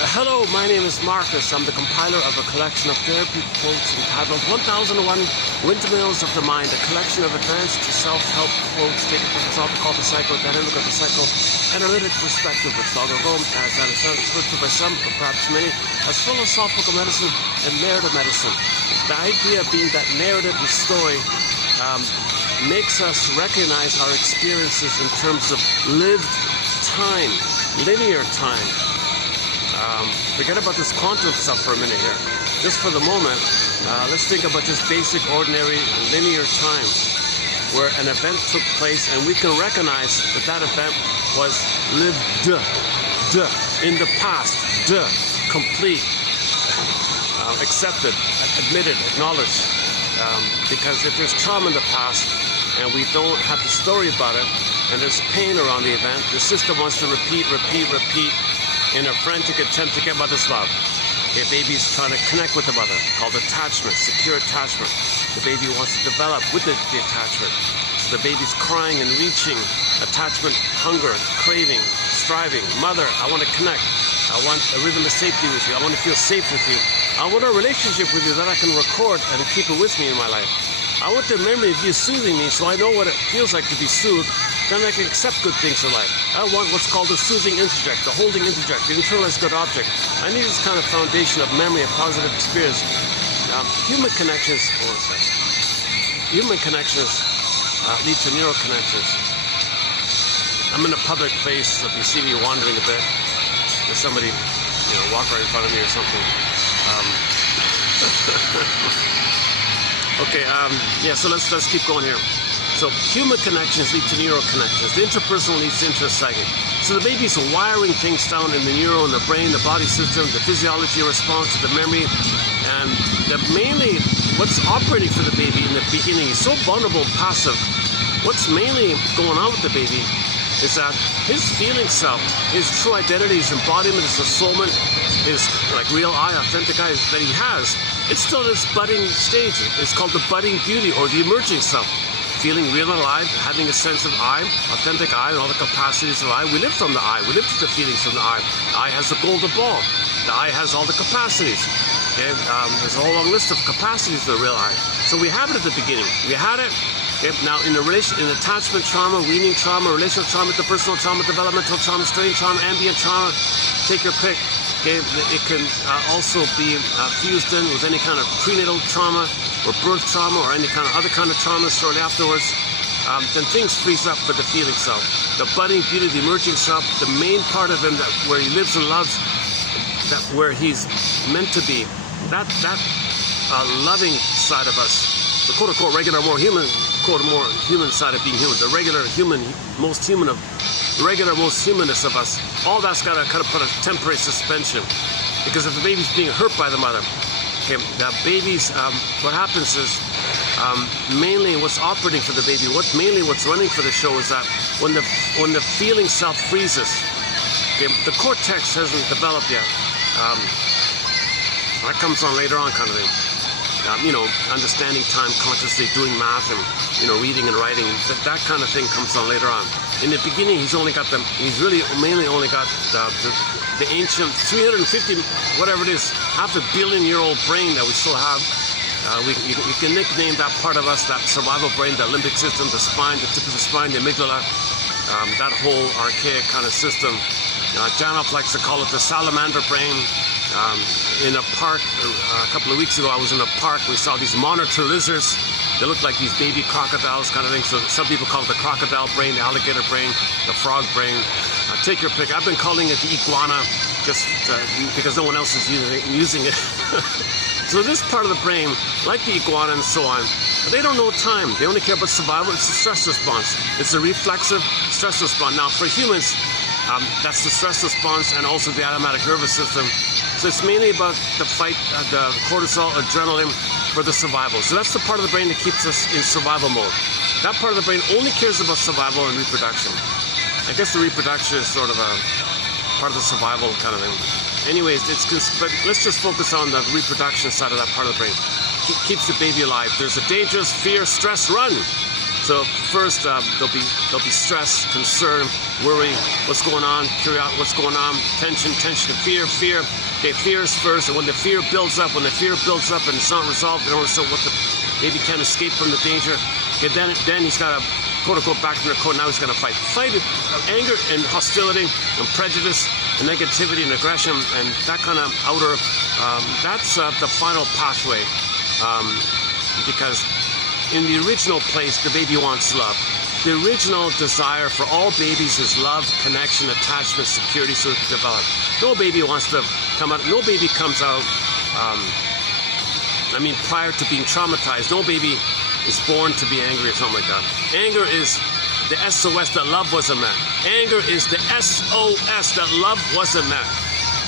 Hello, my name is Marcus. I'm the compiler of a collection of therapy quotes entitled 1001 Windmills of the Mind, a collection of advanced self-help quotes taken from a topic called the psychodynamic or the psychoanalytic perspective, which long ago, as I understand, referred to by some, or perhaps many, as philosophical medicine and narrative medicine. The idea being that narrative and story makes us recognize our experiences in terms of lived time, linear time. Forget about this quantum stuff for a minute here. Just for the moment, let's think about just basic, ordinary, linear time, where an event took place and we can recognize that that event was lived in the past, complete, accepted, admitted, acknowledged. Because if there's trauma in the past and we don't have the story about it, and there's pain around the event, the system wants to repeat in a frantic attempt to get mother's love. A baby's trying to connect with the mother, called attachment, secure attachment. The baby wants to develop with the attachment. So the baby's crying and reaching, attachment, hunger, craving, striving. Mother, I want to connect. I want a rhythm of safety with you. I want to feel safe with you. I want a relationship with you that I can record and keep it with me in my life. I want the memory of you soothing me so I know what it feels like to be soothed. Then I can accept good things in life. I want what's called the soothing interject, the holding interject, the internalized good object. I need this kind of foundation of memory and positive experience. Human connections lead to neural connections. I'm in a public place. If you see me wandering a bit, there's somebody, walk right in front of me or something. Okay, so let's keep going here. So human connections lead to neural connections. The interpersonal leads to intrapsychic. So the baby's wiring things down in the neural, in the brain, the body system, the physiology response to the memory. And mainly what's operating for the baby in the beginning, he's so vulnerable and passive. What's mainly going on with the baby is that his feeling self, his true identity, his embodiment, his soulment, his real I, authentic I that he has, it's still this budding stage. It's called the budding beauty or the emerging self. Feeling real and alive, having a sense of I, authentic I, and all the capacities of I. We live from the I. We live to the feelings from the I. The I has a golden ball. The I has all the capacities. Okay? There's a whole long list of capacities of the real I. So we have it at the beginning. We had it. Okay? Now in attachment trauma, weaning trauma, relational trauma, interpersonal trauma, developmental trauma, strain trauma, ambient trauma, take your pick. Okay? It can also be fused in with any kind of prenatal trauma, or birth trauma, or any kind of other kind of trauma shortly afterwards, then things freeze up for the feeling self. The budding beauty, the emerging self, the main part of him where he lives and loves, that where he's meant to be, that loving side of us, the quote-unquote regular, more human side of being human, the regular human, most humanest of us, all that's got to kind of put a temporary suspension. Because if the baby's being hurt by the mother, okay, the babies, what happens is, mainly what's operating for the baby, what's running for the show is that when the feeling self freezes, okay, the cortex hasn't developed yet. That comes on later on, kind of thing. Understanding time consciously, doing math, and reading and writing. That kind of thing comes on later on. In the beginning, he's really mainly only got the ancient 350, whatever it is, half a billion-year-old brain that we still have. You can nickname that part of us, that survival brain, the limbic system, the spine, the tip of the spine, the amygdala, that whole archaic kind of system. Janoff likes to call it the salamander brain. In a park, a couple of weeks ago, I was in a park. We saw these monitor lizards. They look like these baby crocodiles kind of thing. So some people call it the crocodile brain, the alligator brain, the frog brain. Take your pick. I've been calling it the iguana just because no one else is using it. So this part of the brain, like the iguana and so on, they don't know time. They only care about survival. It's a stress response. It's a reflexive stress response. Now, for humans, that's the stress response and also the automatic nervous system. So it's mainly about the fight, the cortisol, adrenaline for the survival. So that's the part of the brain that keeps us in survival mode. That part of the brain only cares about survival and reproduction. I guess the reproduction is sort of a part of the survival kind of thing. Anyways, but let's just focus on the reproduction side of that part of the brain. Keeps the baby alive. There's a dangerous fear, stress, run. So first, there'll be stress, concern, worry, what's going on, curiosity, what's going on, tension, and fear. Okay, fear is first, and when the fear builds up, and it's not resolved, they don't understand what the baby can't escape from the danger. Okay, then he's got to go back to the code. Now he's got to fight. Fight is anger and hostility and prejudice and negativity and aggression and that kind of outer. That's the final pathway, because in the original place, the baby wants love. The original desire for all babies is love, connection, attachment, security, so it can develop. No baby wants to come out. No baby comes out. Prior to being traumatized, no baby is born to be angry or something like that. Anger is the SOS that love wasn't met. Anger is the SOS that love wasn't met.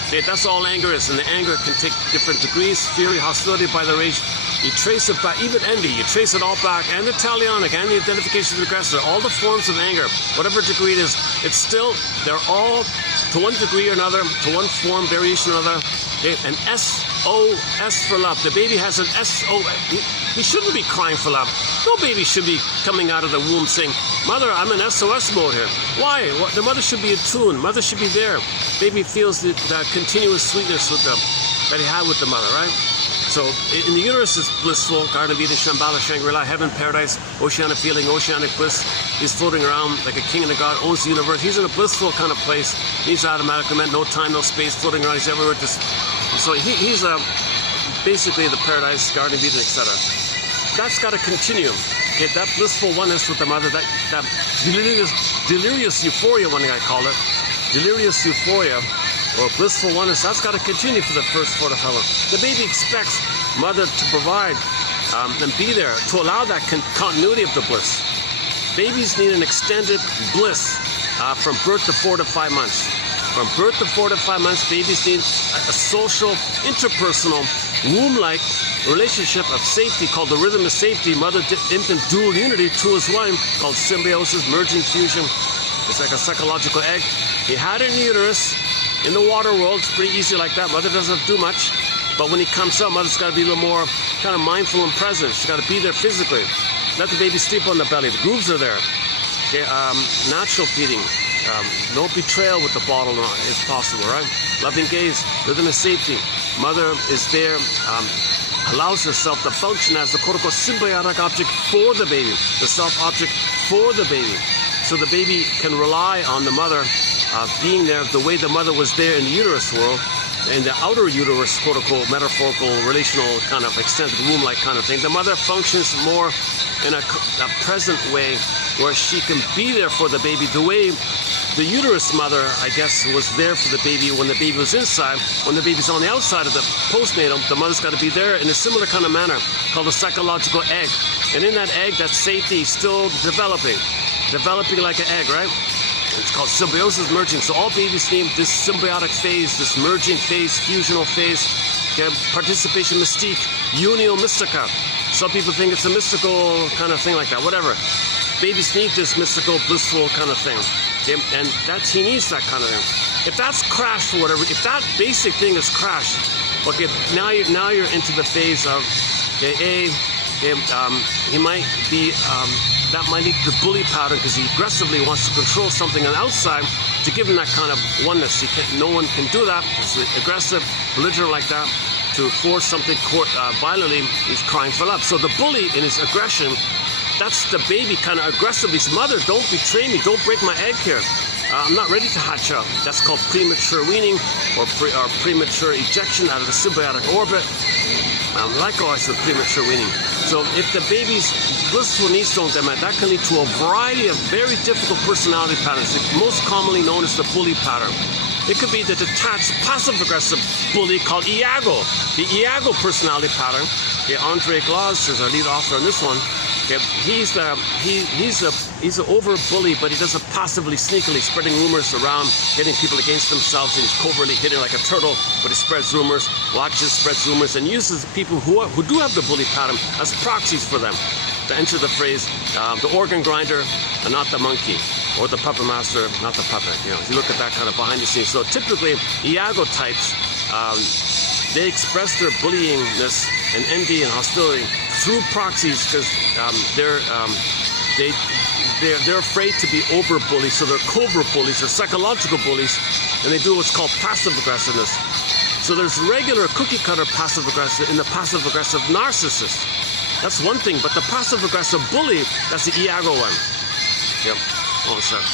Okay, that's all anger is, and the anger can take different degrees: fury, hostility, by the rage. You trace it back, even envy, you trace it all back, and the talionic, and the identification of the aggressor, all the forms of anger, whatever degree it is, it's still, they're all, to one degree or another, to one form, variation or another, okay, an SOS for love. The baby has an SOS. He shouldn't be crying for love. No baby should be coming out of the womb saying, "Mother, I'm in SOS mode here." Why? Well, the mother should be attuned. Mother should be there. Baby feels the continuous sweetness that he had with the mother, right? So in the uterus is blissful, Garden of Eden, Shambhala, Shangri-La, heaven, paradise, oceanic feeling, oceanic bliss. He's floating around like a king and a god, owns the universe. He's in a blissful kind of place. He's automatically meant, no time, no space, floating around. He's everywhere. So he's basically the paradise, Garden of Eden, etc. That's got to continue. Okay, that blissful oneness with the mother, that delirious euphoria, one thing I call it, delirious euphoria, or blissful oneness, that's got to continue for the first 4 to 5 months. The baby expects mother to provide and be there to allow that continuity of the bliss. Babies need an extended bliss from birth to 4 to 5 months. From birth to 4 to 5 months, babies need a social, interpersonal, womb-like relationship of safety called the rhythm of safety, mother-infant dual unity, 2 as 1, called symbiosis, merging, fusion. It's like a psychological egg. He had it in the uterus. In the water world, it's pretty easy like that. Mother doesn't have to do much. But when he comes out, mother's got to be a little more kind of mindful and present. She's got to be there physically. Let the baby sleep on the belly. The grooves are there. Okay, natural feeding. No betrayal with the bottle if possible, right? Loving gaze, rhythm of safety. Mother is there, allows herself to function as the quote-unquote symbiotic object for the baby, the self-object for the baby. So the baby can rely on the mother being there the way the mother was there in the uterus world, in the outer uterus, quote-unquote, metaphorical, relational, kind of extended womb-like kind of thing. The mother functions more in a present way where she can be there for the baby the way the uterus mother, I guess, was there for the baby when the baby was inside. When the baby's on the outside of the postnatal, the mother's got to be there in a similar kind of manner called a psychological egg. And in that egg, that safety is still developing like an egg, right? It's called symbiosis, merging. So all babies need this symbiotic phase, this merging phase, fusional phase, okay? Participation, mystique, unio mystica. Some people think it's a mystical kind of thing like that, whatever. Babies need this mystical, blissful kind of thing. Okay? And he needs that kind of thing. If that's crashed for whatever, if that basic thing is crashed, okay, now you're into the phase of, okay, he might be, that might lead to the bully pattern because he aggressively wants to control something on the outside to give him that kind of oneness. No one can do that. It's aggressive, belligerent like that. To force something violently, he's crying for love. So the bully in his aggression, that's the baby kind of aggressively. His mother, don't betray me, don't break my egg here. I'm not ready to hatch out. That's called premature weaning or premature ejection out of the symbiotic orbit. Likewise with premature weaning. So if the baby's blissful needs don't get met, that can lead to a variety of very difficult personality patterns, most commonly known as the bully pattern. It could be the detached, passive-aggressive bully called Iago, the Iago personality pattern. Okay, Andre Glass is our lead author on this one. Okay, he's an over bully, but he does it passively, sneakily, spreading rumors around, getting people against themselves, and he's covertly hitting like a turtle, but he spreads rumors, spreads rumors, and uses people who do have the bully pattern as proxies for them. To enter the phrase, the organ grinder and not the monkey, or the puppet master, not the puppet. You know, if you look at that kind of behind the scenes. So typically, Iago types, they express their bullyingness and envy and hostility through proxies because they're afraid to be over-bullied, so they're covert bullies, they're psychological bullies, and they do what's called passive aggressiveness. So there's regular cookie-cutter passive aggressive and the passive aggressive narcissist. That's one thing, but the passive aggressive bully, that's the Iago one. Yep. Oh, sorry.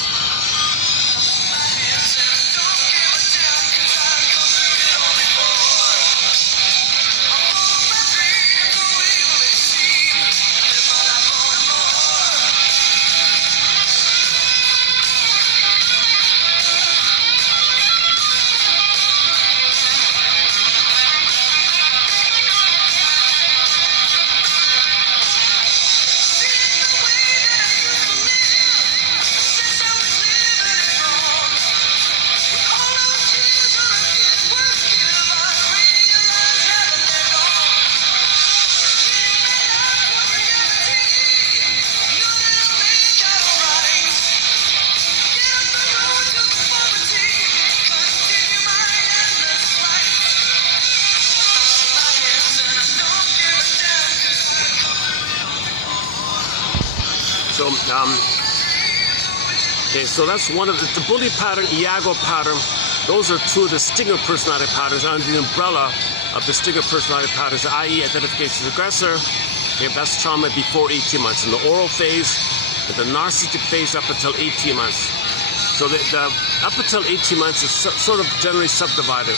Okay, so that's one of the bully pattern, Iago pattern. Those are two of the stinger personality patterns under the umbrella of the stinger personality patterns, i.e. identification of aggressor. Okay, that's trauma before 18 months. In the oral phase, the narcissistic phase up until 18 months. So the up until 18 months is sort of generally subdivided.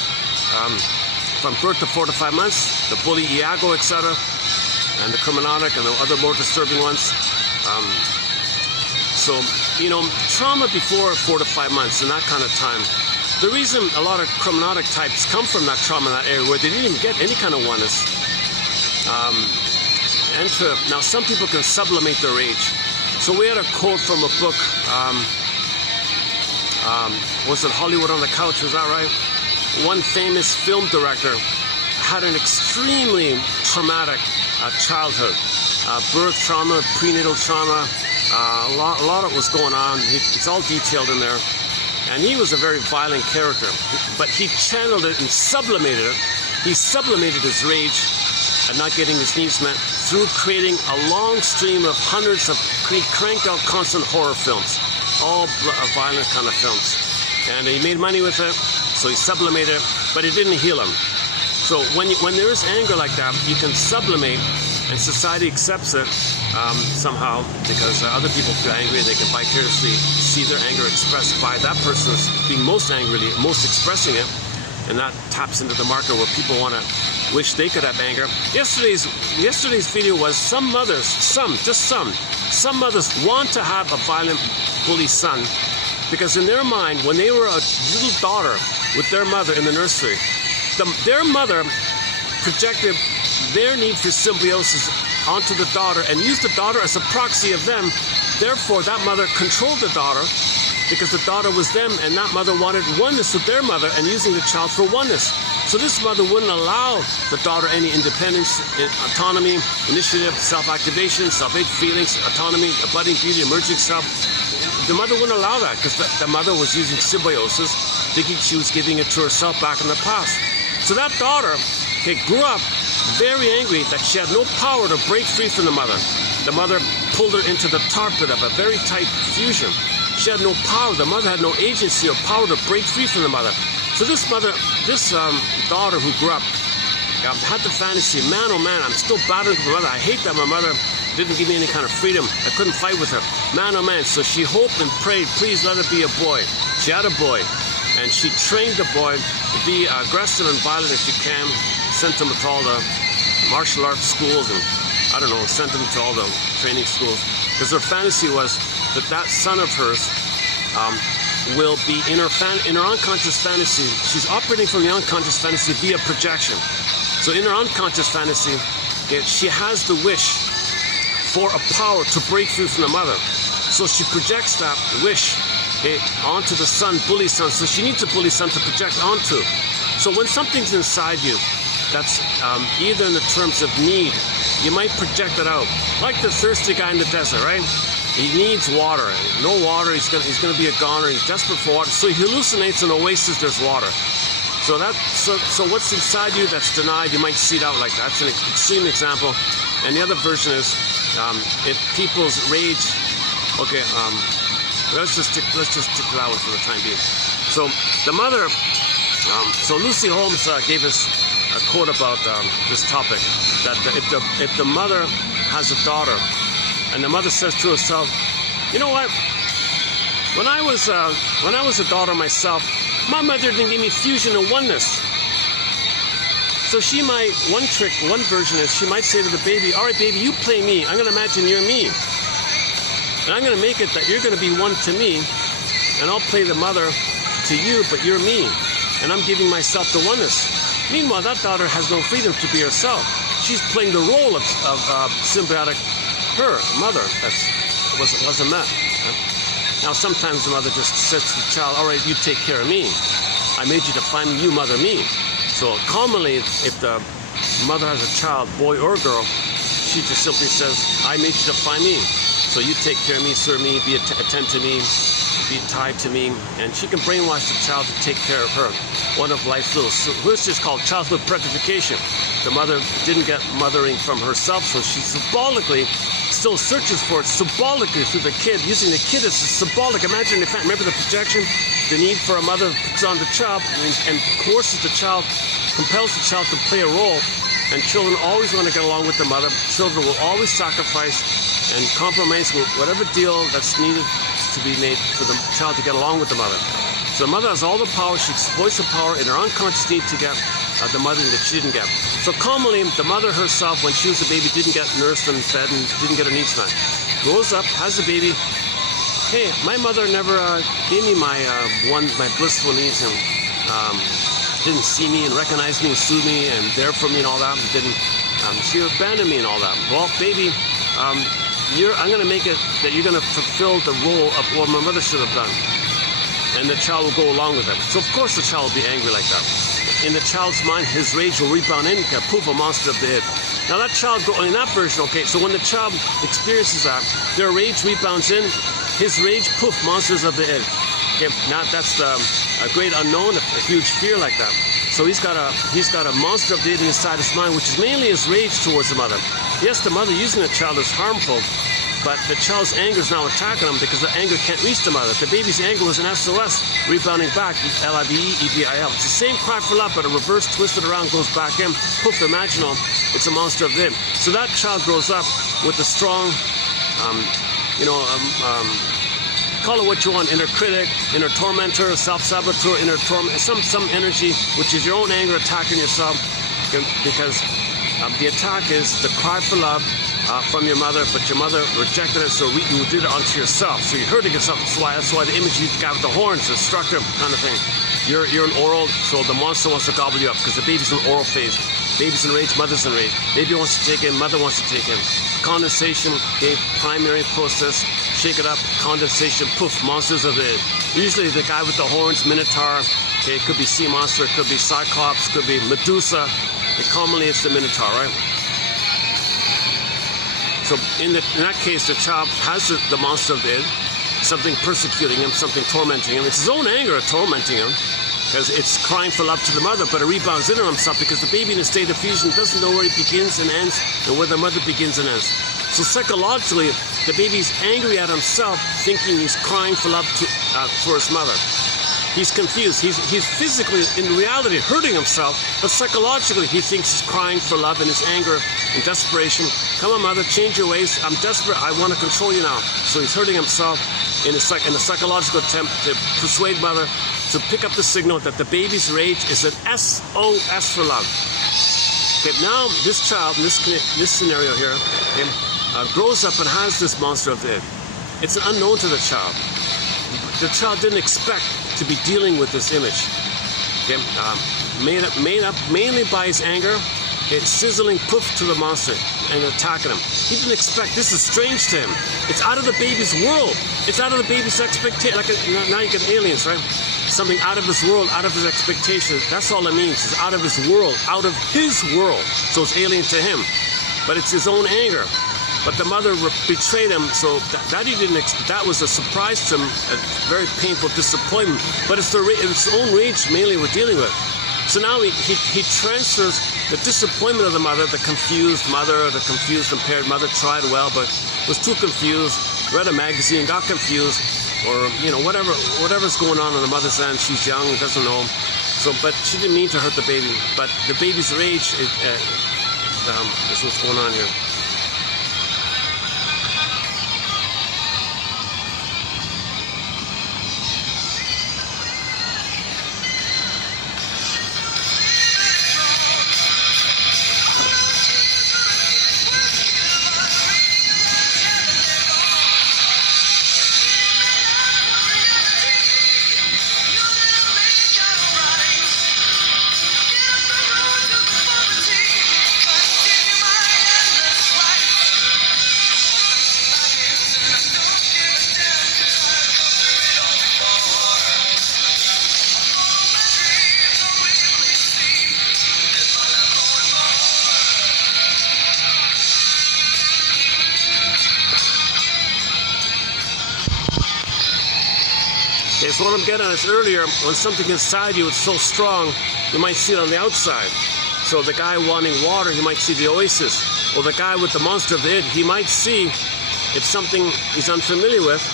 From birth to 4 to 5 months, the bully, Iago, etc., and the criminalic and the other more disturbing ones. So, you know, trauma before 4 to 5 months and that kind of time. The reason a lot of criminalic types come from that trauma in that area where they didn't even get any kind of oneness. Now, some people can sublimate their age. So we had a quote from a book, was it Hollywood on the Couch, was that right? One famous film director had an extremely traumatic childhood. Birth trauma, prenatal trauma, a lot of what was going on. It's all detailed in there. And he was a very violent character, but he channeled it and sublimated it. He sublimated his rage at not getting his needs met through creating a long stream of hundreds of cranked out constant horror films, all violent kind of films. And he made money with it, so he sublimated it, but it didn't heal him. So when there is anger like that, you can sublimate, and society accepts it somehow because other people feel angry and they can vicariously see their anger expressed by that person being most expressing it, and that taps into the market where people want to wish they could have anger. Yesterday's video was some mothers want to have a violent bully son because in their mind, when they were a little daughter with their mother in the nursery, their mother projected their need for symbiosis onto the daughter and used the daughter as a proxy of them. Therefore, that mother controlled the daughter because the daughter was them, and that mother wanted oneness with their mother and using the child for oneness. So this mother wouldn't allow the daughter any independence, autonomy, initiative, self-activation, self-hate feelings, autonomy, budding beauty, emerging self. The mother wouldn't allow that because the mother was using symbiosis, thinking she was giving it to herself back in the past. So that daughter grew up very angry that she had no power to break free from the mother. The mother pulled her into the tar pit of a very tight fusion. She had no power. The mother had no agency or power to break free from the mother. So this daughter who grew up had the fantasy, man, oh man, I'm still battling with my mother. I hate that my mother didn't give me any kind of freedom. I couldn't fight with her. Man, oh man. So she hoped and prayed, please let it be a boy. She had a boy. And she trained the boy to be aggressive and violent as she can, sent him to all the martial arts schools and, I don't know, sent him to all the training schools. Because her fantasy was that son of hers will be in her unconscious fantasy. She's operating from the unconscious fantasy via projection. So in her unconscious fantasy, she has the wish for a power to break free from the mother. So she projects that wish onto the son, bully son. So she needs a bully son to project onto. So when something's inside you that's either in the terms of need, you might project it out. Like the thirsty guy in the desert, right? He needs water. No water, he's gonna be a goner. He's desperate for water. So he hallucinates an oasis, there's water. So what's inside you that's denied, you might see it out like that. That's an extreme example. And the other version is if people's rage Okay, let's just stick to that one for the time being. So the mother, so Lucy Holmes gave us a quote about this topic, that if the mother has a daughter, and the mother says to herself, you know what? When I was a daughter myself, my mother didn't give me fusion and oneness. So she might, one version is she might say to the baby, all right, baby, you play me. I'm going to imagine you're me. And I'm going to make it that you're going to be one to me, and I'll play the mother to you, but you're me. And I'm giving myself the oneness. Meanwhile, that daughter has no freedom to be herself. She's playing the role of symbiotic her, mother. That wasn't met. Now, sometimes the mother just says to the child, all right, you take care of me. I made you to find me, you mother me. So commonly, if the mother has a child, boy or girl, she just simply says, I made you to find me. So you take care of me, serve me, attend to me, be tied to me. And she can brainwash the child to take care of her. One of life's little, this is called childhood prectification. The mother didn't get mothering from herself, so she symbolically still searches for it symbolically through the kid, using the kid as a symbolic. Imagine, remember the projection? The need for a mother puts on the child and coerces the child, compels the child to play a role. And children always want to get along with the mother. Children will always sacrifice and compromise with whatever deal that's needed to be made for the child to get along with the mother. So the mother has all the power. She exploits the power in her unconscious need to get the mothering that she didn't get. So commonly, the mother herself, when she was a baby, didn't get nursed and fed and didn't get her needs met. Grows up, has a baby. Hey, my mother never gave me my blissful needs, and didn't see me and recognize me and soothe me and there for me and all that. And didn't she abandoned me and all that? Well, baby, I'm going to make it that you're going to fulfill the role of what my mother should have done. And the child will go along with it. So of course the child will be angry like that. In the child's mind, his rage will rebound in, poof, a monster of the head. Now that child, in that version, okay, so when the child experiences that, their rage rebounds in, his rage, poof, monsters of the head. Okay, now that's a great unknown, a huge fear like that. So he's got a monster of the head inside his mind, which is mainly his rage towards the mother. Yes, the mother using the child is harmful, but the child's anger is now attacking him because the anger can't reach the mother. The baby's anger was an SOS rebounding back, L-I-V-E-E-V-I-L. It's the same cry for love, but a reverse twisted around goes back in. Poof, imaginal, it's a monster of the head. So that child grows up with a strong, call it what you want, inner critic, inner tormentor, self-saboteur, inner torment, some energy, which is your own anger attacking yourself, because the attack is the cry for love from your mother, but your mother rejected it, so you did it onto yourself. So you're hurting yourself. That's why the image you got with the horns, the destructive kind of thing. You're an oral, so the monster wants to gobble you up because the baby's in oral phase. Baby's in rage, mother's in rage. Baby wants to take in, mother wants to take in. Condensation, okay, primary process, shake it up, condensation, poof, monsters of it. Usually the guy with the horns, Minotaur, okay, it could be sea monster, it could be Cyclops, could be Medusa. Commonly it's the Minotaur, right? So in that case, the child has the monster of the id, something persecuting him, something tormenting him. It's his own anger tormenting him, because it's crying for love to the mother, but it rebounds in on himself because the baby in a state of fusion doesn't know where he begins and ends and where the mother begins and ends. So psychologically, the baby's angry at himself, thinking he's crying for love for his mother. He's confused. He's physically, in reality, hurting himself, but psychologically, he thinks he's crying for love in his anger and desperation. Come on, mother, change your ways. I'm desperate. I want to control you now. So he's hurting himself in a psychological attempt to persuade mother to pick up the signal that the baby's rage is an SOS for love. Okay, now this child, in this scenario here, grows up and has this monster of the id. It's an unknown to the child. The child didn't expect to be dealing with this image. Okay, made up mainly by his anger, it's sizzling poof to the monster and attacking him. He didn't expect. This is strange to him. It's out of the baby's world. It's out of the baby's expectation. Now you get aliens, right? Something out of his world, out of his expectations. That's all it means. It's out of his world, out of his world. So it's alien to him. But it's his own anger. But the mother betrayed him, so that was a surprise to him, a very painful disappointment. But it's its own rage mainly we're dealing with. So now he transfers the disappointment of the mother, the confused mother, the confused impaired mother, tried well but was too confused. read a magazine, got confused, or whatever's going on the mother's end. She's young, doesn't know. So, but she didn't mean to hurt the baby. But the baby's rage is what's going on here. Okay, so what I'm getting at is earlier, when something inside you is so strong, you might see it on the outside. So the guy wanting water, he might see the oasis. Or the guy with the monster of the id, he might see if something he's unfamiliar with,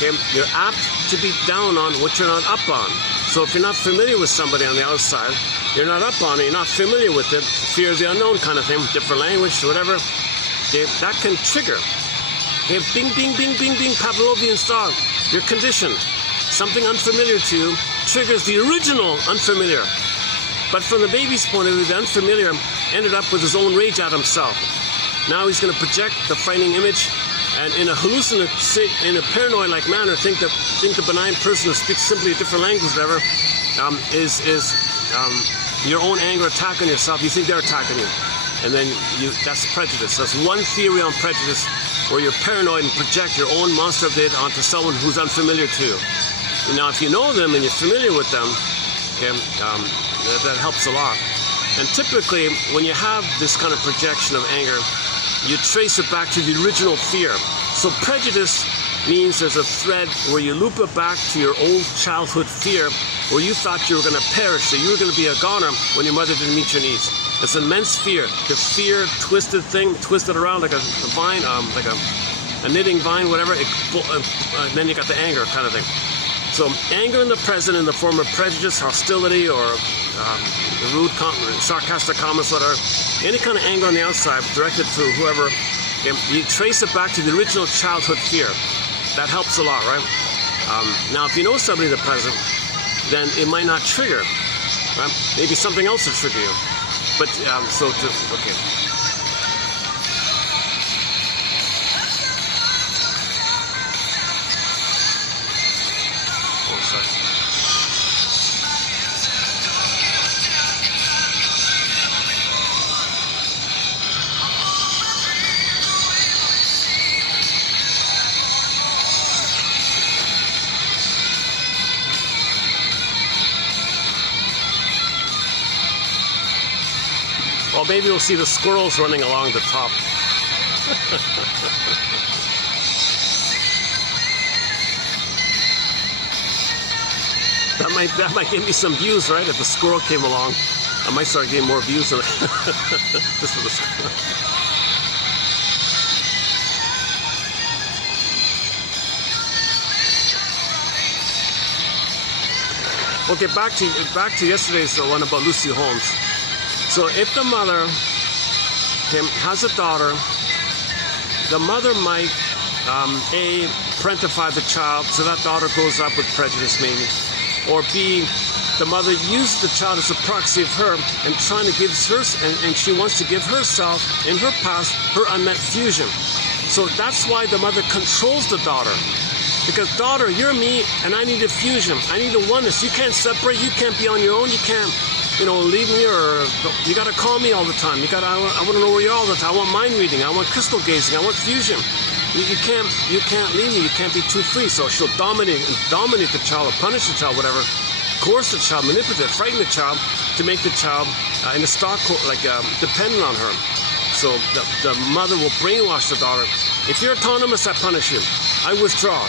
okay, you're apt to be down on what you're not up on. So if you're not familiar with somebody on the outside, you're not up on it, you're not familiar with it, fear of the unknown kind of thing, different language, whatever, okay, that can trigger. Okay, bing, bing, bing, bing, bing, Pavlovian style. You're conditioned. Something unfamiliar to you triggers the original unfamiliar. But from the baby's point of view, the unfamiliar ended up with his own rage at himself. Now he's going to project the frightening image, and in a in a paranoid-like manner, think the benign person who speaks simply a different language, whatever, is your own anger attack on yourself. You think they're attacking you, and then that's prejudice. That's one theory on prejudice, where you're paranoid and project your own monster of the id onto someone who's unfamiliar to you. Now, if you know them and you're familiar with them, okay, that helps a lot. And typically, when you have this kind of projection of anger, you trace it back to the original fear. So prejudice means there's a thread where you loop it back to your old childhood fear, where you thought you were going to perish, that you were going to be a goner when your mother didn't meet your needs. It's immense fear. The fear, twisted thing, twisted around like a vine, like a knitting vine, whatever. And then you got the anger kind of thing. So anger in the present in the form of prejudice, hostility, or rude, sarcastic comments, whatever. Any kind of anger on the outside directed to whoever, you trace it back to the original childhood fear. That helps a lot, right? Now, if you know somebody in the present, then it might not trigger. Right? Maybe something else will trigger you. But okay. Well, maybe we'll see the squirrels running along the top. That might give me some views, right? If the squirrel came along, I might start getting more views on it. Just for the squirrel. Okay, back to yesterday's one about Lucy Holmes. So if the mother has a daughter, the mother might parentify the child, so that daughter grows up with prejudice maybe. Or B, the mother uses the child as a proxy of her and trying to give her, and she wants to give herself, in her past, her unmet fusion. So that's why the mother controls the daughter. Because daughter, you're me and I need a fusion. I need a oneness. You can't separate, you can't be on your own, you can't, leave me, or you gotta call me all the time. I want to know where you're all the time. I want mind reading, I want crystal gazing, I want fusion. You can't leave me, you can't be too free. So she'll dominate the child, or punish the child, whatever, coerce the child, manipulate, frighten the child to make the child in a stock, dependent on her. So the mother will brainwash the daughter. If you're autonomous, I punish you. I withdraw.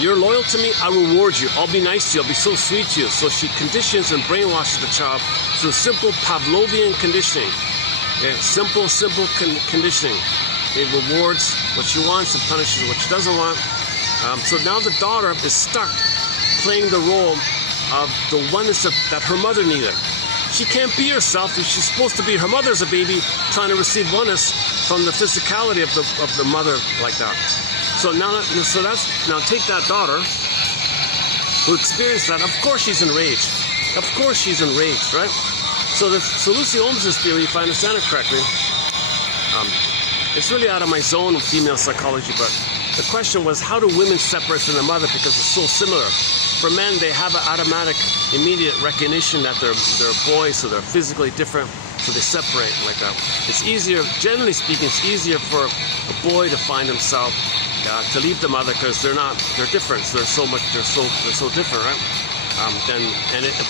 You're loyal to me, I reward you. I'll be nice to you, I'll be so sweet to you. So she conditions and brainwashes the child through simple Pavlovian conditioning. Yeah, simple conditioning. It rewards what she wants and punishes what she doesn't want. So now the daughter is stuck playing the role of the oneness that her mother needed. She can't be herself if she's supposed to be her mother as a baby, trying to receive oneness from the physicality of the mother like that. So now take that daughter who experienced that. Of course she's enraged. Of course she's enraged, right? So Lucy Holmes' theory, if I understand it correctly, it's really out of my zone of female psychology, but the question was, how do women separate from their mother because it's so similar? For men, they have an automatic, immediate recognition that they're boys, so they're physically different, so they separate like that. It's easier, generally speaking, it's easier for a boy to find himself to leave the mother because they're different. So they're so different, right?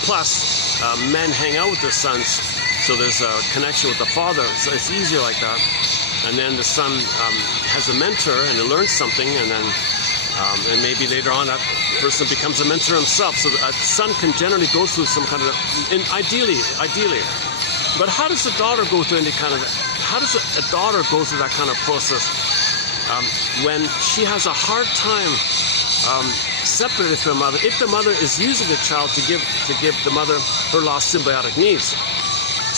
Plus, men hang out with their sons, so there's a connection with the father. So it's easier like that. And then the son has a mentor and he learns something, and then and maybe later on that person becomes a mentor himself. So a son can generally go through some kind of, ideally. But how does the daughter go through how does a daughter go through that kind of process when she has a hard time separated from the mother, if the mother is using the child to give the mother her lost symbiotic needs?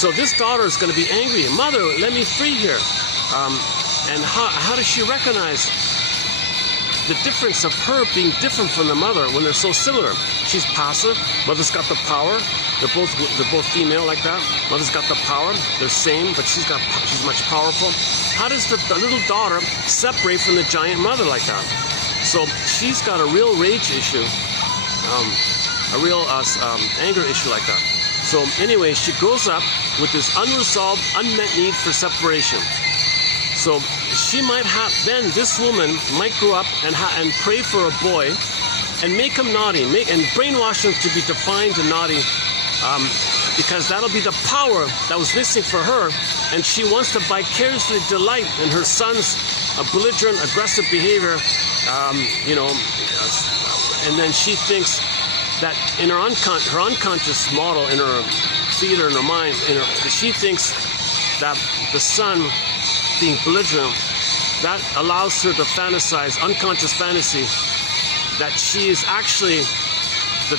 So this daughter is going to be angry. Mother, let me free here. And how does she recognize the difference of her being different from the mother when they're so similar? She's passive. Mother's got the power. They're both female like that. Mother's got the power. They're same, but she's much powerful. How does the little daughter separate from the giant mother like that? So she's got a real rage issue, a real anger issue like that. So anyway, she grows up with this unresolved, unmet need for separation. So she might have, then this woman might grow up and pray for a boy and make him naughty, and brainwash him to be defined and naughty, because that'll be the power that was missing for her, and she wants to vicariously delight in her son's belligerent, aggressive behavior, and then she thinks that in her unconscious model, in her theater, in her mind, she thinks that the son being belligerent, that allows her to fantasize, unconscious fantasy, that she is actually,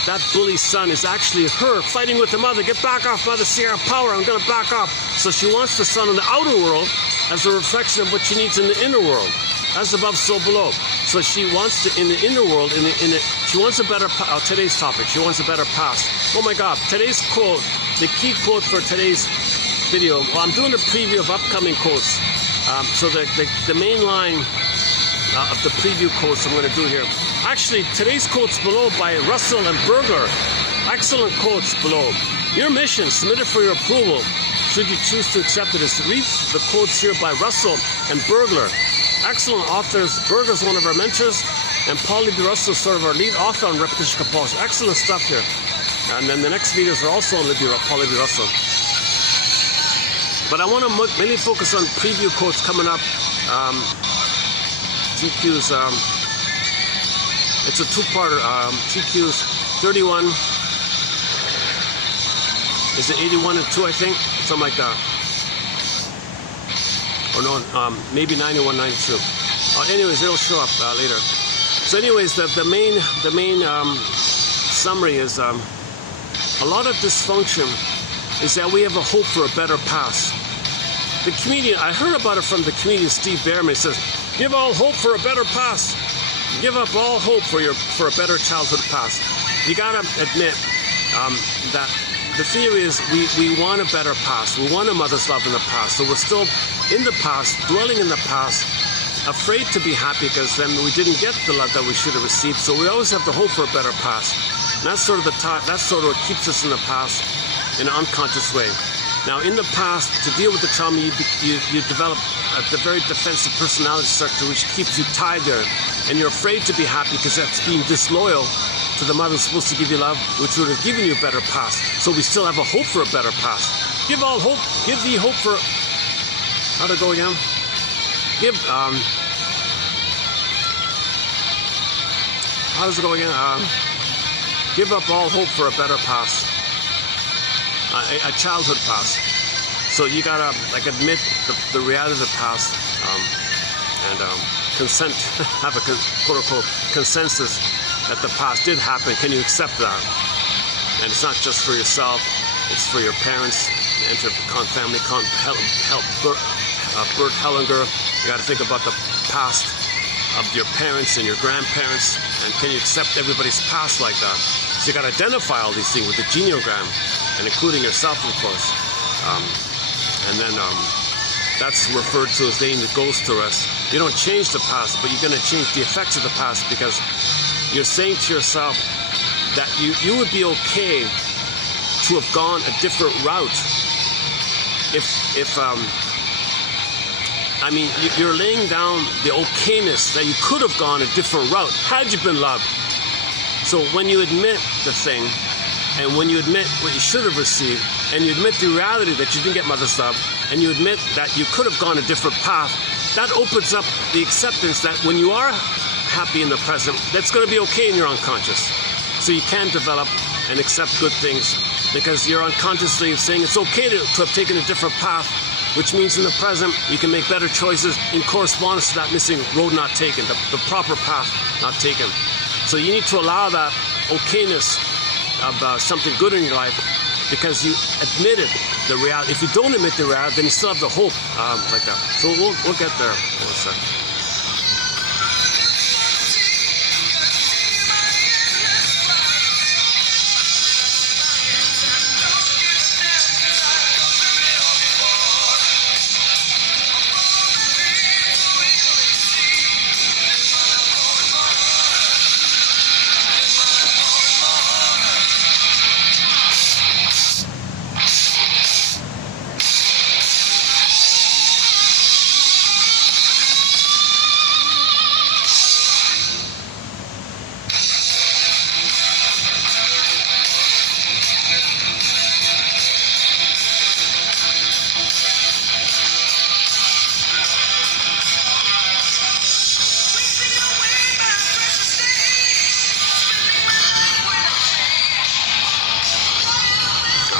that bully son is actually her fighting with the mother. Get back off, mother, see her power, I'm going to back off. So she wants the son in the outer world as a reflection of what she needs in the inner world. As above, so below. So she wants to, in the inner world, she wants a better, today's topic, she wants a better past. Oh my God, today's quote, the key quote for today's video, well, I'm doing a preview of upcoming quotes. So the main line of the preview quotes I'm going to do here. Actually, today's quotes below by Russell and Bergler. Excellent quotes below. Your mission, submitted for your approval, should you choose to accept it, is to read the quotes here by Russell and Bergler. Excellent authors. Berger's one of our mentors, and Paulie B. Russell is sort of our lead author on repetition compulsion. Excellent stuff here. And then the next videos are also on Paulie B. Russell. But I want to mainly focus on preview quotes coming up. TQ's, it's a two-parter. TQ's 31, is it 81 and 2, I think? Something like that. Or no, maybe 91, 92. Anyways, it'll show up later. So anyways, the main summary is a lot of dysfunction is that we have a hope for a better past. The comedian, I heard about it from the comedian Steve Behrman. He says, give all hope for a better past. Give up all hope for a better childhood past. You gotta admit that the theory is we want a better past. We want a mother's love in the past. So we're still in the past, dwelling in the past, afraid to be happy because then we didn't get the love that we should have received. So we always have the hope for a better past. And that's sort of that's sort of what keeps us in the past in an unconscious way. Now, in the past, to deal with the trauma, you develop the very defensive personality structure, which keeps you tied there. And you're afraid to be happy because that's being disloyal to the mother who's supposed to give you love, which would have given you a better past. So we still have a hope for a better past. Give all hope, give thee hope for, how to go again? Give, how does it go again? Give up all hope for a better past. A childhood past. So you gotta admit the reality of the past. and have a quote-unquote consensus that the past did happen. Can you accept that? And it's not just for yourself, it's for your parents. Enter family, Bert Hellinger. You got to think about the past of your parents and your grandparents, and can you accept everybody's past like that? So you got to identify all these things with the genogram, and including yourself, of course. And then that's referred to as laying the ghost to rest. You don't change the past, but you're going to change the effects of the past, because you're saying to yourself that you would be okay to have gone a different route I mean, you're laying down the okayness that you could have gone a different route had you been loved. So when you admit the thing, and when you admit what you should have received, and you admit the reality that you didn't get mother's love, and you admit that you could have gone a different path, that opens up the acceptance that when you are happy in the present, that's going to be okay in your unconscious. So you can develop and accept good things, because you're unconsciously saying it's okay to have taken a different path, which means in the present you can make better choices in correspondence to that missing road not taken, the proper path not taken. So you need to allow that okayness of something good in your life, because you admitted the reality. If you don't admit the reality, then you still have the hope like that. So we'll get there. Hold on a second.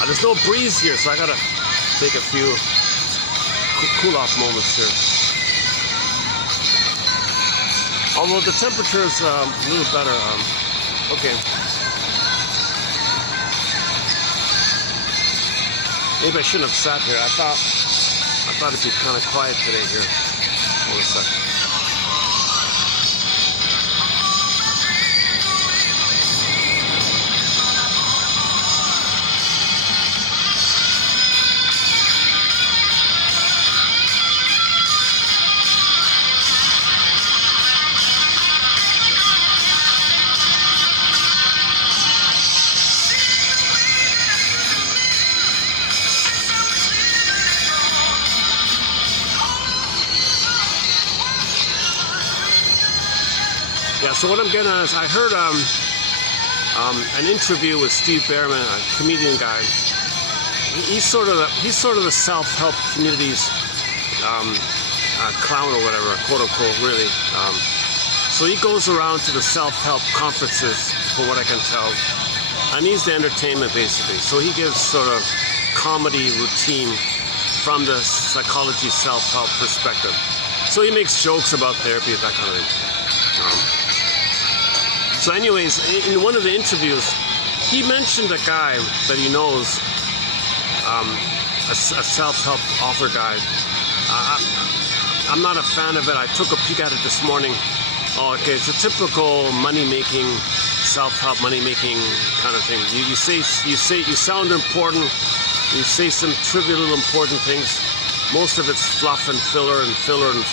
There's no breeze here, so I gotta take a few cool off moments here. Although the temperature is a little better. Okay. Maybe I shouldn't have sat here. I thought it'd be kind of quiet today here. Hold a second. Yeah, so what I'm getting at is I heard an interview with Steve Berman, a comedian guy. He's sort of the self-help community's clown or whatever, quote unquote, really. So he goes around to the self-help conferences, for what I can tell, and he's the entertainment basically. So he gives sort of comedy routine from the psychology self-help perspective. So he makes jokes about therapy, that kind of thing. So anyways, in one of the interviews, he mentioned a guy that he knows, a self-help author guy. I'm not a fan of it. I took a peek at it this morning. Oh, okay, it's a typical money-making, self-help money-making kind of thing. You sound important. You say some trivial little important things. Most of it's fluff and filler and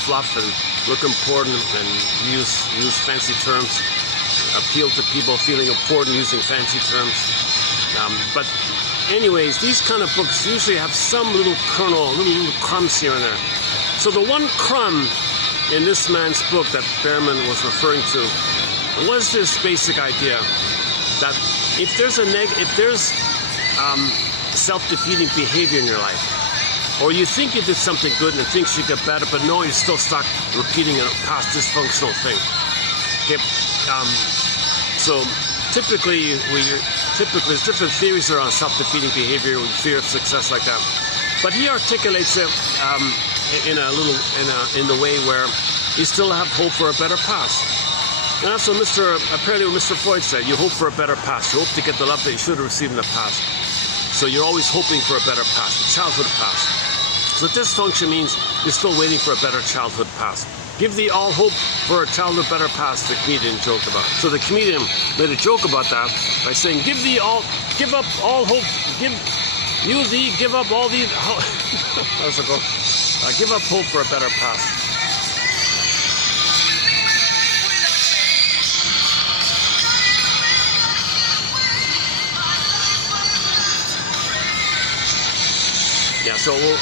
fluff and look important and use fancy terms. Appeal to people feeling important using fancy terms. But anyways, these kind of books usually have some little kernel, little crumbs here and there. So the one crumb in this man's book that Berman was referring to was this basic idea that if there's self-defeating behavior in your life, or you think you did something good and things should get better, but no, you're still stuck repeating a past dysfunctional thing. Okay. So typically there's different theories around self-defeating behavior, fear of success, like that. But he articulates it in the way where you still have hope for a better past. And that's what apparently what Mr. Freud said. You hope for a better past. You hope to get the love that you should have received in the past. So you're always hoping for a better past, a childhood past. So dysfunction means you're still waiting for a better childhood past. Give thee all hope for a childhood better past, the comedian joked about. So the comedian made a joke about that by saying, give up all hope, give up all these, how's it go? Give up hope for a better past. Yeah, so we'll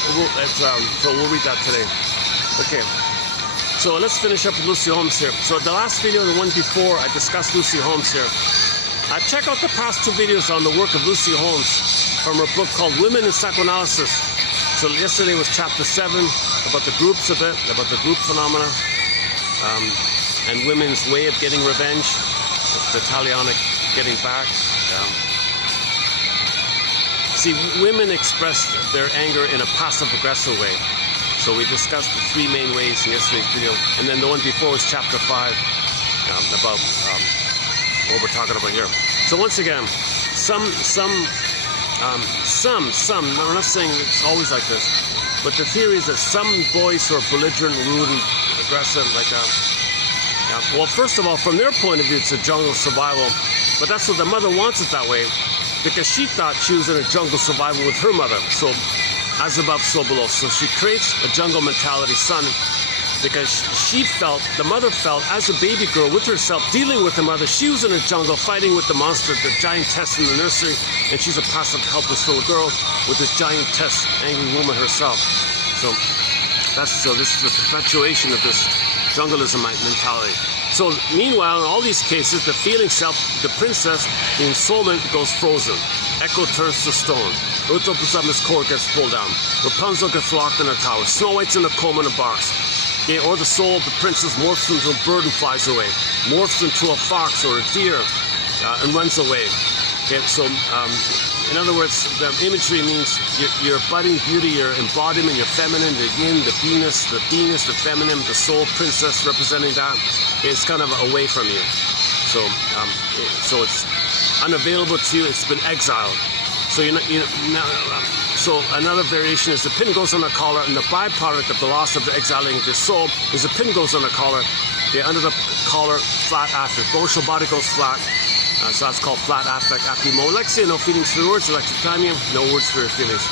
read that today. Okay. So let's finish up with Lucy Holmes here. So the last video, the one before, I discussed Lucy Holmes here. Check out the past 2 videos on the work of Lucy Holmes from her book called Women in Psychoanalysis. So yesterday was chapter 7, about the groups a bit, about the group phenomena, and women's way of getting revenge, the Italianic getting back. See, women express their anger in a passive-aggressive way. So we discussed the 3 main ways in yesterday's video, and then the one before was chapter 5 about what we're talking about here. So once again, some. We're not saying it's always like this, but the theory is that some boys who are belligerent, rude, and aggressive, like that. Well, first of all, from their point of view, it's a jungle survival, but that's what the mother wants it that way, because she thought she was in a jungle survival with her mother. So as above, so below. So she creates a jungle mentality son because the mother felt, as a baby girl with herself, dealing with the mother, she was in a jungle fighting with the monster, the giantess in the nursery, and she's a passive, helpless little girl with this giantess, angry woman herself. So this is the perpetuation of this jungleism mentality. So meanwhile, in all these cases, the feeling self, the princess, the ensoulment goes frozen. Echo turns to stone. Ruth opens up, his cord gets pulled down. Rapunzel gets locked in her tower. Snow White's in a coma in a box. Okay, or the soul of the princess morphs into a bird and flies away. Morphs into a fox or a deer and runs away. Okay, so in other words, the imagery means your budding beauty, your embodiment, your feminine, the yin, the beingness, the feminine, the soul princess representing that. It's kind of away from you. So it's unavailable to you. It's been exiled. So so another variation is the pin goes on the collar, and the byproduct of the loss of the exiling of the soul is the pin goes on the collar. Under the collar, flat affect. Emotional body goes flat. So that's called flat affect, apimolexia. No feelings for words, electrothymia. No words for your feelings.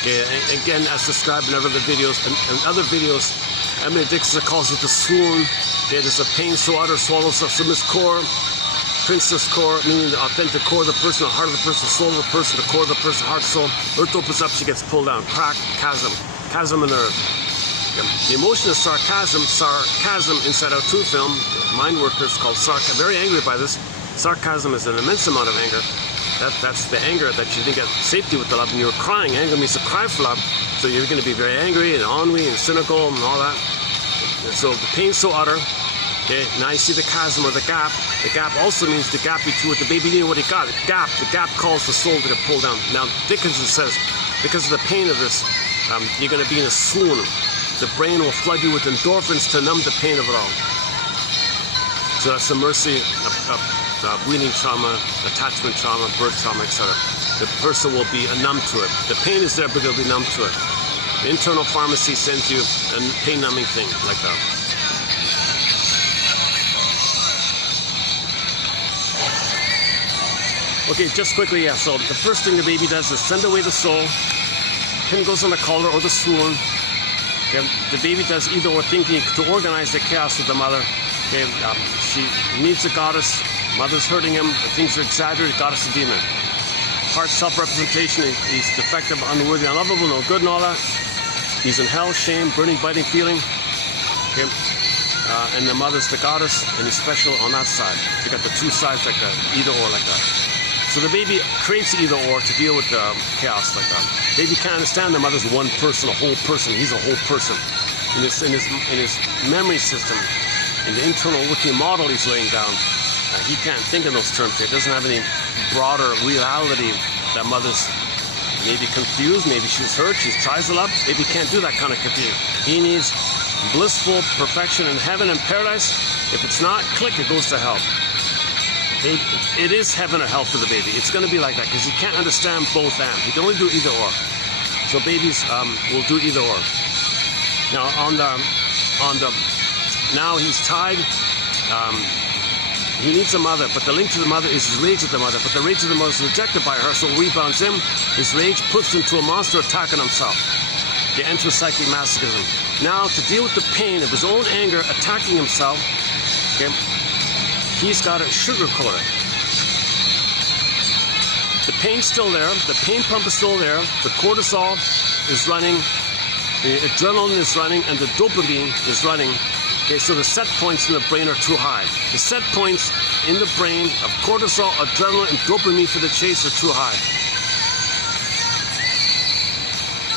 Okay, and again, as described in other videos, Emily Dixon calls it the swoon. Okay, there's a pain so utter swallows up from his core. Princess core, meaning the authentic core of the person, the heart of the person, the soul of the person, the core of the person, heart, soul. Earth opens up, she gets pulled down. Crack, chasm in earth. The emotion is sarcasm inside our true film. Mind workers called sarcasm, very angry by this. Sarcasm is an immense amount of anger. That's the anger that you didn't get safety with the love, and you're crying. Anger means to cry for love, so you're going to be very angry and ennui and cynical and all that. And so the pain's so utter. Okay, now you see the chasm or the gap. The gap also means the gap between what the baby needed and what he got. The gap calls the soul to get pulled down. Now Dickinson says, because of the pain of this, you're going to be in a swoon. The brain will flood you with endorphins to numb the pain of it all. So that's the mercy of weaning trauma, attachment trauma, birth trauma, etc. The person will be numb to it. The pain is there, but they'll be numb to it. The internal pharmacy sends you a pain-numbing thing like that. Okay, just quickly, yeah. So the first thing the baby does is send away the soul. Pin goes on the collar or the swoon. Okay, the baby does either or, thinking to organize the chaos with the mother. Okay, she meets the goddess. Mother's hurting him. Things are exaggerated. Goddess, a demon. Heart self-representation. He's defective, unworthy, unlovable, no good, and all that. He's in hell, shame, burning, biting feeling. Okay, and the mother's the goddess, and he's special on that side. You got the two sides like that, either or like that. So the baby creates either or to deal with the chaos like that. Baby can't understand the mother's one person, a whole person. He's a whole person. In his memory system, in the internal working model he's laying down, he can't think in those terms. He doesn't have any broader reality that mother's maybe confused, maybe she's hurt, she tries a lot. Baby can't do that kind of confusion. He needs blissful perfection in heaven and paradise. If it's not, click, it goes to hell. It is heaven or hell for the baby. It's going to be like that because he can't understand both and. He can only do either or. So babies will do either or. Now now he's tied. He needs a mother, but the link to the mother is his rage at the mother. But the rage of the mother is rejected by her, so it rebounds him. His rage puts him to a monster attacking himself. They enter psychic masochism. Now, to deal with the pain of his own anger attacking himself, okay, he's got to sugarcoat it. The pain's still there. The pain pump is still there. The cortisol is running. The adrenaline is running, and the dopamine is running. Okay, so the set points in the brain are too high. The set points in the brain of cortisol, adrenaline, and dopamine for the chase are too high.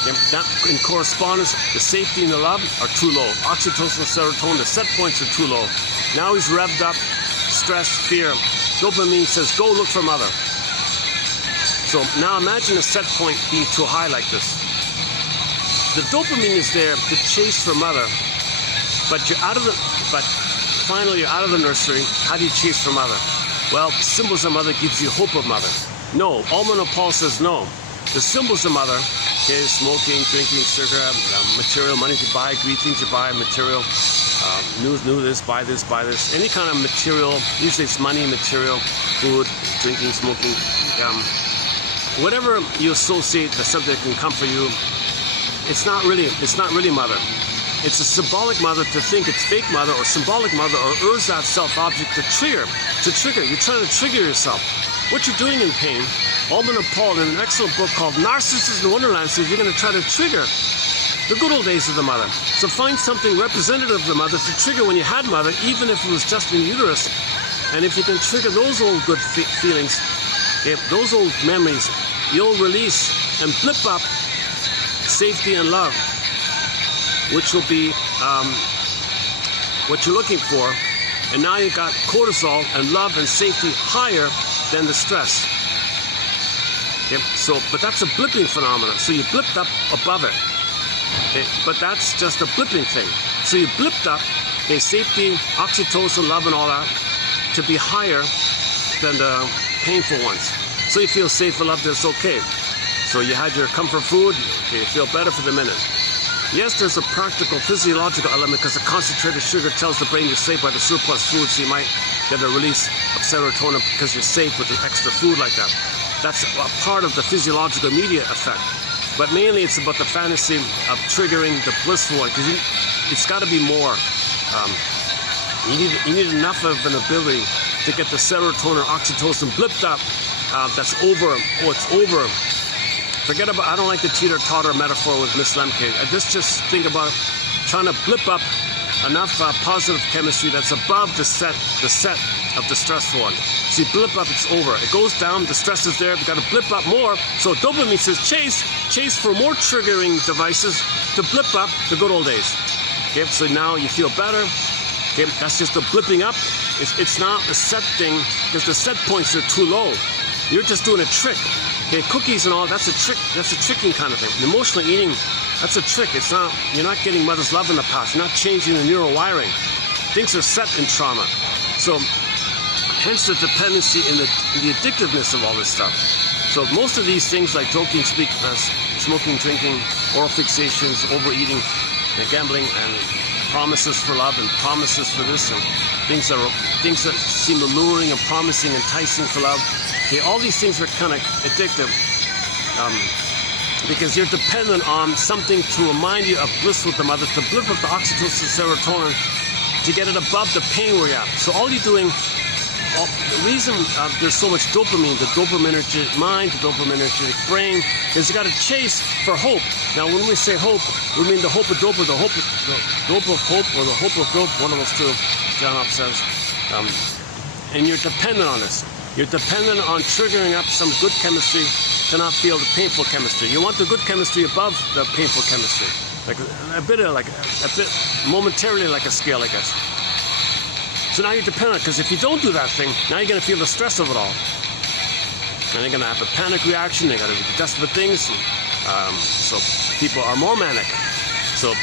Okay, that, in correspondence, the safety and the love are too low. Oxytocin, serotonin, the set points are too low. Now he's revved up, stress, fear. Dopamine says, go look for mother. So now imagine a set point being too high like this. The dopamine is there to chase for mother. But finally you're out of the nursery. How do you chase for mother? Well, symbols of mother gives you hope of mother. No, Almond Paul says no. The symbols of mother, okay, smoking, drinking, cigarette, material, money to buy, greetings to buy, material, new this, buy this, any kind of material. Usually it's money, material, food, drinking, smoking, whatever you associate the subject can come for you. It's not really mother. It's a symbolic mother to think it's fake mother or symbolic mother or ersatz self-object to trigger. You're trying to trigger yourself. What you're doing in pain, Almond Paul in an excellent book called Narcissus in Wonderland says you're going to try to trigger the good old days of the mother. So find something representative of the mother to trigger when you had mother, even if it was just in uterus. And if you can trigger those old good feelings, those old memories, you'll release and blip up safety and love, which will be what you're looking for. And now you've got cortisol and love and safety higher than the stress. Okay, but that's a blipping phenomenon. So you blipped up above it. Okay, but that's just a blipping thing. So you blipped up safety, oxytocin, love, and all that to be higher than the painful ones. So you feel safe and loved, it's okay. So you had your comfort food, you feel better for the minute. Yes, there's a practical physiological element because the concentrated sugar tells the brain you're safe by the surplus food, so you might get a release of serotonin because you're safe with the extra food like that. That's a part of the physiological immediate effect. But mainly it's about the fantasy of triggering the blissful one, because it's got to be more. You need enough of an ability to get the serotonin or oxytocin blipped up. That's over. Oh, it's over. Forget about, I don't like the teeter-totter metaphor with Miss Lemke. Just think about trying to blip up enough positive chemistry that's above the set of the stressful one. So you blip up, it's over. It goes down, the stress is there, you've got to blip up more. So dopamine says chase for more triggering devices to blip up the good old days. Okay, so now you feel better. Okay, that's just a blipping up. It's not a set thing because the set points are too low. You're just doing a trick. Okay, cookies and all, that's a trick. That's a tricking kind of thing. Emotional eating, that's a trick. It's not, you're not getting mother's love in the past. You're not changing the neural wiring. Things are set in trauma. So, hence the dependency in the addictiveness of all this stuff. So most of these things like joking, smoking, drinking, oral fixations, overeating, and gambling, and promises for love and promises for this, and things that seem alluring and promising, enticing for love. Okay, all these things are kind of addictive because you're dependent on something to remind you of bliss with the mother, to blip up the oxytocin, serotonin, to get it above the pain we're at. So all you're doing, the reason there's so much dopamine, the dopaminergic mind, the dopaminergic brain, is you got to chase for hope. Now, when we say hope, we mean the hope of dope, or the hope of hope, or the hope of dope, one of those two, John Hoppe says. And you're dependent on this. You're dependent on triggering up some good chemistry to not feel the painful chemistry. You want the good chemistry above the painful chemistry. Like a bit momentarily like a scale, I guess. So now you're dependent, because if you don't do that thing, now you're going to feel the stress of it all. and they're going to have a panic reaction. They got to do desperate things. So people are more manic. So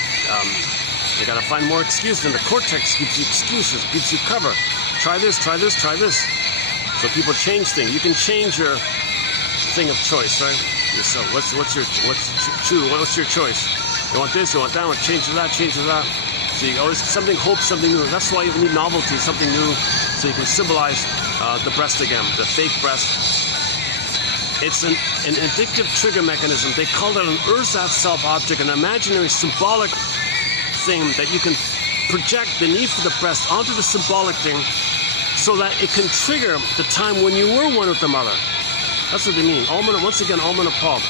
they got to find more excuses, and the cortex gives you excuses, gives you cover. Try this, try this, try this. So people change things. You can change your thing of choice, right? So what's your choice? You want this, you want that, change to that, change to that. So you always hope something new. That's why you need novelty, something new, so you can symbolize the breast again, the fake breast. It's an addictive trigger mechanism. They call it an ersatz self object, an imaginary symbolic thing that you can project the need for the breast onto the symbolic thing, so that it can trigger the time when you were one with the mother. That's what they mean. Once again, Alman and Paul.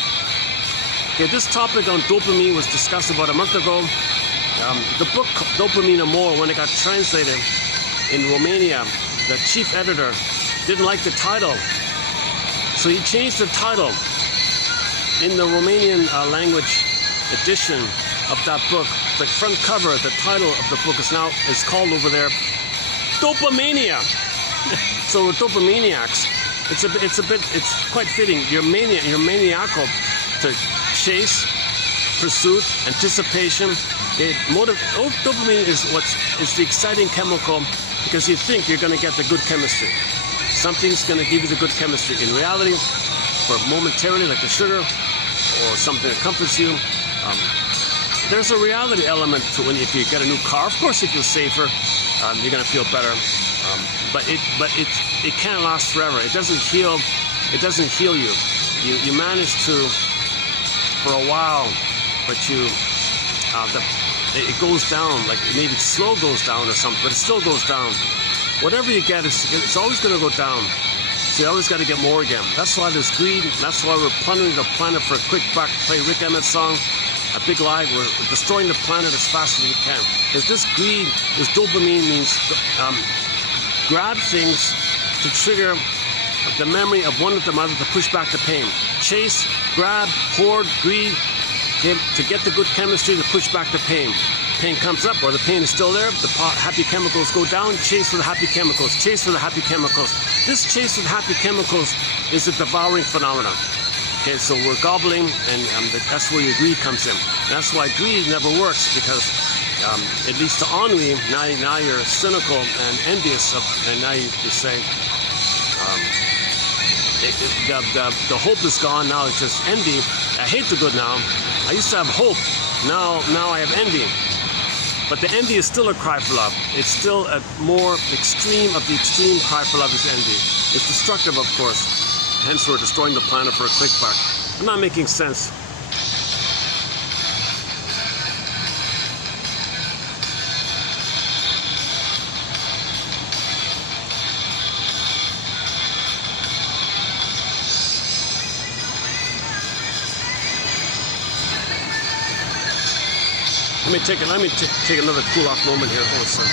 Okay, this topic on dopamine was discussed about a month ago. The book Dopamine and More, when it got translated in Romania, the chief editor didn't like the title. So he changed the title. In the Romanian language edition of that book, the front cover, the title of the book is called over there Dopamania. So we're dopamaniacs. It's quite fitting. You're maniacal to chase, pursuit, anticipation. Dopamine is the exciting chemical, because you think you're going to get the good chemistry. Something's going to give you the good chemistry. In reality, for momentarily, like the sugar or something that comforts you, there's a reality element to if you get a new car. Of course, you feel safer. You're going to feel better. But it can't last forever. It doesn't heal. It doesn't heal you. You manage to for a while, but it goes down. Like maybe slow goes down or something, but it still goes down. Whatever you get, it's always going to go down. So you always got to get more again. That's why there's greed. That's why we're plundering the planet for a quick buck. Play Rick Emmett's song, A Big Lie. We're destroying the planet as fast as we can. Because this greed, this dopamine means grab things to trigger the memory of one with the mother, to push back the pain. Chase, grab, hoard, greed, to get the good chemistry to push back the pain. Pain comes up, or the pain is still there, the happy chemicals go down, chase for the happy chemicals, chase for the happy chemicals. This chase for the happy chemicals is a devouring phenomenon. Okay, so we're gobbling, and that's where your greed comes in. That's why greed never works, because it leads to ennui. Now you're cynical and envious, and now you say, the hope is gone, now it's just envy. I hate the good now. I used to have hope, now I have envy. But the envy is still a cry for love. It's still a more extreme of the extreme cry for love is envy. It's destructive, of course. Hence, we're destroying the planet for a quick buck. I'm not making sense. Let me take another cool off moment here. Hold on a second.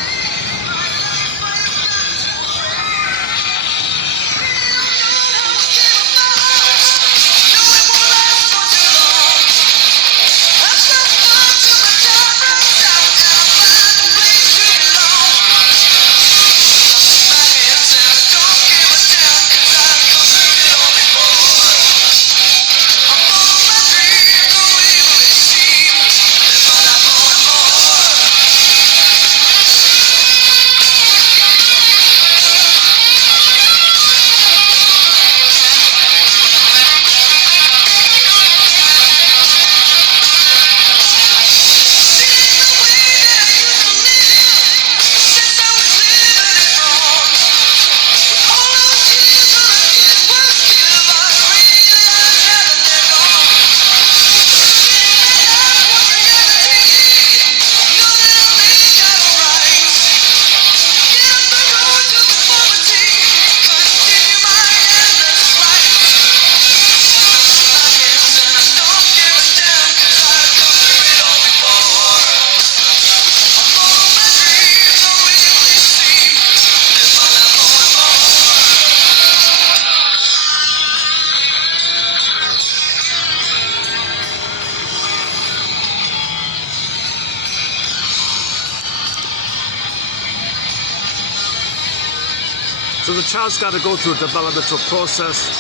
So the child's got to go through a developmental process.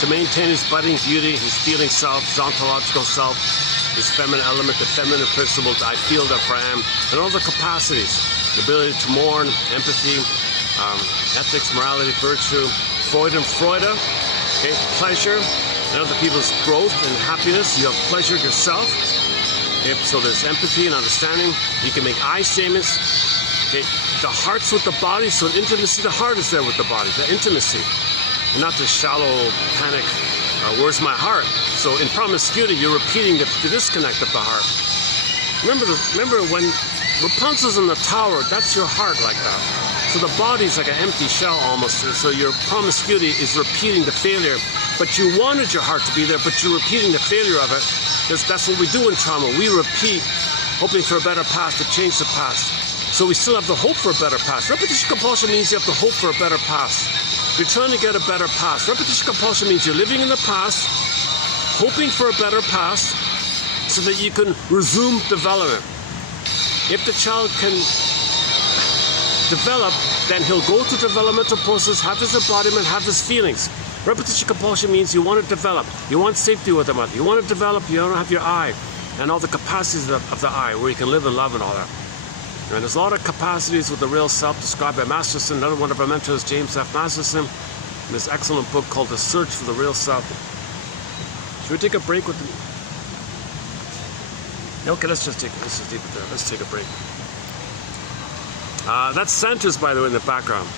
to maintain his budding beauty, his feeling self, his ontological self, his feminine element, the feminine principle, I feel therefore I am, and all the capacities, the ability to mourn, empathy, ethics, morality, virtue, Freud and Freude, okay, pleasure, and other people's growth and happiness. You have pleasure yourself. Okay, so there's empathy and understanding. You can make I statements. Okay, the heart's with the body, so in intimacy, the heart is there with the body, the intimacy, and not the shallow panic, where's my heart? So in promiscuity, you're repeating the disconnect of the heart. Remember when Rapunzel's in the tower, that's your heart like that. So the body's like an empty shell almost. So your promiscuity is repeating the failure. But you wanted your heart to be there, but you're repeating the failure of it. Because that's what we do in trauma. We repeat, hoping for a better past, to change the past. So we still have the hope for a better past. Repetition compulsion means you have the hope for a better past. You're trying to get a better past. Repetition compulsion means you're living in the past, hoping for a better past, so that you can resume development. If the child can develop, then he'll go through developmental process, have his embodiment, have his feelings. Repetition compulsion means you want to develop. You want safety with the mother. You want to develop, you don't have your I, and all the capacities of the I, where you can live and love and all that. And there's a lot of capacities with the real self described by Masterson. Another one of our mentors, James F. Masterson, in this excellent book called The Search for the Real Self. Should we take a break with the... Okay, let's just leave it there. Let's take a break. That's Santos, by the way, in the background.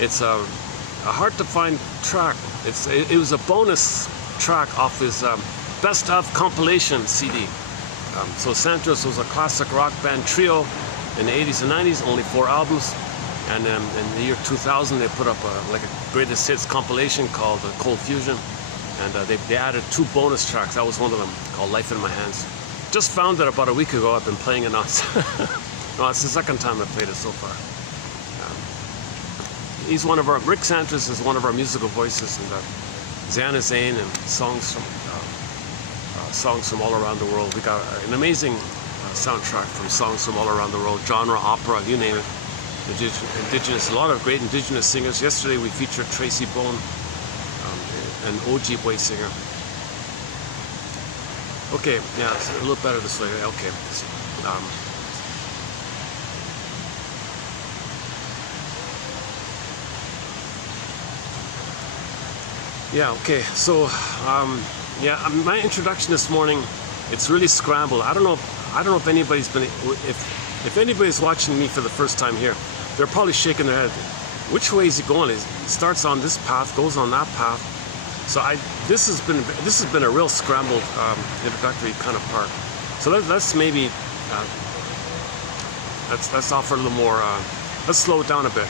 It's a hard-to-find track. It was a bonus track off his Best Of compilation CD. So Santos was a classic rock band trio in the 80s and 90s, only 4 albums. And in the year 2000, they put up like a greatest hits compilation called Cold Fusion. And they added 2 bonus tracks. That was one of them, called Life in My Hands. Just found it about a week ago. I've been playing it now. No, it's the second time I've played it so far. He's one of our, Rick Santos is one of our musical voices, and Zana Zane, and songs from all around the world. We got an amazing soundtrack from songs from all around the world, genre, opera, you name it. Indigenous, a lot of great indigenous singers. Yesterday we featured Tracy Bone, an Ojibwe singer. Okay, yeah, it's a little better this way. Okay. Yeah, okay, so yeah, my introduction this morning, it's really scrambled. I don't know if anybody's been, if anybody's watching me for the first time here, they're probably shaking their head. Which way is he going? He starts on this path, goes on that path. So this has been a real scrambled introductory kind of part. So let's maybe let's offer a little more. Let's slow it down a bit.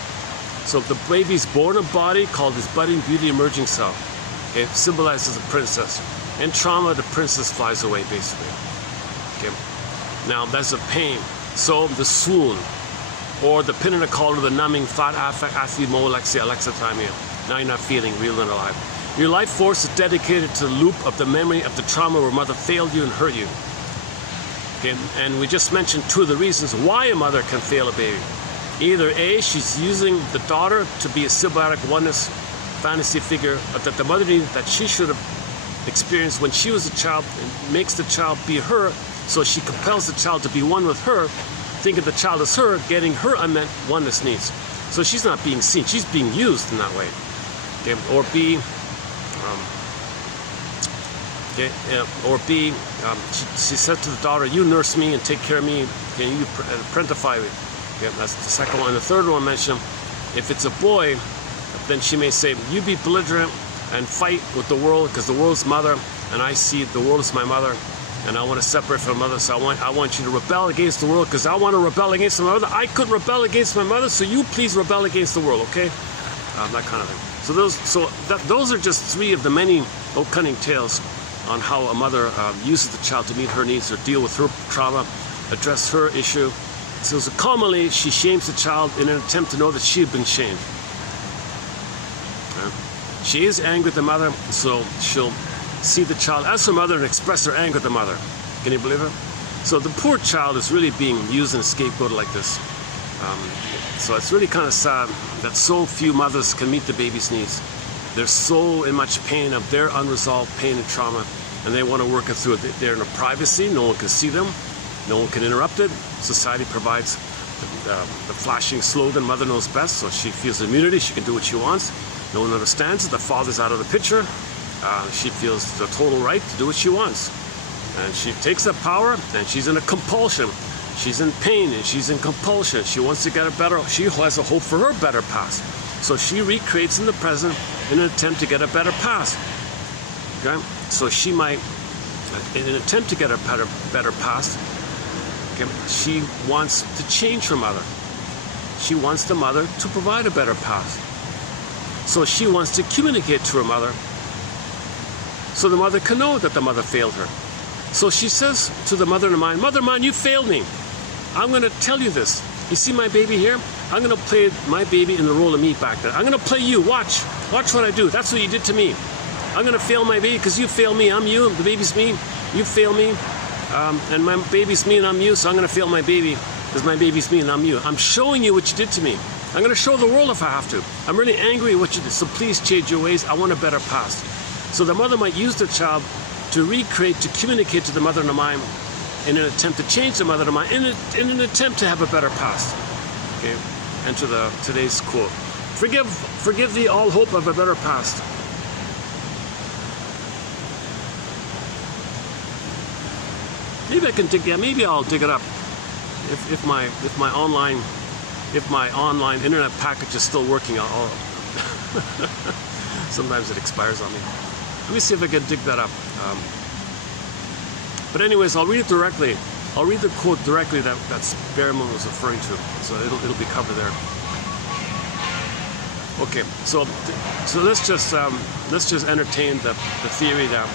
So the baby's born a body called his budding beauty emerging self. It symbolizes a princess. In trauma, the princess flies away, basically. Okay. Now there's a pain. So the swoon, or the pin in the collar, the numbing thought affect, alexithymia. Now you're not feeling real and alive. Your life force is dedicated to the loop of the memory of the trauma where mother failed you and hurt you. Okay. And we just mentioned 2 of the reasons why a mother can fail a baby. Either A, she's using the daughter to be a symbiotic oneness fantasy figure that the mother needed, that she should have experienced when she was a child, and makes the child be her, so she compels the child to be one with her, thinking the child is her, getting her unmet oneness needs. So she's not being seen, she's being used in that way. Okay. Or B, she said to the daughter, you nurse me and take care of me, and you parentify me. Okay, that's the second one. And the third one mentioned, if it's a boy, then she may say, you be belligerent and fight with the world, because the world's mother, and I see the world as my mother, and I want to separate from mother, so I want you to rebel against the world, because I want to rebel against my mother. I couldn't rebel against my mother, so you please rebel against the world, okay? That kind of thing. So those are just 3 of the many cunning tales on how a mother uses the child to meet her needs or deal with her trauma, address her issue. So commonly, she shames the child in an attempt to know that she had been shamed. She is angry at the mother, so she'll see the child as her mother and express her anger at the mother. Can you believe it? So the poor child is really being used and scapegoated like this. So it's really kind of sad that so few mothers can meet the baby's needs. They're so in much pain of their unresolved pain and trauma, and they want to work it through. They're in a privacy. No one can see them. No one can interrupt it. Society provides the flashing slogan, mother knows best, so she feels immunity. She can do what she wants. No one understands it. The father's out of the picture. She feels the total right to do what she wants. And she takes that power, and she's in a compulsion. She's in pain, and she's in compulsion. She wants to get a better, she has a hope for her better past. So she recreates in the present in an attempt to get a better past. Okay? So she might, in an attempt to get a better past, okay, she wants to change her mother. She wants the mother to provide a better past. So she wants to communicate to her mother so the mother can know that the mother failed her. So she says to the mother in mind, "Mother of mine, you failed me. I'm going to tell you this. You see my baby here? I'm going to play my baby in the role of me back there. I'm going to play you. Watch what I do. That's what you did to me. I'm going to fail my baby because you fail me. I'm you. The baby's me. You fail me. And my baby's me and I'm you. So I'm going to fail my baby because my baby's me and I'm you. I'm showing you what you did to me. I'm going to show the world if I have to. I'm really angry at what you did. So please change your ways. I want a better past." So the mother might use the child to recreate, to communicate to the mother in the mind in an attempt to change the mother in the mind, in an attempt to have a better past. Okay, enter today's quote. Forgive thee all hope of a better past. Maybe I can dig. Yeah, maybe I'll dig it up if my online internet package is still working. I'll sometimes it expires on me. Let me see if I can dig that up. But anyways, I'll read it directly. I'll read the quote directly that's Bergler was referring to. So it'll be covered there. Okay, so let's just entertain the theory that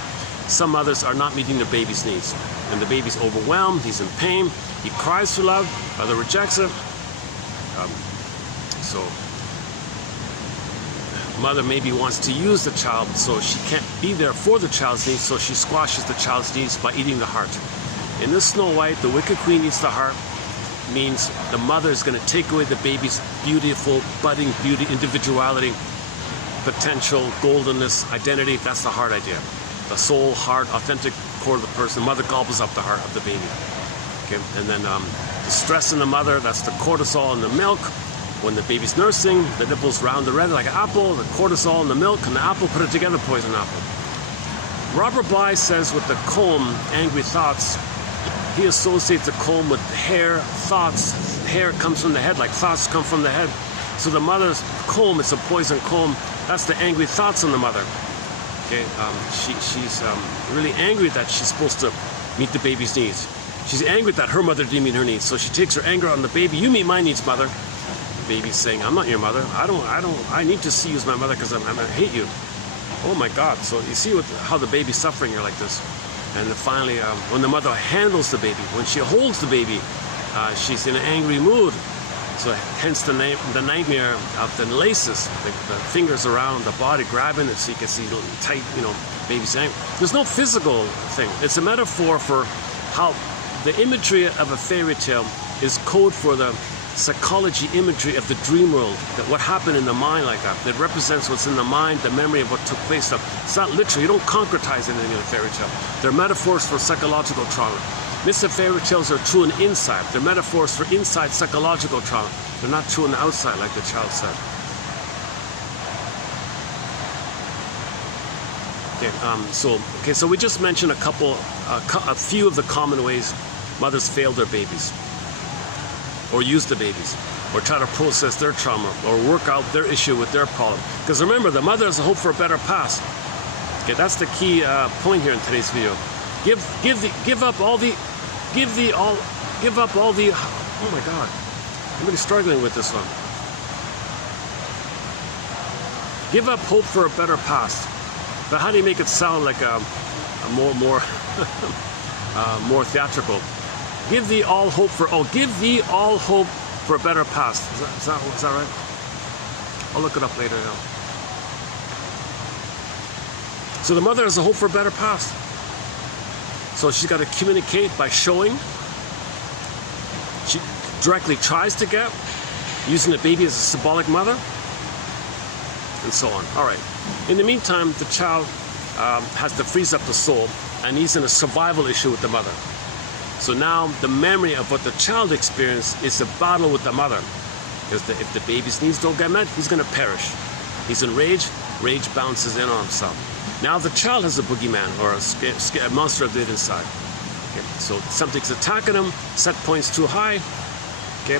some mothers are not meeting their baby's needs, and the baby's overwhelmed. He's in pain. He cries for love. Mother rejects it. So mother maybe wants to use the child, so she can't be there for the child's needs, so she squashes the child's needs by eating the heart. In this Snow White, the wicked queen eats the heart, means the mother is going to take away the baby's beautiful, budding beauty, individuality, potential, goldenness, identity. That's the heart idea. The soul, heart, authentic core of the person. The mother gobbles up the heart of the baby. Okay, and then the stress in the mother, that's the cortisol in the milk. When the baby's nursing, the nipples round the red like an apple, the cortisol in the milk and the apple, put it together, poison apple. Robert Bly says with the comb, angry thoughts, he associates the comb with hair, thoughts. Hair comes from the head, like thoughts come from the head. So the mother's comb, it's a poison comb, that's the angry thoughts on the mother. Okay, she's really angry that she's supposed to meet the baby's needs. She's angry that her mother didn't meet her needs, so she takes her anger on the baby. You meet my needs, mother. Baby's saying, "I'm not your mother. I need to see you as my mother because I hate you." Oh my God! So you see how the baby's suffering here like this, and then finally, when the mother handles the baby, when she holds the baby, she's in an angry mood. So hence the nightmare of the laces, the fingers around the body grabbing it, so you can see tight, baby's angry. There's no physical thing. It's a metaphor for how the imagery of a fairy tale is code for the psychology imagery of the dream world, that what happened in the mind like that. It represents what's in the mind, the memory of what took place. It's not literal. You don't concretize anything in a fairy tale. They're metaphors for psychological trauma. Myths and fairy tales are true in inside. They're metaphors for inside psychological trauma. They're not true on the outside, like the child said. Okay, so we just mentioned a few of the common ways mothers fail their babies, or use the babies, or try to process their trauma, or work out their issue with their problem. Because remember, the mother has a hope for a better past. Okay, that's the key point here in today's video. Give up all the. Oh my God, I'm really struggling with this one. Give up hope for a better past. But how do you make it sound like a more more theatrical? Give thee all hope for a better past. Is that right? I'll look it up later now. So the mother has a hope for a better past. So she's got to communicate by showing. She directly tries to get, using the baby as a symbolic mother. and so on. All right. In the meantime, the child has to freeze up the soul, and he's in a survival issue with the mother. So now the memory of what the child experienced is a battle with the mother. Because if the baby's needs don't get met, he's going to perish. He's in rage. Rage bounces in on himself. Now the child has a boogeyman, or a monster of the inside. Okay, so something's attacking him. Set point's too high. Okay,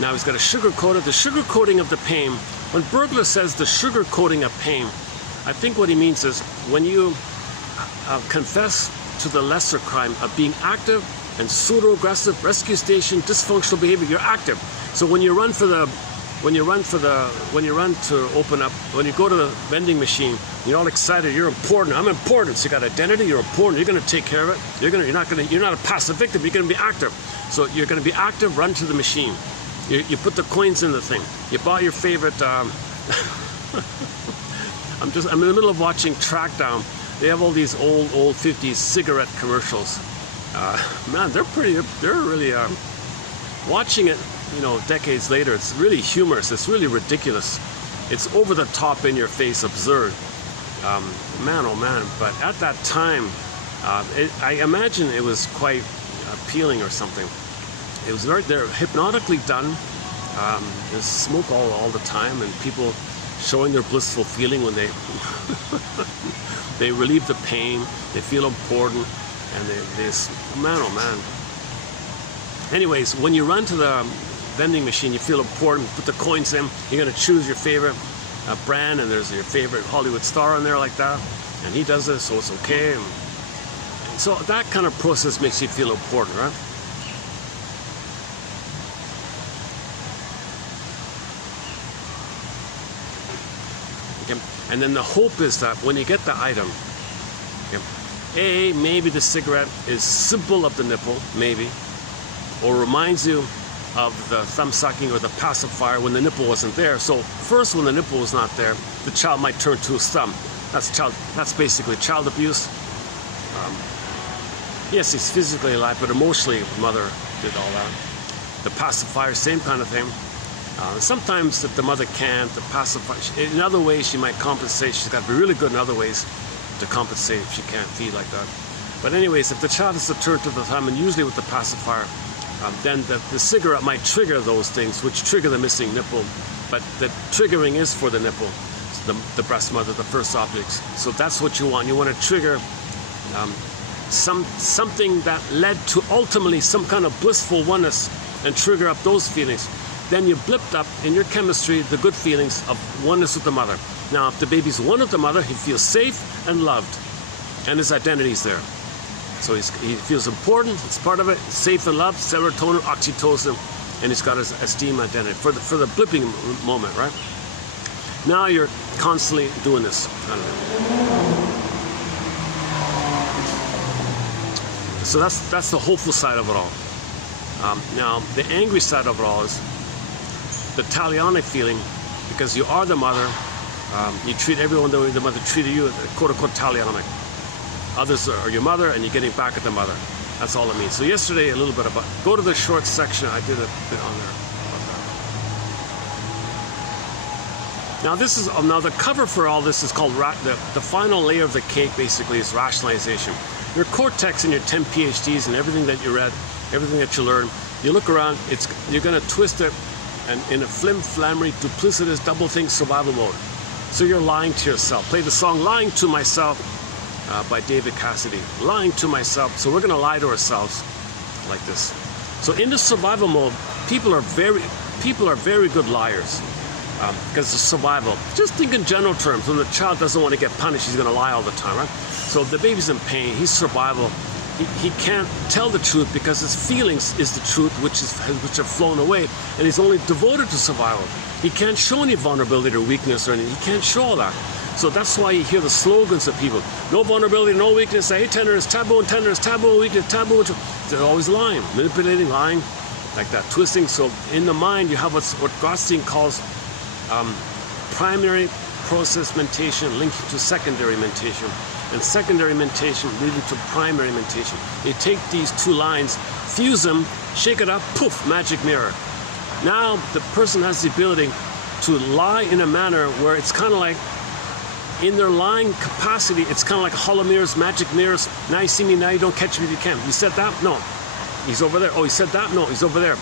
now he's got to sugarcoat it. The sugarcoating of the pain. When Bergler says the sugarcoating of pain, I think what he means is when you confess to the lesser crime of being active and pseudo-aggressive, rescue station, dysfunctional behavior, you're active. So when you run when you run to open up, when you go to the vending machine, you're all excited, you're important, I'm important. So you got identity, you're important, you're gonna take care of it. You're not a passive victim, you're gonna be active. So you're gonna be active, run to the machine. You put the coins in the thing. You bought your favorite, I'm in the middle of watching Trackdown. They have all these old 50s cigarette commercials. Man, they're really, watching it, decades later, it's really humorous, it's really ridiculous. It's over the top, in your face, absurd. Man, oh man, but at that time, I imagine it was quite appealing or something. It was they're hypnotically done. There's smoke all the time, and people showing their blissful feeling when they they relieve the pain, they feel important, and they man, oh man. Anyways, when you run to the vending machine, you feel important, put the coins in, you're going to choose your favorite brand, and there's your favorite Hollywood star in there like that, and he does this, so it's okay. And so that kind of process makes you feel important, right? Okay. And then the hope is that when you get the item, okay, maybe the cigarette is simple of the nipple, maybe, or reminds you of the thumb sucking or the pacifier when the nipple wasn't there. So first, when the nipple was not there, the child might turn to his thumb. That's basically child abuse. Yes, he's physically alive, but emotionally, mother did all that. The pacifier, same kind of thing. Sometimes if the mother can't, the pacifier, in other ways she might compensate. She's got to be really good in other ways to compensate if she can't feed like that. But anyways, if the child has to turn to the thumb, and usually with the pacifier, then the cigarette might trigger those things, which trigger the missing nipple. But the triggering is for the nipple, the breast mother, the first objects. So that's what you want. You want to trigger something that led to ultimately some kind of blissful oneness, and trigger up those feelings. Then you blipped up in your chemistry the good feelings of oneness with the mother. Now, if the baby's one with the mother, he feels safe and loved, and his identity's there. So he feels important, it's part of it, safe and loved, serotonin, oxytocin, and he's got his esteem identity for the blipping moment, right? Now you're constantly doing this. So that's the hopeful side of it all. Now, the angry side of it all is the talionic feeling, because you are the mother, you treat everyone the way the mother treated you, quote-unquote talionic. Others are your mother, and you're getting back at the mother. That's all it means. So yesterday, a little bit about, go to the short section, I did a bit on there about that. Now the cover for all this is called, the final layer of the cake basically is rationalization. Your cortex and your 10 PhDs and everything that you read, everything that you learned, you look around, you're gonna twist it and in a flim-flammery, duplicitous, double-think survival mode. So you're lying to yourself. Play the song Lying to Myself by David Cassidy. Lying to myself. So we're going to lie to ourselves like this. So in the survival mode, people are very good liars because it's survival. Just think in general terms. When the child doesn't want to get punished, he's going to lie all the time, right? So the baby's in pain. He's survival. He can't tell the truth because his feelings is the truth, which have flown away, and he's only devoted to survival. He can't show any vulnerability or weakness or anything. He can't show all that. So that's why you hear the slogans of people. No vulnerability, no weakness. I hate tenderness, taboo and tenderness, taboo and weakness, taboo. They're always lying, manipulating, lying, like that, twisting. So in the mind, you have what Gottstein calls primary process mentation linked to secondary mentation, and secondary mentation leading to primary mentation. You take these two lines, fuse them, shake it up, poof, magic mirror. Now the person has the ability to lie in a manner where it's kind of like, in their lying capacity, it's kind of like hollow mirrors, magic mirrors. Now you see me, now you don't catch me if you can. You said that? No. He's over there. Oh, he said that? No, he's over there.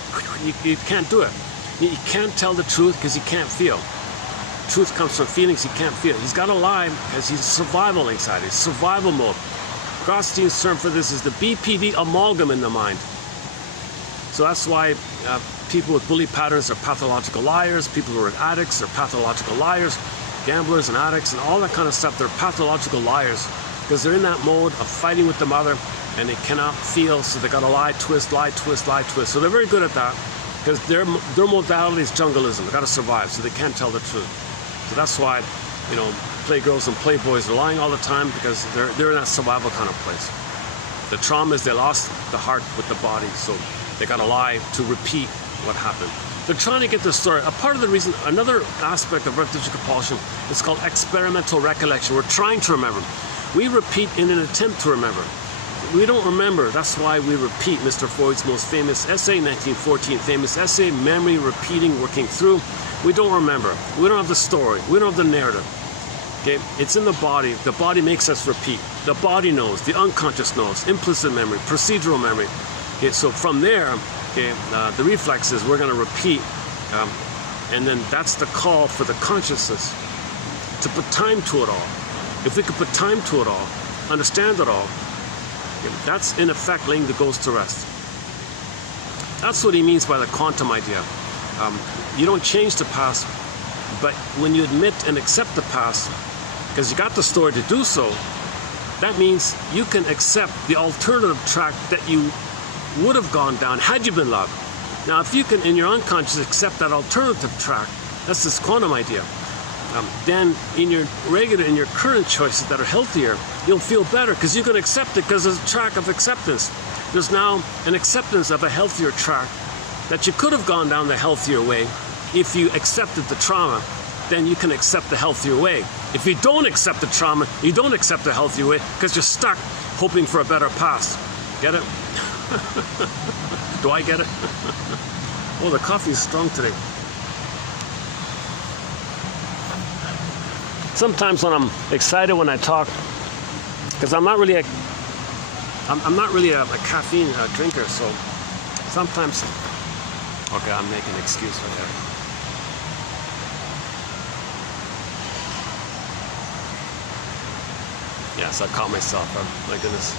You can't do it. You can't tell the truth because you can't feel. Truth comes from feelings you can't feel. He's got to lie because he's survival anxiety, survival mode. Grostein's term for this is the BPD amalgam in the mind. So that's why people with bully patterns are pathological liars. People who are addicts are pathological liars. Gamblers and addicts and all that kind of stuff, they're pathological liars because they're in that mode of fighting with the mother and they cannot feel, so they got to lie, twist, lie, twist, lie, twist. So they're very good at that because their modality is jungleism. They got to survive, so they can't tell the truth. So that's why, you know, playgirls and playboys are lying all the time because they're in that survival kind of place. The trauma is they lost the heart with the body, so they got to lie to repeat what happened. They're trying to get the story. A part of the reason, another aspect of repetition compulsion is called experimental recollection. We're trying to remember. We repeat in an attempt to remember. We don't remember. That's why we repeat. Mr. Freud's most famous essay, 1914 famous essay, memory, repeating, working through. We don't remember. We don't have the story. We don't have the narrative. Okay, it's in the body. The body makes us repeat. The body knows. The unconscious knows. Implicit memory, procedural memory. Okay, so from there, okay, the reflex is we're going to repeat, and then that's the call for the consciousness to put time to it all. If we could put time to it all, understand it all, okay, that's in effect laying the ghost to rest. That's what he means by the quantum idea. You don't change the past, but when you admit and accept the past, because you got the story to do so, that means you can accept the alternative track that you would have gone down had you been loved. Now, if you can, in your unconscious, accept that alternative track, that's this quantum idea, then in your current choices that are healthier, you'll feel better because you can accept it because there's a track of acceptance. There's now an acceptance of a healthier track that you could have gone down the healthier way. If you accepted the trauma, then you can accept the healthier way. If you don't accept the trauma, you don't accept the healthier way because you're stuck hoping for a better past. Get it? Do I get it? Oh, the coffee is strong today. Sometimes when I'm excited when I talk, because I'm not really a caffeine drinker, so sometimes. Okay, I'm making an excuse right there. Yes, I caught myself. Oh, my goodness.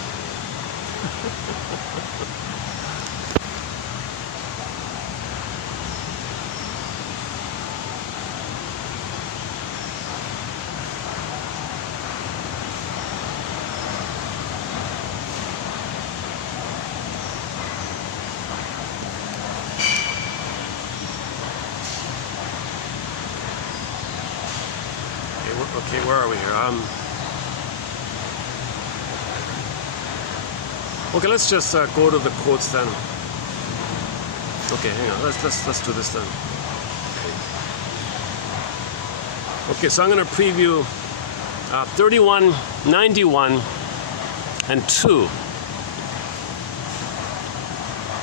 Okay, where are we here? Okay, let's just go to the quotes then. Okay, hang on. Let's do this then. Okay, so I'm going to preview 31, 91, and 2.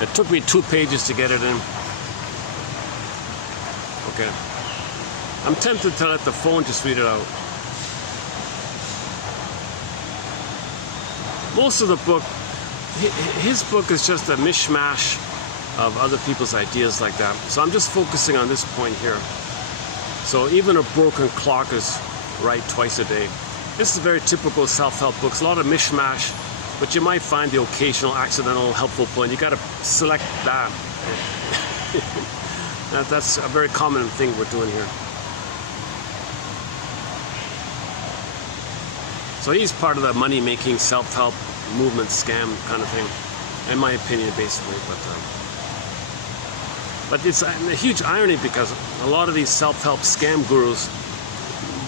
It took me 2 pages to get it in. Okay. I'm tempted to let the phone just read it out. Most of the book, his book is just a mishmash of other people's ideas like that. So I'm just focusing on this point here. So even a broken clock is right twice a day. This is very typical self-help books. A lot of mishmash, but you might find the occasional accidental helpful point. You got to select that. That's a very common thing we're doing here. So he's part of the money-making, self-help movement scam kind of thing, in my opinion, basically. But it's a huge irony because a lot of these self-help scam gurus,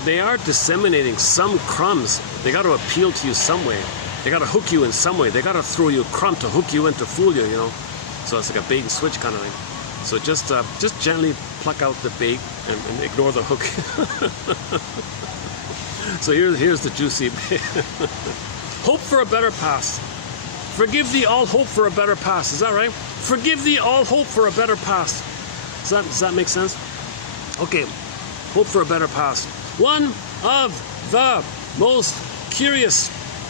they are disseminating some crumbs. They got to appeal to you some way. They got to hook you in some way. They got to throw you a crumb to hook you in, to fool you, you know. So it's like a bait and switch kind of thing. So just gently pluck out the bait and ignore the hook. So here's the juicy bit. Hope for a better past. Forgive thee, all hope for a better past. Is that right? Forgive thee, all hope for a better past. Does that make sense? Okay, hope for a better past. One of the most curious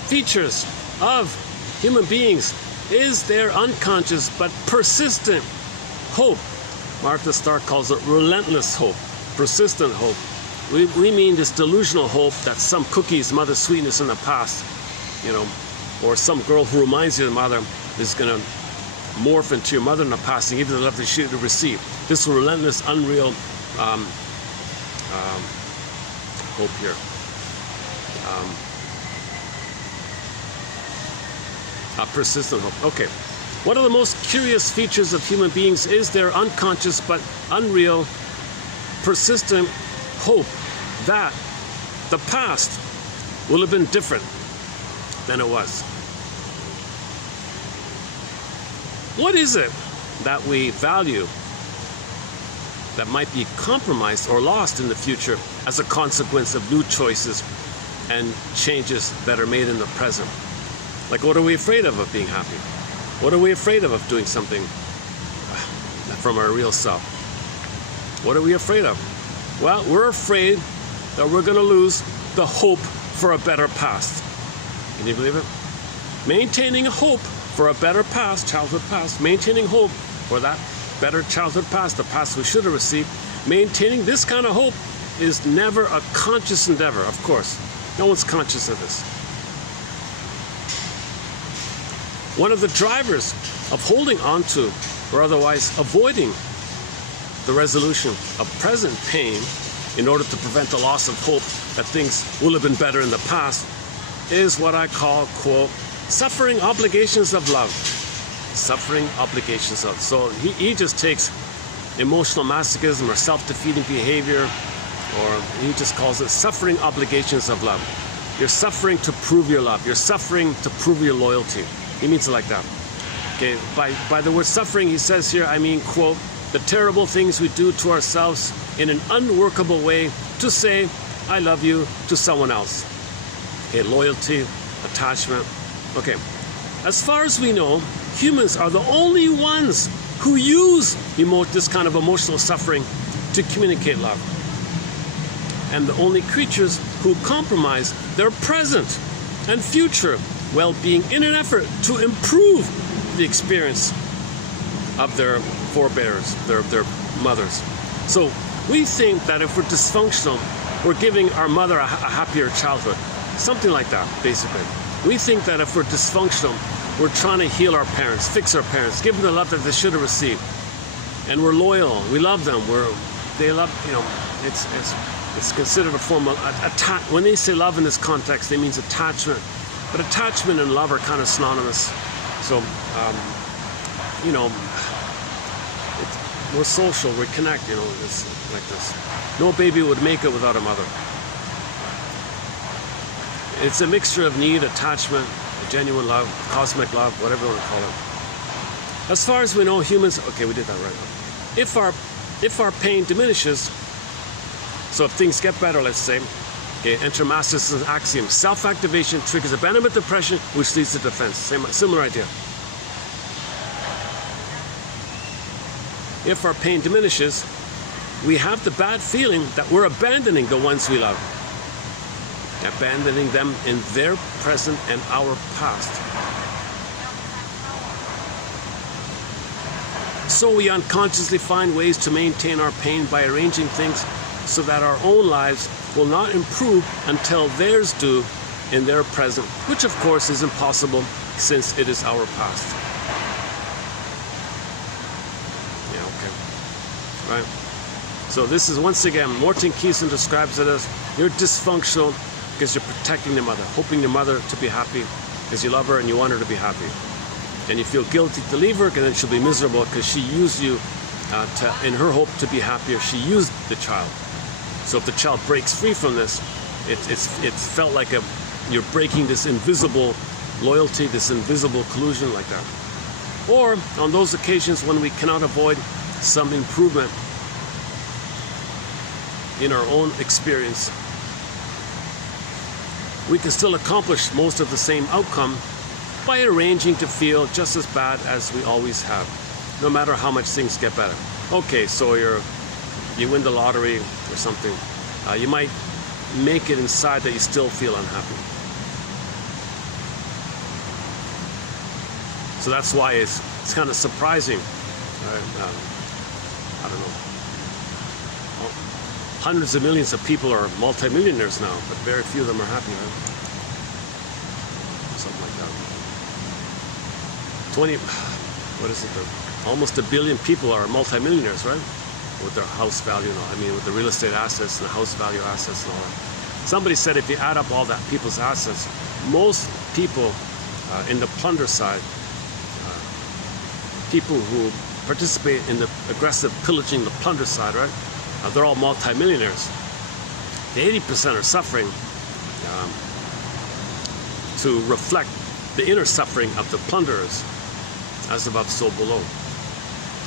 features of human beings is their unconscious but persistent hope. Martha Stark calls it relentless hope, persistent hope. We mean this delusional hope that some cookie's mother's sweetness in the past, or some girl who reminds you of the mother is going to morph into your mother in the past and give you the love that she should receive. This relentless, unreal hope here. Persistent hope. Okay. One of the most curious features of human beings is their unconscious but unreal, persistent hope that the past will have been different than it was. What is it that we value that might be compromised or lost in the future as a consequence of new choices and changes that are made in the present? Like, what are we afraid of being happy? What are we afraid of doing something from our real self? What are we afraid of? Well, we're afraid that we're going to lose the hope for a better past. Can you believe it? Maintaining a hope for a better past, childhood past, maintaining hope for that better childhood past, the past we should have received, maintaining this kind of hope is never a conscious endeavor, of course. No one's conscious of this. One of the drivers of holding on to, or otherwise avoiding, the resolution of present pain in order to prevent the loss of hope that things will have been better in the past is what I call, quote, suffering obligations of love. Suffering obligations of. So he just takes emotional masochism or self-defeating behavior, or he just calls it suffering obligations of love. You're suffering to prove your love. You're suffering to prove your loyalty. He means it like that. Okay, by the word suffering, he says here, I mean, quote, the terrible things we do to ourselves in an unworkable way to say, I love you to someone else. Okay, loyalty, attachment. Okay, as far as we know, humans are the only ones who use this kind of emotional suffering to communicate love. And the only creatures who compromise their present and future well-being in an effort to improve the experience of their forebears, their mothers. So we think that if we're dysfunctional, we're giving our mother a happier childhood. Something like that, basically. We think that if we're dysfunctional, we're trying to heal our parents, fix our parents, give them the love that they should have received. And we're loyal, we love them, they love, it's considered a form of attachment. When they say love in this context, it means attachment. But attachment and love are kind of synonymous. So, we're social, we connect, it's like this. No baby would make it without a mother. It's a mixture of need, attachment, genuine love, cosmic love, whatever you want to call it. As far as we know, humans, okay, we did that right. If our pain diminishes, so if things get better, let's say, okay, enter Master's axiom, self-activation triggers abandonment depression, which leads to defense. Similar idea. If our pain diminishes, we have the bad feeling that we're abandoning the ones we love. Abandoning them in their present and our past. So we unconsciously find ways to maintain our pain by arranging things so that our own lives will not improve until theirs do in their present, which of course is impossible since it is our past. Yeah, okay. Right? So this is, once again, Morton Keeson describes it as you're dysfunctional because you're protecting the mother, hoping the mother to be happy because you love her and you want her to be happy. And you feel guilty to leave her, and then she'll be miserable because she used you in her hope to be happier. She used the child. So if the child breaks free from this, it's felt like you're breaking this invisible loyalty, this invisible collusion like that. Or on those occasions when we cannot avoid some improvement in our own experience, we can still accomplish most of the same outcome by arranging to feel just as bad as we always have, no matter how much things get better. Okay, so you win the lottery or something, you might make it inside that you still feel unhappy. So that's why it's kind of surprising. Right? I don't know. Hundreds of millions of people are multimillionaires now, but very few of them are happy, right? Something like that. Almost 1 billion people are multimillionaires, right? With their house value and all. I mean, with the real estate assets and the house value assets and all that. Somebody said if you add up all that people's assets, most people in the plunder side, people who participate in the aggressive pillaging the plunder side, right? They're all multimillionaires. The 80% are suffering to reflect the inner suffering of the plunderers, as above, so below.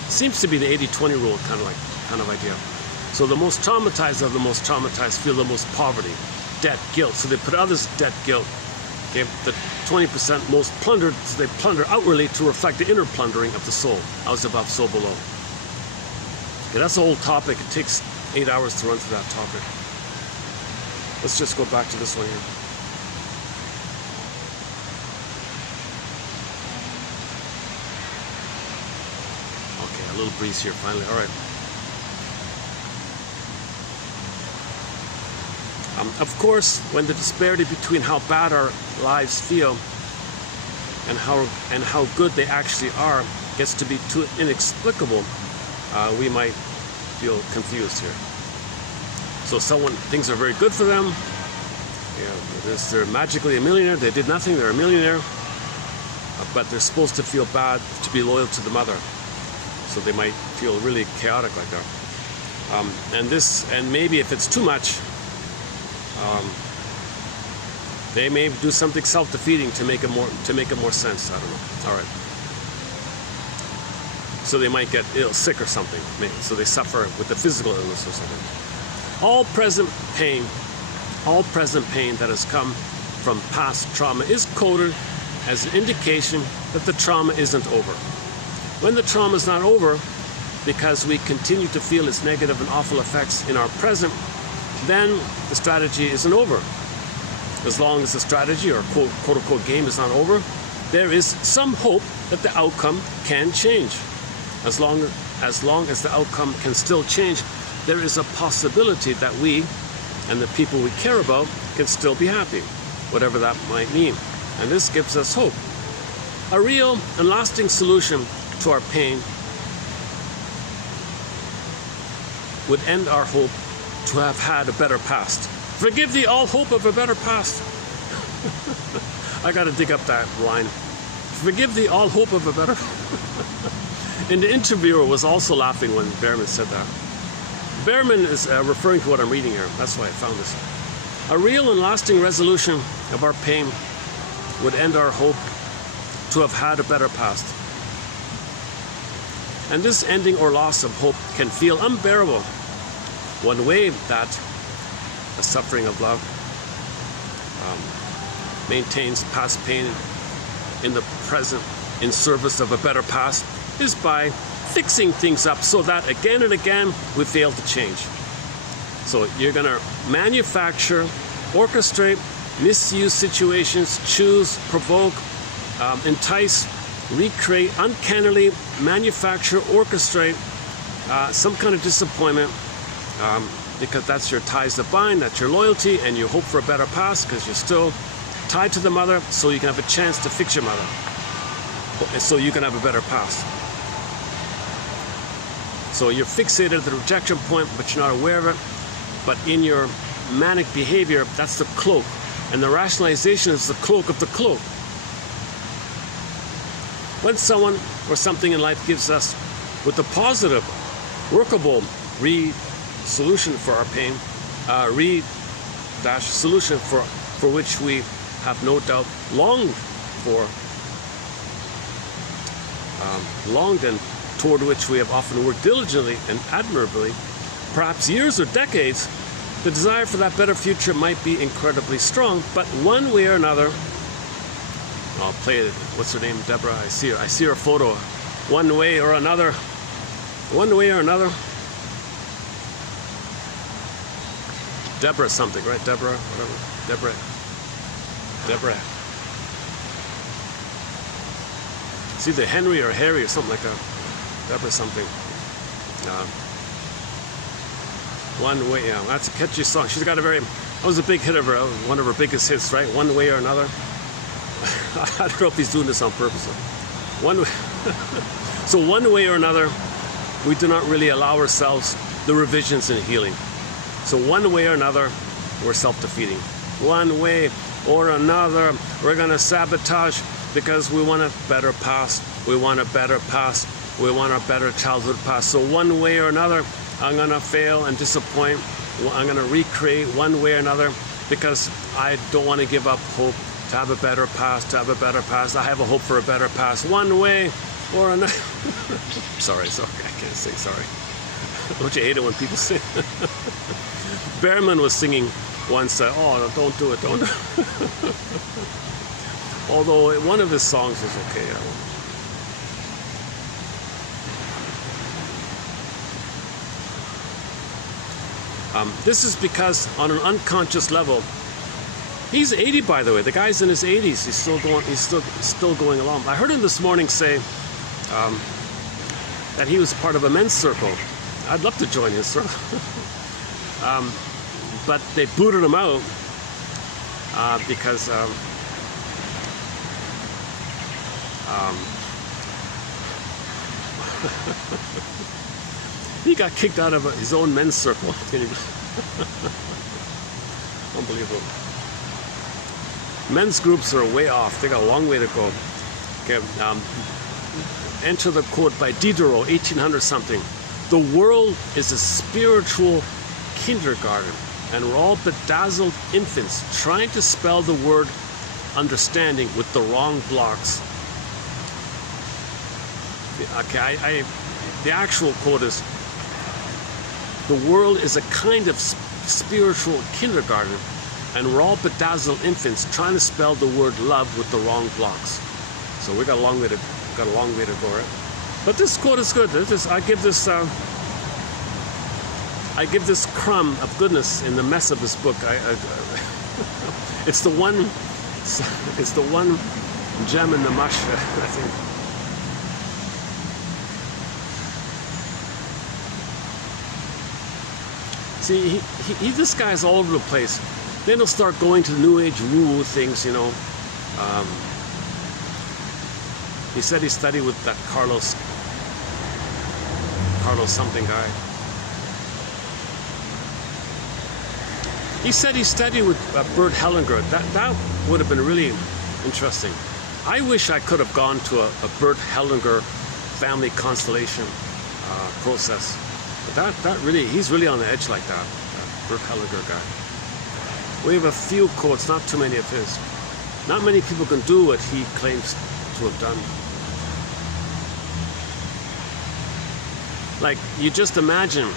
Seems to be the 80-20 rule kind of idea. So the most traumatized of the most traumatized feel the most poverty, debt, guilt. So they put others' debt, guilt. Okay, the 20% most plundered, so they plunder outwardly to reflect the inner plundering of the soul, as above, so below. Okay, that's a whole topic. It takes 8 hours to run through that topic. Let's just go back to this one here. Okay, a little breeze here finally. All right. Of course, when the disparity between how bad our lives feel and how good they actually are gets to be too inexplicable, we might feel confused here. So things are very good for them. They're magically a millionaire. They did nothing. They're a millionaire. But they're supposed to feel bad to be loyal to the mother. So they might feel really chaotic like that. And maybe if it's too much, they may do something self-defeating to make it more sense. I don't know. All right. So they might get sick or something. So they suffer with the physical illness or something. All present pain that has come from past trauma is coded as an indication that the trauma isn't over. When the trauma is not over, because we continue to feel its negative and awful effects in our present, then the strategy isn't over. As long as the strategy or quote-unquote game is not over, there is some hope that the outcome can change. As long as the outcome can still change, there is a possibility that we and the people we care about can still be happy, whatever that might mean. And this gives us hope. A real and lasting solution to our pain would end our hope to have had a better past. Forgive thee all hope of a better past. I gotta dig up that line. Forgive thee all hope of a better. And the interviewer was also laughing when Bergler said that. Bergler is referring to what I'm reading here. That's why I found this. A real and lasting resolution of our pain would end our hope to have had a better past. And this ending or loss of hope can feel unbearable. One way that the suffering of love maintains past pain in the present in service of a better past is by fixing things up so that again and again we fail to change. So you're going to manufacture, orchestrate, misuse situations, choose, provoke, entice, recreate, uncannily manufacture, orchestrate some kind of disappointment because that's your ties that bind, that's your loyalty, and you hope for a better past because you're still tied to the mother so you can have a chance to fix your mother, so you can have a better past. So you're fixated at the rejection point, but you're not aware of it. But in your manic behavior, that's the cloak. And the rationalization is the cloak of the cloak. When someone or something in life gives us with a positive, workable solution for our pain, solution for which we have no doubt longed and toward which we have often worked diligently and admirably, perhaps years or decades, the desire for that better future might be incredibly strong, but one way or another, I'll play it, what's her name, Deborah, I see her photo, one way or another, Deborah something, right? Deborah, whatever. Deborah. It's either Henry or Harry or something like that. Deborah something. One Way, yeah, that's a catchy song. She's got a very, that was a big hit of her, one of her biggest hits, right? One Way or Another. I don't know if he's doing this on purpose. So one way or another, we do not really allow ourselves the revisions in healing. So one way or another, we're self-defeating. One way or another, we're going to sabotage because we want a better past. We want a better past. We want a better childhood past. So one way or another, I'm going to fail and disappoint. I'm going to recreate one way or another because I don't want to give up hope to have a better past, to have a better past. I have a hope for a better past. One way or another. Sorry, I can't sing, sorry. Don't you hate it when people sing? Behrman was singing once, oh, don't do it, don't do it. Although one of his songs is okay. This is because on an unconscious level, he's 80, by the way. The guy's in his 80s. He's still going. He's still going along. I heard him this morning say that he was part of a men's circle. I'd love to join his circle, but they booted him out because he got kicked out of his own men's circle. Unbelievable. Men's groups are way off. They got a long way to go. Okay, enter the quote by Diderot, 1800 something. The world is a spiritual kindergarten, and we're all bedazzled infants trying to spell the word understanding with the wrong blocks. Okay, the actual quote is, the world is a kind of spiritual kindergarten, and we're all bedazzled infants trying to spell the word love with the wrong blocks. So we got a long way to go, right? But this quote is good. I give this crumb of goodness in the mess of this book. It's the one gem in the mush, I think. See, this guy's all over the place. Then he'll start going to the New Age woo-woo things, you know. He said he studied with that Carlos something guy. He said he studied with Bert Hellinger. That would have been really interesting. I wish I could have gone to a Bert Hellinger family constellation process. But that really, he's really on the edge like that Bert Hellinger guy. We have a few quotes, not too many of his. Not many people can do what he claims to have done. Like, you just imagine,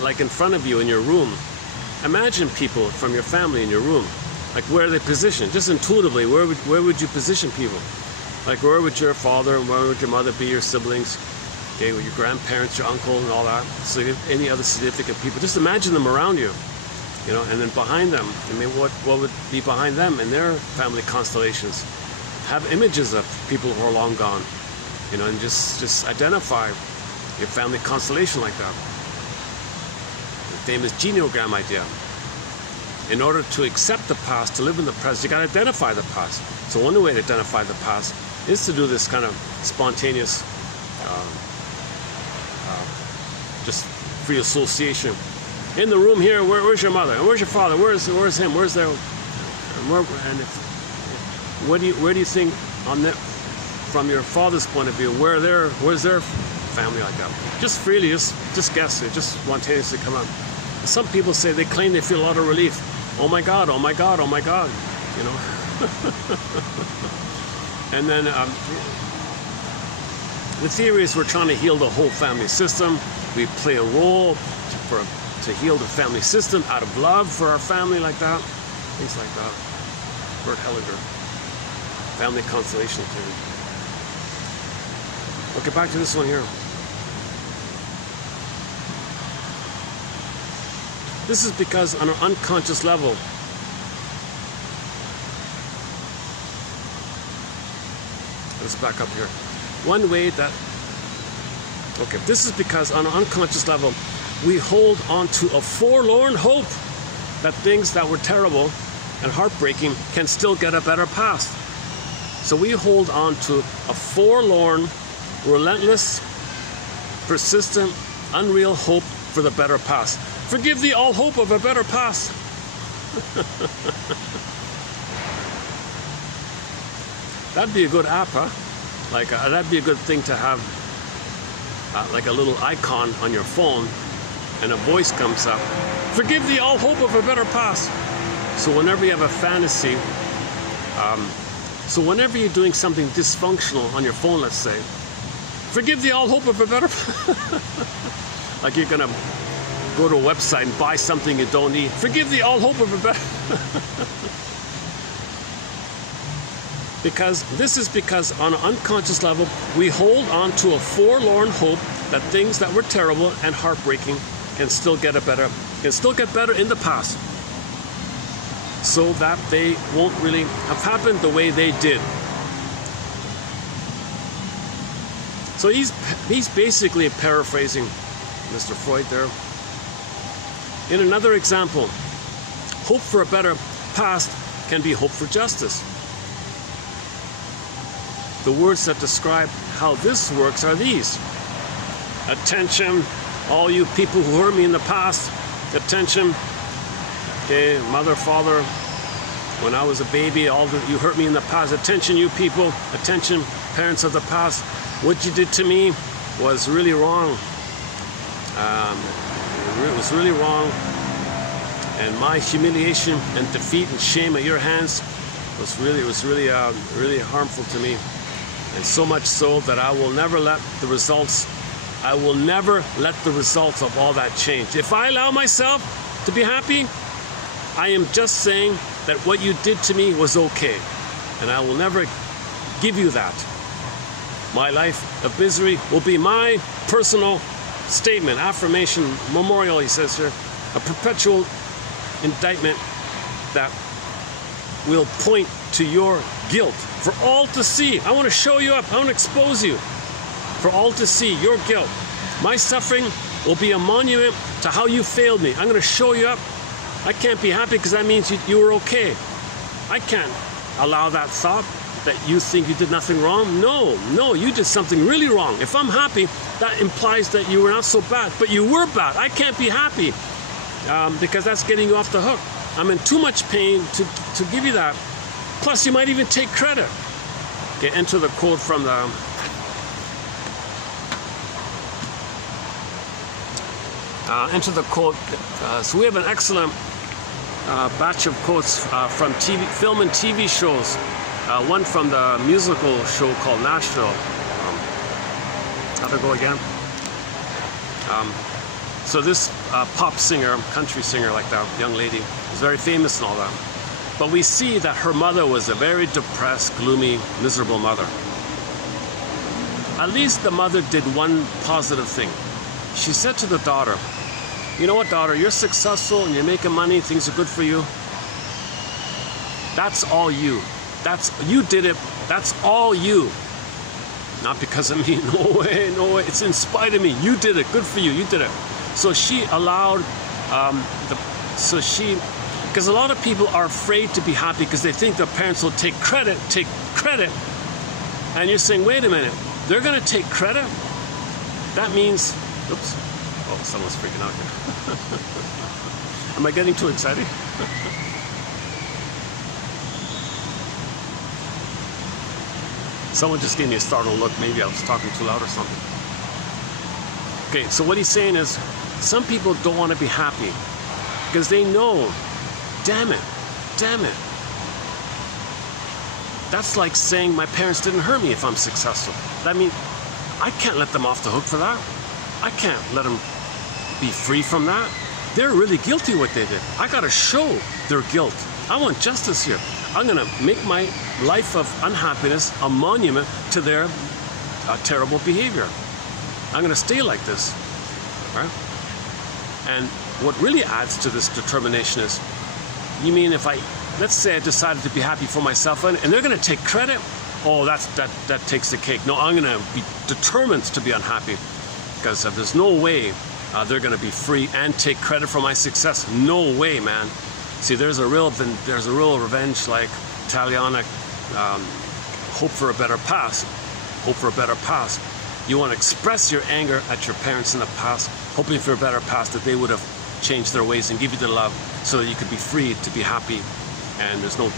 like in front of you in your room, imagine people from your family in your room. Like, where are they positioned? Just intuitively, where would you position people? Like, where would your father and where would your mother be, your siblings? Okay, with your grandparents, your uncle, and all that. So any other significant people. Just imagine them around you, you know, and then behind them, I mean, what would be behind them in their family constellations? Have images of people who are long gone, you know, and just identify your family constellation like that. The famous genogram idea. In order to accept the past, to live in the present, you got to identify the past. So one way to identify the past is to do this kind of spontaneous, just free association. In the room here, where's your mother? And where's your father? Where's him? Where's their? Where do you think on that, from your father's point of view, where's their family like that? Just freely, just guess it, just spontaneously come out. Some people say they claim they feel a lot of relief. Oh my God, oh my God, oh my God, you know. And then the theory is we're trying to heal the whole family system. We play a role to heal the family system out of love for our family, like that. Things like that. Bert Hellinger. Family constellation theory. Okay, back to this one here. This is because on an unconscious level, let's back up here. One way that, okay, this is because on an unconscious level, we hold on to a forlorn hope that things that were terrible and heartbreaking can still get a better past. So we hold on to a forlorn, relentless, persistent, unreal hope for the better past. Forgive thee all hope of a better past. That'd be a good app, huh? Like that'd be a good thing to have, like a little icon on your phone, and a voice comes up. Forgive thee all hope of a better past. So whenever you have a fantasy, so whenever you're doing something dysfunctional on your phone, let's say, forgive thee all hope of a better past. Like you're gonna go to a website and buy something you don't need. Forgive thee all hope of a better. Because this is because on an unconscious level, we hold on to a forlorn hope that things that were terrible and heartbreaking can still get better in the past, so that they won't really have happened the way they did. So he's basically paraphrasing Mr. Freud there. In another example, hope for a better past can be hope for justice. The words that describe how this works are these. Attention, all you people who hurt me in the past. Attention, okay, mother, father, when I was a baby, you hurt me in the past. Attention, you people. Attention, parents of the past. What you did to me was really wrong. It was really wrong. And my humiliation and defeat and shame at your hands was really harmful to me. And so much so that I will never let the results of all that change. If I allow myself to be happy, I am just saying that what you did to me was okay. And I will never give you that. My life of misery will be my personal statement, affirmation, memorial, he says here, a perpetual indictment that will point to your guilt for all to see. I want to show you up. I want to expose you for all to see your guilt. My suffering will be a monument to how you failed me. I'm going to show you up. I can't be happy because that means you were okay. I can't allow that thought that you think you did nothing wrong. No, you did something really wrong. If I'm happy, that implies that you were not so bad, but you were bad. I can't be happy because that's getting you off the hook. I'm in too much pain to give you that. Plus, you might even take credit. Okay, enter the quote from the enter the quote. So we have an excellent batch of quotes from film and TV shows. One from the musical show called Nashville. How'd it go again? So this pop singer, country singer like that, young lady, is very famous and all that. But we see that her mother was a very depressed, gloomy, miserable mother. At least the mother did one positive thing. She said to the daughter, you know what, daughter, you're successful and you're making money, things are good for you. That's all you. You did it, that's all you. Not because of me, no way, it's in spite of me. You did it, good for you, you did it. So she allowed, because a lot of people are afraid to be happy because they think their parents will take credit, and you're saying, wait a minute, they're gonna take credit? That means, oops, oh, someone's freaking out here. Am I getting too excited? Someone just gave me a startled look. Maybe I was talking too loud or something. Okay, so what he's saying is, some people don't want to be happy because they know, damn it, that's like saying my parents didn't hurt me if I'm successful. That means I can't let them off the hook for that. I can't let them be free from that. They're really guilty what they did. I gotta show their guilt. I want justice here. I'm gonna make my life of unhappiness a monument to their terrible behavior. I'm gonna stay like this, right? And what really adds to this determination is, you mean if let's say I decided to be happy for myself, and they're going to take credit, oh, that takes the cake. No, I'm going to be determined to be unhappy, because there's no way they're going to be free and take credit for my success. No way, man. See, there's a real revenge, like Italianic, hope for a better past. Hope for a better past. You want to express your anger at your parents in the past, hoping for a better past, that they would have changed their ways and give you the love, so that you could be free to be happy, and there's no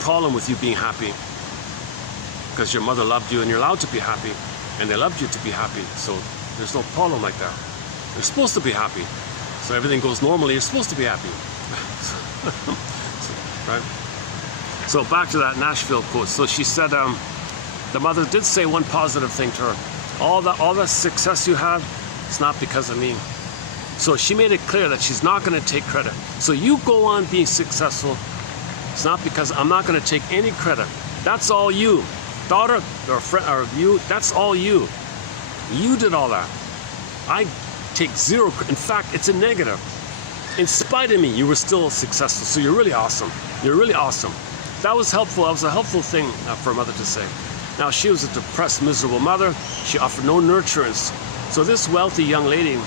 problem with you being happy, because your mother loved you and you're allowed to be happy, and they loved you to be happy, so there's no problem like that. You're supposed to be happy, so everything goes normally. You're supposed to be happy. Right? So back to that Nashville quote. So she said, the mother did say one positive thing to her. All the success you had, it's not because of me. So she made it clear that she's not going to take credit. So you go on being successful. It's not because I'm not going to take any credit. That's all you, daughter or friend or you. That's all you. You did all that. I take zero. In fact, it's a negative. In spite of me, you were still successful. So you're really awesome. You're really awesome. That was helpful. That was a helpful thing for a mother to say. Now, she was a depressed, miserable mother. She offered no nurturance. So this wealthy young lady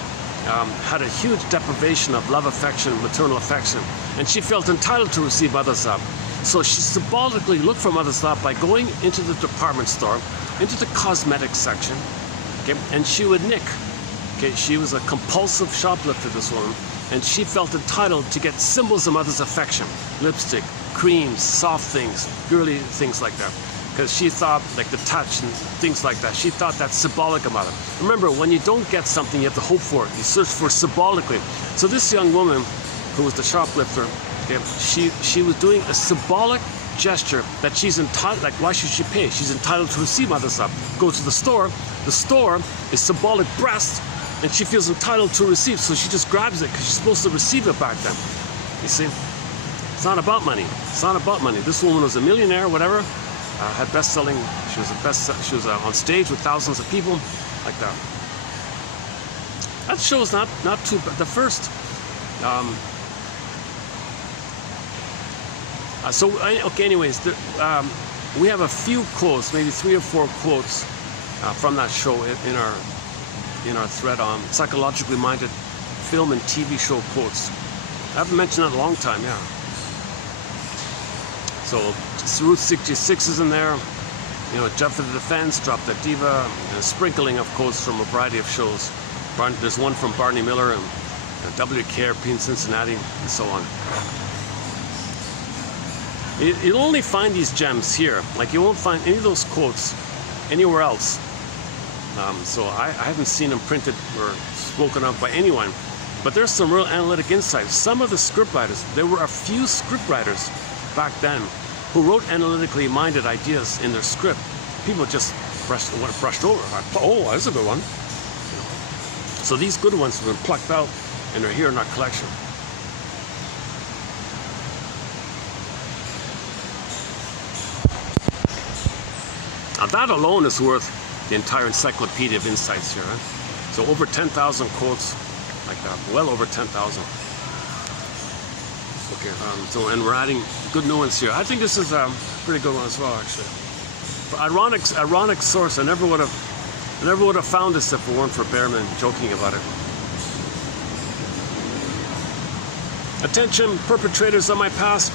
had a huge deprivation of love, affection, maternal affection, and she felt entitled to receive mother's love. So she symbolically looked for mother's love by going into the department store, into the cosmetic section, okay, and she would nick. Okay, she was a compulsive shoplifter, this woman, and she felt entitled to get symbols of mother's affection: lipstick, creams, soft things, girly things like that. Because she thought, like the touch and things like that, she thought that's symbolic of mother. Remember, when you don't get something, you have to hope for it. You search for symbolically. So this young woman, who was the shoplifter, okay, she was doing a symbolic gesture that she's entitled, like, why should she pay? She's entitled to receive mother's love. Go to the store is symbolic breast, and she feels entitled to receive, so she just grabs it because she's supposed to receive it back then. You see? It's not about money. It's not about money. This woman was a millionaire, whatever. Had best-selling. She was on stage with thousands of people, like that. That show's not too bad. The first. Okay. Anyways, we have a few quotes, maybe 3 or 4 quotes from that show in our thread on psychologically minded film and TV show quotes. I haven't mentioned that in a long time. Yeah. So Route 66 is in there, you know, Jump for the Defense, Drop That Diva, and a sprinkling of quotes from a variety of shows. There's one from Barney Miller and WKRP in Cincinnati, and so on. You'll only find these gems here. Like, you won't find any of those quotes anywhere else. So I haven't seen them printed or spoken of by anyone. But there's some real analytic insights. Some of the scriptwriters, there were a few scriptwriters back then who wrote analytically minded ideas in their script. People just brushed over. Oh, that's a good one. So these good ones have been plucked out and are here in our collection. Now that alone is worth the entire encyclopedia of insights here. Right? So over 10,000 quotes like that, well over 10,000. Okay, and we're adding good new ones here. I think this is a pretty good one as well, actually. But ironic source. I never would have found this if it weren't for Behrman joking about it. Attention, perpetrators of my past.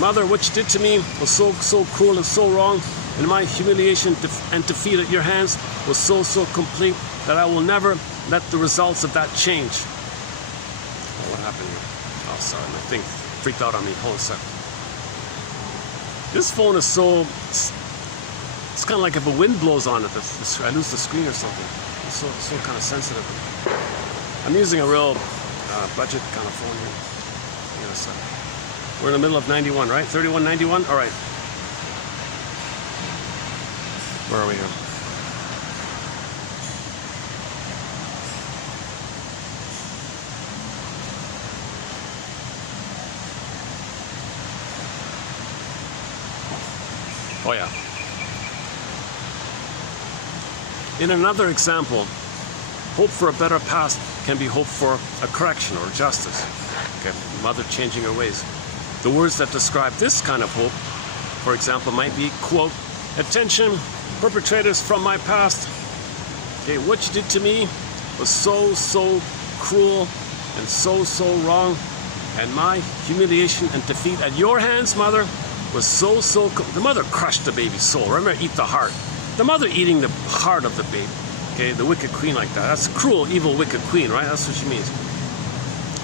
Mother, what you did to me was so cruel and so wrong, and my humiliation and defeat at your hands was so complete that I will never let the results of that change. Oh, what happened here? Oh, sorry, my thing freaked out on me. Hold on a sec. This phone is it's kind of like if a wind blows on it, I lose the screen or something. It's so kind of sensitive. I'm using a real budget kind of phone here. Hang on a sec. We're in the middle of 91, right? 3191? All right. Where are we here? Oh yeah. In another example, Hope for a better past can be hope for a correction or justice. Okay, mother changing her ways. The words that describe this kind of hope, for example, might be, quote, attention, perpetrators from my past. Okay, what you did to me was so, so cruel and so, so wrong. And my humiliation and defeat at your hands, mother, was so, so... The mother crushed the baby's soul. Remember, eat the heart. The mother eating the heart of the baby. Okay, the wicked queen like that. That's a cruel, evil, wicked queen, right? That's what she means.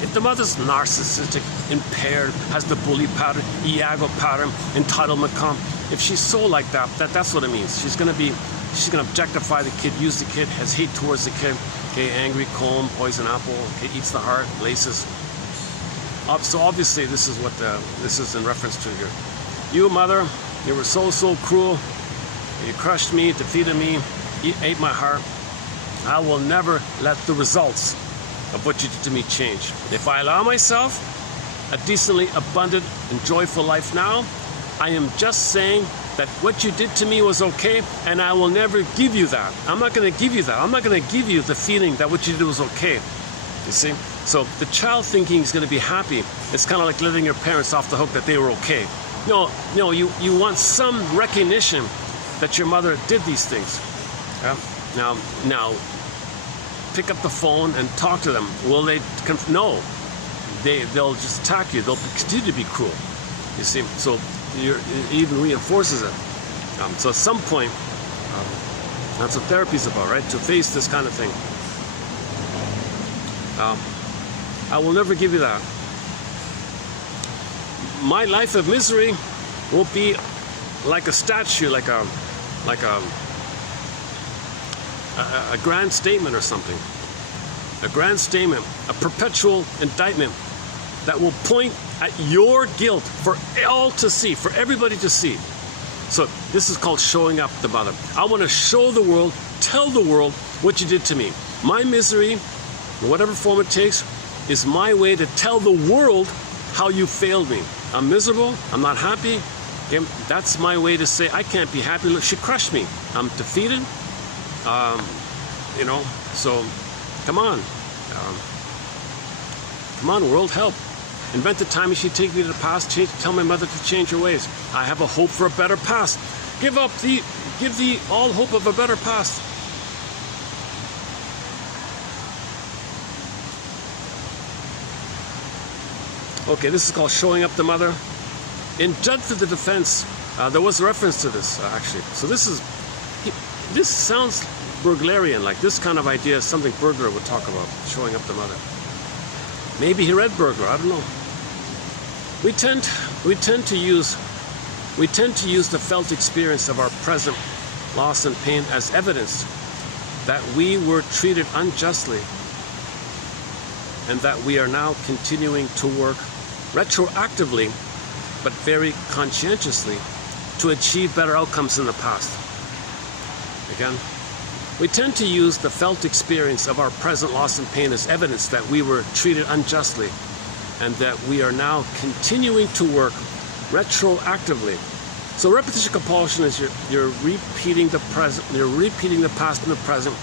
If the mother's narcissistic, impaired, has the bully pattern, Iago pattern, entitlement comp, if she's so like that, that's what it means. She's gonna objectify the kid, use the kid, has hate towards the kid. Okay, angry, calm, poison apple. Okay, eats the heart, laces. So obviously, this is what this is in reference to here. You, mother, you were so, so cruel. You crushed me, defeated me, ate my heart. I will never let the results of what you did to me change. If I allow myself a decently abundant and joyful life now, I am just saying that what you did to me was okay, and I will never give you that. I'm not going to give you that. I'm not going to give you the feeling that what you did was okay. You see? So the child thinking he's going to be happy. It's kind of like letting your parents off the hook that they were okay. No, you want some recognition that your mother did these things. Yeah? Now, pick up the phone and talk to them. Will they? No, they'll just attack you. They'll continue to be cruel. You see, so it even reinforces it. So at some point, that's what therapy is about, right? To face this kind of thing. I will never give you that. My life of misery will be like a statue, like a grand statement or something. A grand statement, a perpetual indictment that will point at your guilt for all to see, for everybody to see. So this is called showing up the mother. I want to show the world, tell the world what you did to me. My misery, in whatever form it takes, is my way to tell the world how you failed me. I'm miserable, I'm not happy. Okay? That's my way to say I can't be happy. Look, she crushed me. I'm defeated. So come on. Come on, world, help. Invent the time machine, take me to the past, tell my mother to change her ways. I have a hope for a better past. Give thee all hope of a better past. Okay, this is called showing up the mother. In Judge for the Defense, there was a reference to this, actually. So this sounds Berglerian, like this kind of idea is something Bergler would talk about, showing up the mother. Maybe he read Bergler, I don't know. We tend to use the felt experience of our present loss and pain as evidence that we were treated unjustly and that we are now continuing to work retroactively but very conscientiously to achieve better outcomes in the past. Again, we tend to use the felt experience of our present loss and pain as evidence that we were treated unjustly and that we are now continuing to work retroactively. So repetition compulsion is you're repeating the present, you're repeating the past in the present.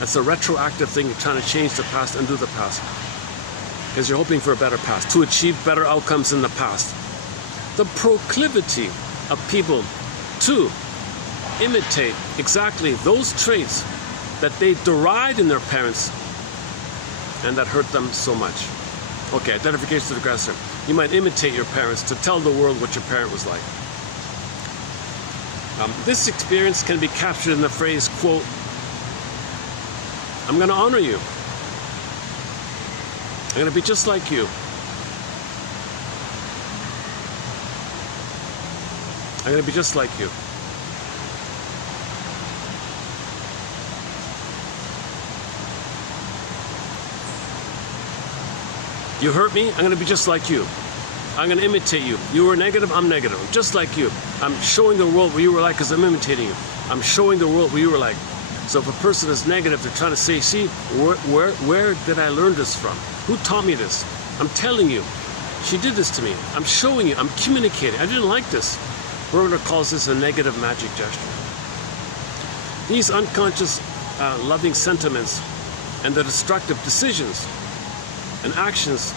That's a retroactive thing. You're trying to change the past, undo the past, because you're hoping for a better past, to achieve better outcomes in the past. The proclivity of people to imitate exactly those traits that they deride in their parents and that hurt them so much. Okay, identification of the aggressor. You might imitate your parents to tell the world what your parent was like. This experience can be captured in the phrase, quote, I'm going to honor you. I'm going to be just like you. I'm going to be just like you. You hurt me, I'm going to be just like you. I'm going to imitate you. You were negative, I'm negative. I'm just like you. I'm showing the world what you were like because I'm imitating you. I'm showing the world what you were like. So if a person is negative, they're trying to say, see, where did I learn this from? Who taught me this? I'm telling you. She did this to me. I'm showing you. I'm communicating. I didn't like this. Bergler calls this a negative magic gesture. These unconscious loving sentiments and the destructive decisions and actions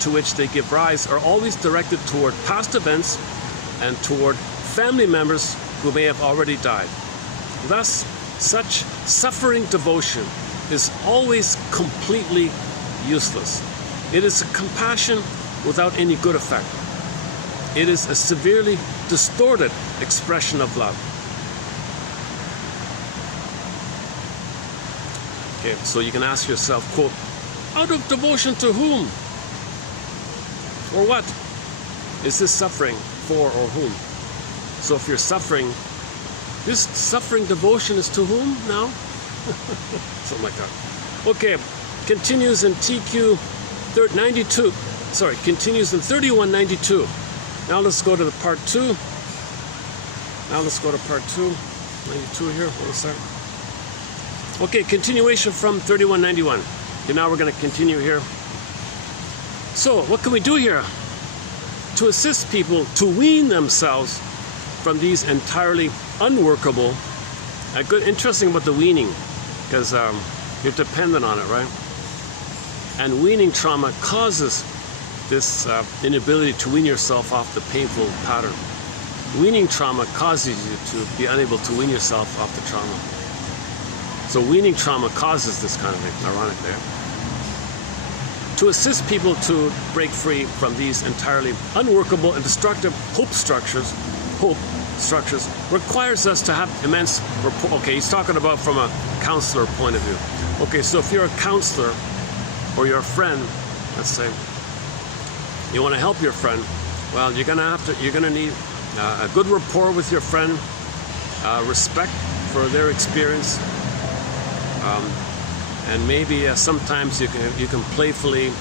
to which they give rise are always directed toward past events and toward family members who may have already died. Thus, such suffering devotion is always completely useless. It is a compassion without any good effect. It is a severely distorted expression of love. Okay, so you can ask yourself, quote, out of devotion to whom? Or what? Is this suffering for or whom? So if you're suffering, this suffering devotion is to whom now? Something like that. Okay, continues in TQ 92. Sorry, continues in 3192. Now let's go to the part 2. Now let's go to part 2. 92 here. What is that? Okay, continuation from 3191. Okay, now we're going to continue here. So, what can we do here? To assist people to wean themselves from these entirely unworkable. Interesting about the weaning, because you're dependent on it, right? And weaning trauma causes this inability to wean yourself off the painful pattern. Weaning trauma causes you to be unable to wean yourself off the trauma. So weaning trauma causes this kind of thing, ironic there. To assist people to break free from these entirely unworkable and destructive hope structures requires us to have immense rapport. Okay, he's talking about from a counselor point of view. Okay, so if you're a counselor or you're a friend, let's say, you want to help your friend, well, you're gonna need a good rapport with your friend, respect for their experience, and maybe sometimes you can playfully,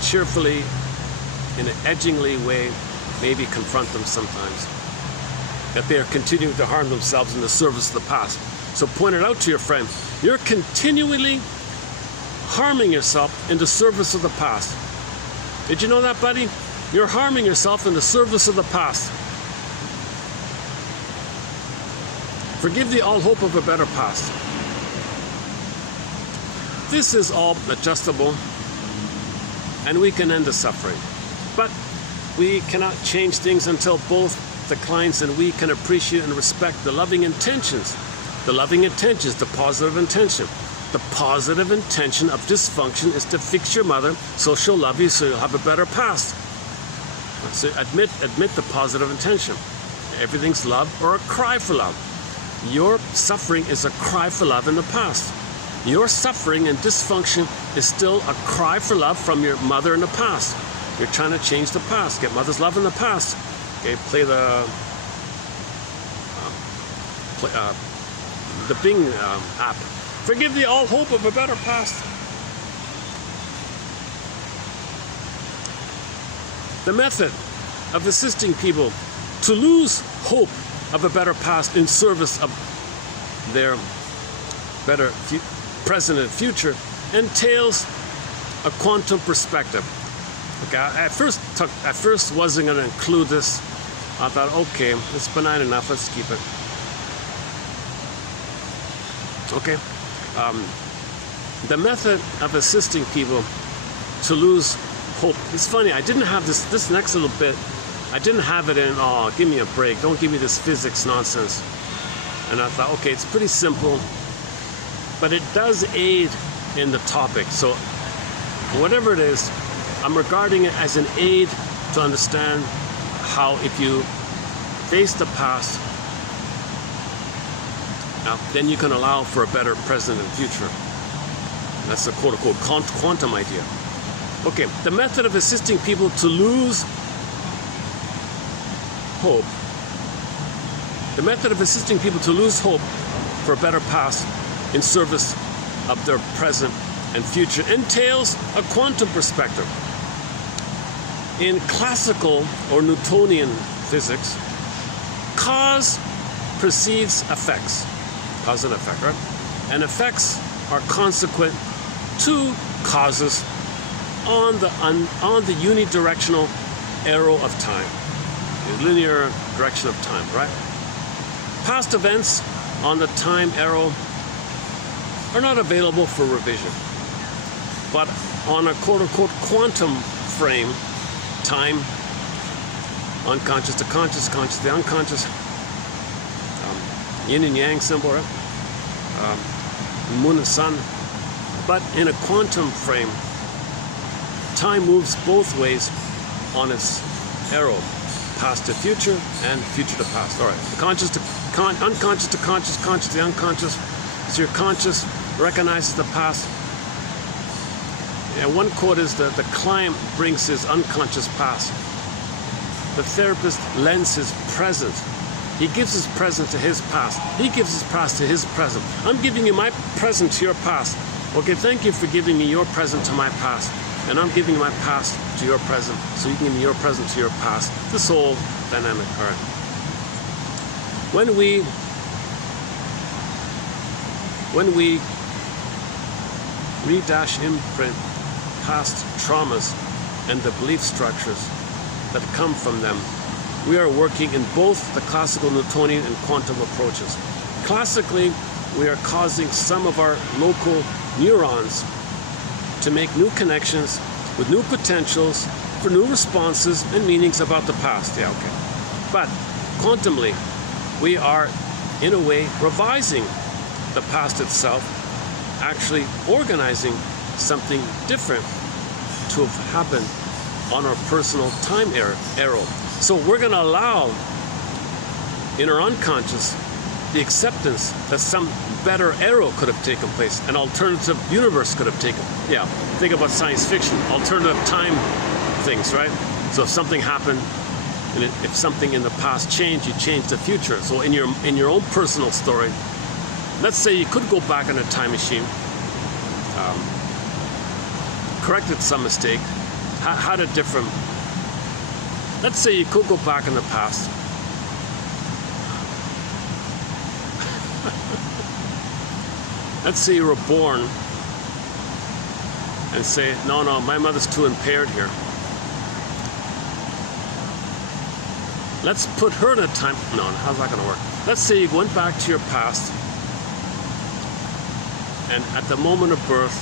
cheerfully, in an edgingly way, maybe confront them sometimes that they are continuing to harm themselves in the service of the past. So point it out to your friend. You're continually harming yourself in the service of the past. Did you know that, buddy? You're harming yourself in the service of the past. Forgive thee all hope of a better past. This is all adjustable, and we can end the suffering. But we cannot change things until both the clients and we can appreciate and respect the loving intentions. The loving intentions, the positive intention. The positive intention of dysfunction is to fix your mother so she'll love you, so you'll have a better past. So admit the positive intention. Everything's love or a cry for love. Your suffering is a cry for love in the past. Your suffering and dysfunction is still a cry for love from your mother in the past. You're trying to change the past, get mother's love in the past. Okay, play the Bing app. Forgive thee all hope of a better past. The method of assisting people to lose hope of a better past in service of their better present and future entails a quantum perspective. Okay, I first wasn't going to include this. I thought, okay, it's benign enough, let's keep it. Okay. The method of assisting people to lose hope. It's funny, I didn't have this next little bit, I didn't have it in, oh, give me a break, don't give me this physics nonsense. And I thought, okay, it's pretty simple, but it does aid in the topic. So whatever it is, I'm regarding it as an aid to understand how, if you face the past, now, then you can allow for a better present and future. That's the quote-unquote quantum idea. Okay, the method of assisting people to lose hope. The method of assisting people to lose hope for a better past in service of their present and future entails a quantum perspective. In classical or Newtonian physics, cause precedes effects. Cause and effect, right? And effects are consequent to causes on the unidirectional arrow of time, the linear direction of time, right? Past events on the time arrow are not available for revision. But on a quote-unquote quantum frame, time, unconscious to conscious, conscious to unconscious, yin and yang symbol, right? Moon and sun. But in a quantum frame, time moves both ways on its arrow, past to future and future to past. All right, conscious to unconscious to conscious, conscious to unconscious. So your conscious recognizes the past. And one quote is that the client brings his unconscious past. The therapist lends his present. He gives his present to his past. He gives his past to his present. I'm giving you my present to your past. Okay, thank you for giving me your present to my past. And I'm giving my past to your present, so you can give me your present to your past. This whole dynamic, all right. When we re-imprint past traumas and the belief structures that come from them, we are working in both the classical Newtonian and quantum approaches. Classically, we are causing some of our local neurons to make new connections with new potentials for new responses and meanings about the past. Yeah, okay. But quantumly, we are, in a way, revising the past itself, actually organizing something different to have happened on our personal time arrow. So we're going to allow in our unconscious the acceptance that some better arrow could have taken place, an alternative universe could have taken. Yeah, think about science fiction, alternative time things, right? So if something happened, and if something in the past changed, you change the future. So in your own personal story, let's say you could go back in a time machine, corrected some mistake, had a different. Let's say you could go back in the past. Let's say you were born and say, no, my mother's too impaired here. Let's put her in a time. No, how's that going to work? Let's say you went back to your past, and at the moment of birth,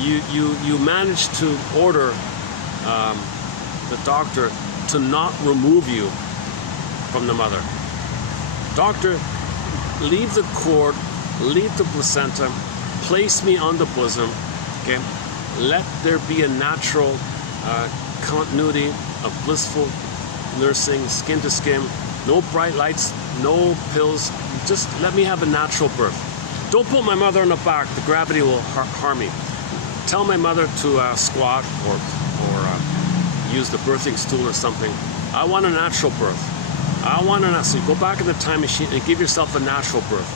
you managed to order the doctor to not remove you from the mother. Doctor, leave the cord, leave the placenta, place me on the bosom, okay? Let there be a natural continuity of blissful nursing, skin to skin, no bright lights, no pills, just let me have a natural birth. Don't put my mother on the back, the gravity will harm me. Tell my mother to squat or use the birthing stool or something. I want a natural birth. I want a natural. So you go back in the time machine and give yourself a natural birth.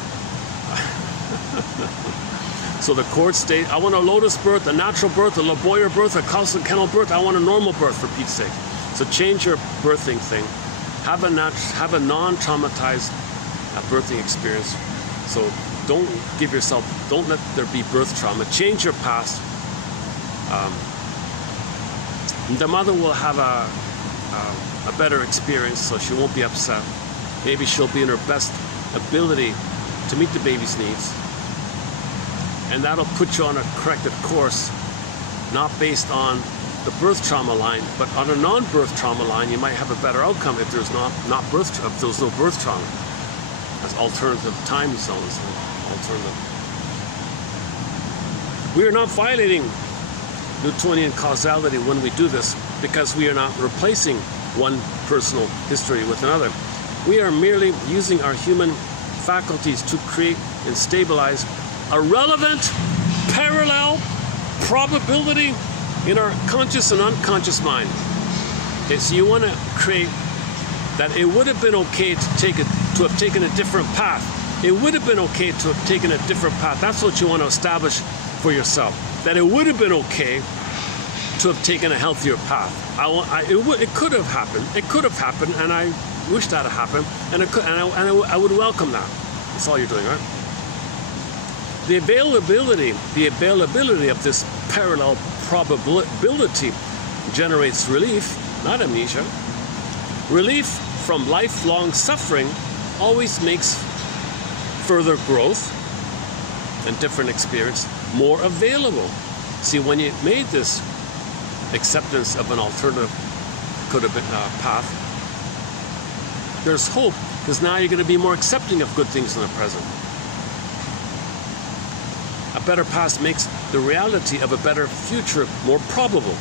So the cord state, I want a lotus birth, a natural birth, a Laboyer birth, a Carlson Kennel birth. I want a normal birth for Pete's sake. So change your birthing thing. Have a non-traumatized birthing experience. So don't let there be birth trauma. Change your past. The mother will have a better experience, so she won't be upset. Maybe she'll be in her best ability to meet the baby's needs. And that'll put you on a corrected course, not based on the birth trauma line, but on a non-birth trauma line, you might have a better outcome if there's if there's no birth trauma. As alternative time zones, alternative. We are not violating Newtonian causality when we do this, because we are not replacing one personal history with another. We are merely using our human faculties to create and stabilize a relevant parallel probability in our conscious and unconscious mind. Okay, so you want to create that it would have been okay to have taken a different path. It would have been okay to have taken a different path. That's what you want to establish for yourself. That it would have been okay to have taken a healthier path. It could have happened. It could have happened, and I wish that had happened. And I would welcome that. That's all you're doing, right? The availability of this parallel probability generates relief, not amnesia. Relief from lifelong suffering always makes further growth and different experience, more available. See, when you made this acceptance of an alternative could have been path, there's hope, because now you're going to be more accepting of good things in the present. A better past makes the reality of a better future more probable.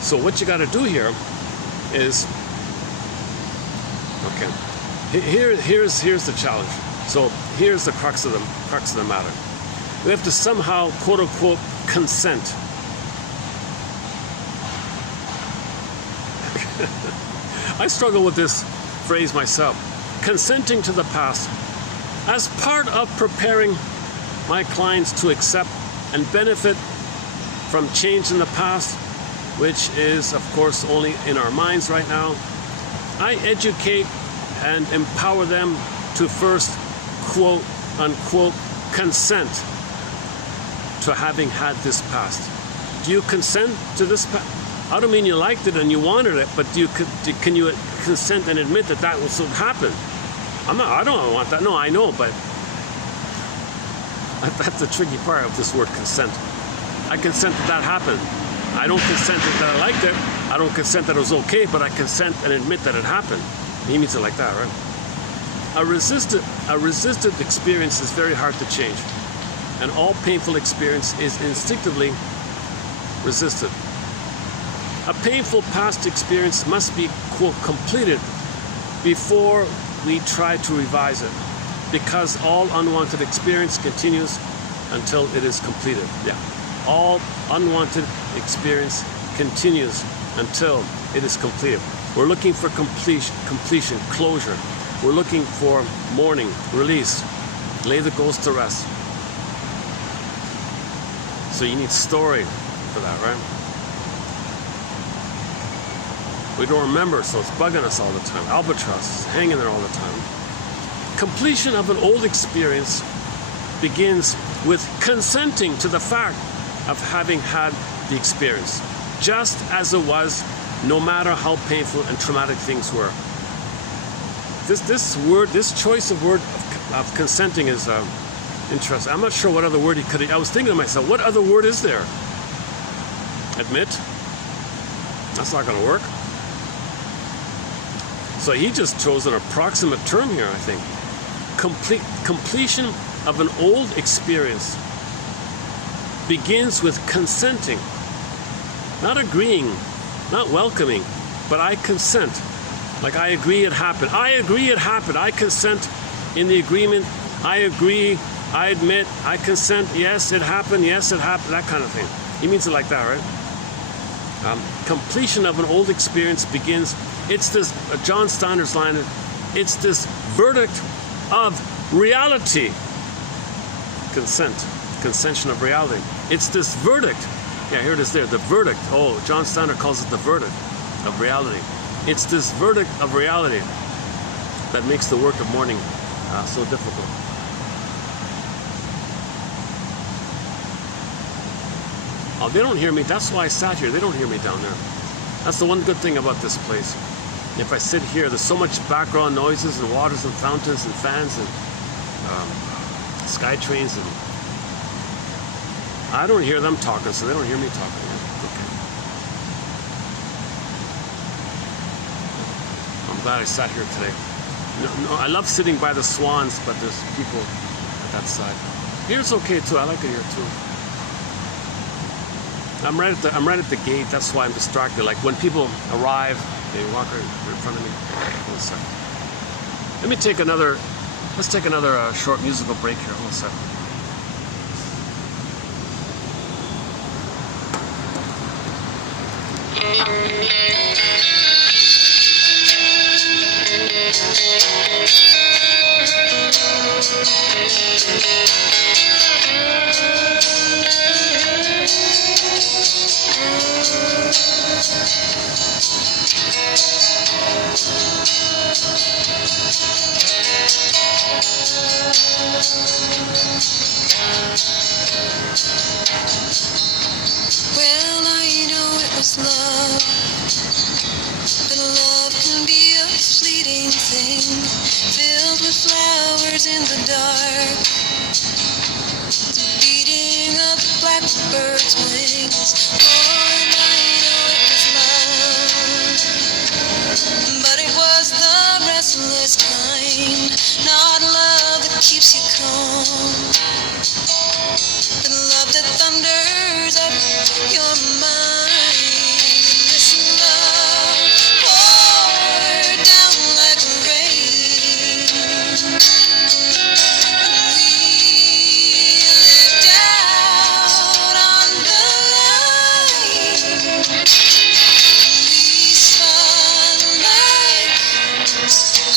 So what you got to do here is, okay, here's the challenge. So here's the crux of the matter. We have to somehow, quote unquote, consent. I struggle with this phrase myself. Consenting to the past as part of preparing my clients to accept and benefit from change in the past, which is, of course, only in our minds right now. I educate and empower them to first, quote unquote, consent to having had this past. Do you consent to this past? I don't mean you liked it and you wanted it, but can you consent and admit that that was what happened? I don't want that. No, I know, but that's the tricky part of this word consent. I consent that happened. I don't consent that I liked it. I don't consent that it was okay, but I consent and admit that it happened. He means it like that, right? A resisted experience is very hard to change, and all painful experience is instinctively resisted. A painful past experience must be, quote, completed before we try to revise it, because all unwanted experience continues until it is completed. Yeah, all unwanted experience continues until it is completed. We're looking for completion, closure. We're looking for mourning, release, lay the ghost to rest. So you need story for that, right? We don't remember, so it's bugging us all the time. Albatross is hanging there all the time. Completion of an old experience begins with consenting to the fact of having had the experience, just as it was, no matter how painful and traumatic things were. This choice of word of consenting is interesting. I'm not sure what other word he could have. I was thinking to myself, what other word is there? Admit? That's not going to work. So he just chose an approximate term here, I think. Completion of an old experience begins with consenting. Not agreeing, not welcoming, but I consent. Like I agree it happened. I agree it happened. I consent in the agreement. I agree, I admit, I consent. Yes, it happened. Yes, it happened. That kind of thing. He means it like that, right? Completion of an old experience begins. It's this, John Steiner's line, it's this verdict of reality. Consent, conscension of reality. It's this verdict. Yeah, here it is there, the verdict. Oh, John Steiner calls it the verdict of reality. It's this verdict of reality that makes the work of mourning so difficult. Oh, they don't hear me. That's why I sat here. They don't hear me down there. That's the one good thing about this place. If I sit here, there's so much background noises and waters and fountains and fans and sky trains, and I don't hear them talking, so they don't hear me talking. Okay. I'm glad I sat here today. No, I love sitting by the swans, but there's people at that side. Here's okay too. I like it here too. I'm right at the gate. That's why I'm distracted. Like when people arrive, they walk right in front of me. Hold on a second. Let me take another. Let's take another short musical break here. Hold on a second. Well, I know it was love, but love can be a fleeting thing, filled filled with flowers in the dark. The beating of the blackbird's wings. Oh, and I know it was love, but it was the restless kind, not love that keeps you calm. The love that thunders up your mind. This love poured down like rain. We lived out on the line. We spun like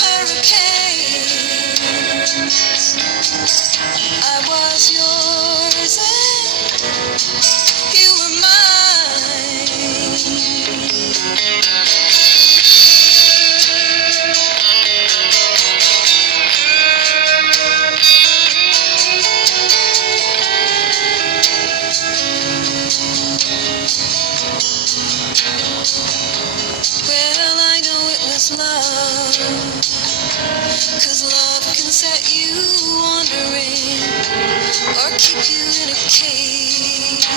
hurricanes. I was yours and you were mine. Well, I know it was love, 'cause love can set you wandering, or keep you in a cage,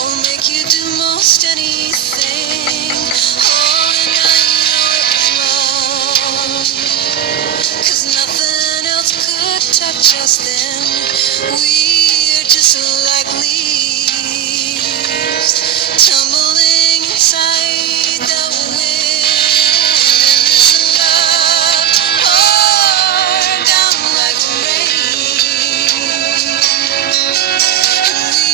or make you do most anything. Oh, and I know it was love, 'cause nothing else could touch us then. We're just like leaves, tumbling inside the wind. And this love poured down like rain. We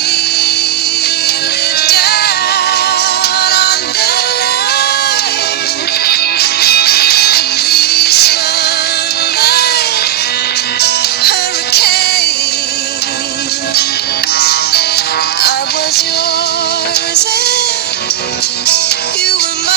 lived out on the line. We spun like hurricanes. I was yours and you were mine.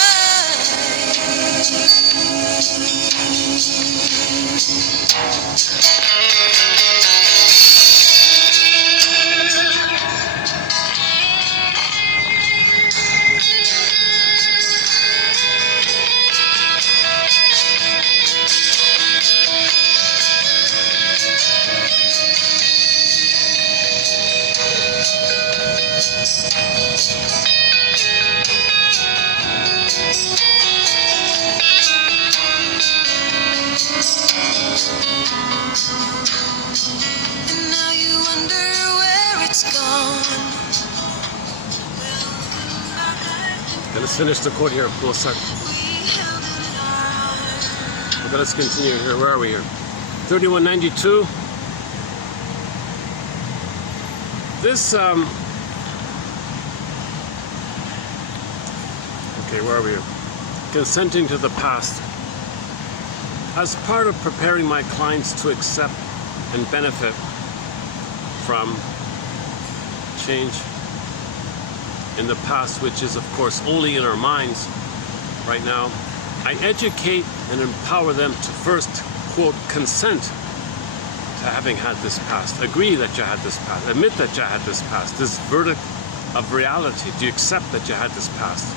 And now you wonder where it's gone. Okay, let's finish the quote here. We'll start. We held it in our heart. Okay, let's continue here. Where are we here? 3192. This, okay, where are we here? Consenting to the past. As part of preparing my clients to accept and benefit from change in the past, which is, of course, only in our minds right now, I educate and empower them to first, quote, consent to having had this past. Agree that you had this past. Admit that you had this past. This verdict of reality. Do you accept that you had this past?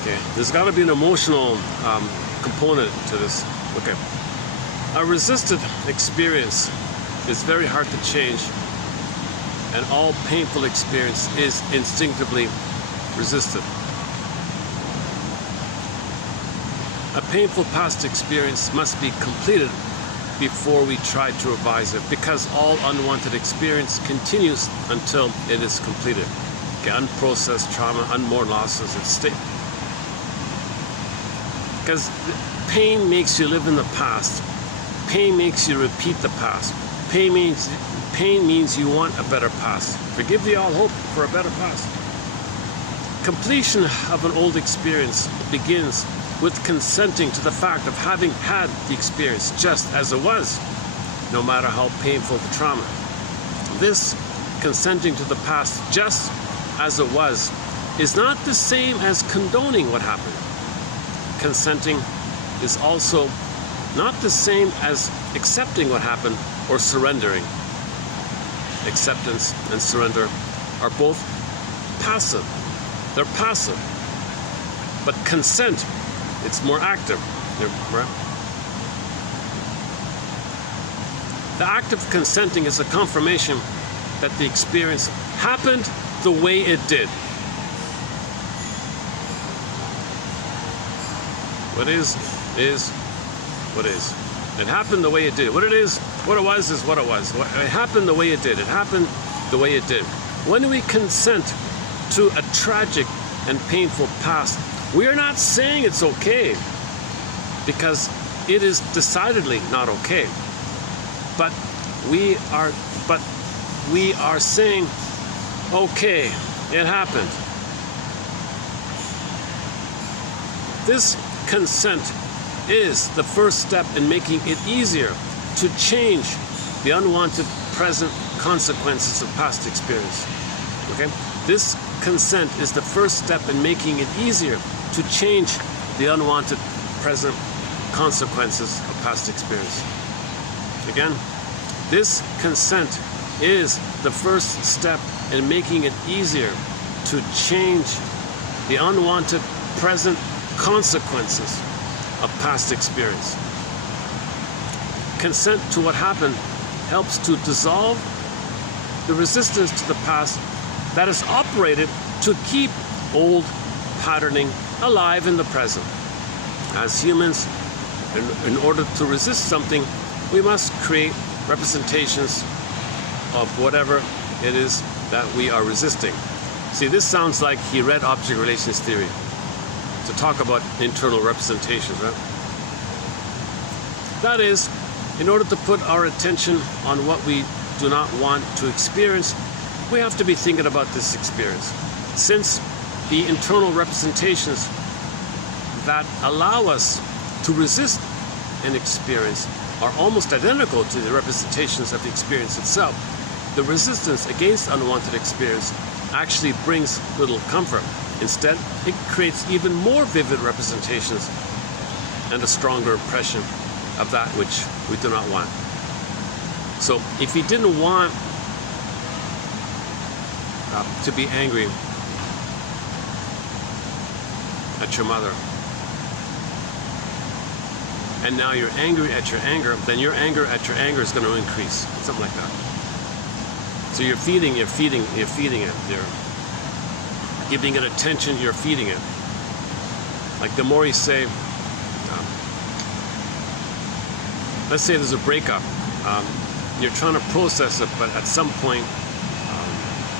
Okay, there's got to be an emotional component to this. Okay. A resisted experience is very hard to change, and all painful experience is instinctively resisted. A painful past experience must be completed before we try to revise it, because all unwanted experience continues until it is completed. Okay, unprocessed trauma, unmourned losses, because pain makes you live in the past. Pain makes you repeat the past. Pain means you want a better past. Forgive thee all hope for a better past. Completion of an old experience begins with consenting to the fact of having had the experience just as it was, no matter how painful the trauma. This consenting to the past just as it was is not the same as condoning what happened. Consenting is also not the same as accepting what happened or surrendering. Acceptance and surrender are both passive. They're passive. But consent, it's more active. Right? The act of consenting is a confirmation that the experience happened the way it did. What is what is. It happened the way it did. What it is, what it was is what it was. It happened the way it did. It happened the way it did. When we consent to a tragic and painful past, we are not saying it's okay, because it is decidedly not okay. But we are saying, okay, it happened. This consent is the first step in making it easier to change the unwanted present consequences of past experience. Okay? This consent is the first step in making it easier to change the unwanted present consequences of past experience. Again, this consent is the first step in making it easier to change the unwanted present consequences of past experience. Consent to what happened helps to dissolve the resistance to the past that is operated to keep old patterning alive in the present. As humans, in order to resist something, we must create representations of whatever it is that we are resisting. See, this sounds like he read object relations theory to talk about internal representations, right? That is, in order to put our attention on what we do not want to experience, we have to be thinking about this experience. Since the internal representations that allow us to resist an experience are almost identical to the representations of the experience itself, the resistance against unwanted experience actually brings little comfort. Instead, it creates even more vivid representations and a stronger impression of that which we do not want. So if you didn't want to be angry at your mother, and now you're angry at your anger, then your anger at your anger is going to increase, something like that. So you're feeding it, you're giving it attention, you're feeding it. Like the more you say, let's say there's a breakup, you're trying to process it, but at some point,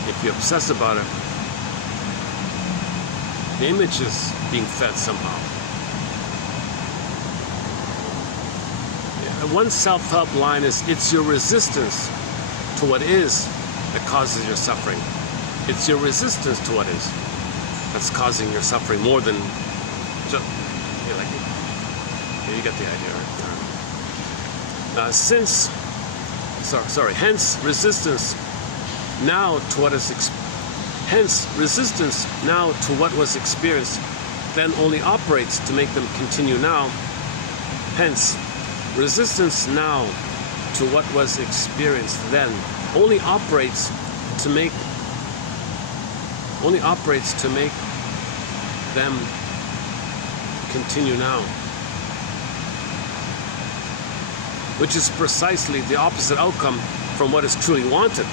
if you obsess about it, the image is being fed somehow. One self-help line is, it's your resistance to what is that causes your suffering. It's your resistance to what is that's causing your suffering more than just, you get the idea, right? Hence resistance now to what is what was experienced then only operates to make them continue now. Hence, resistance now to what was experienced then only operates to make them continue now, which is precisely the opposite outcome from what is truly wanted.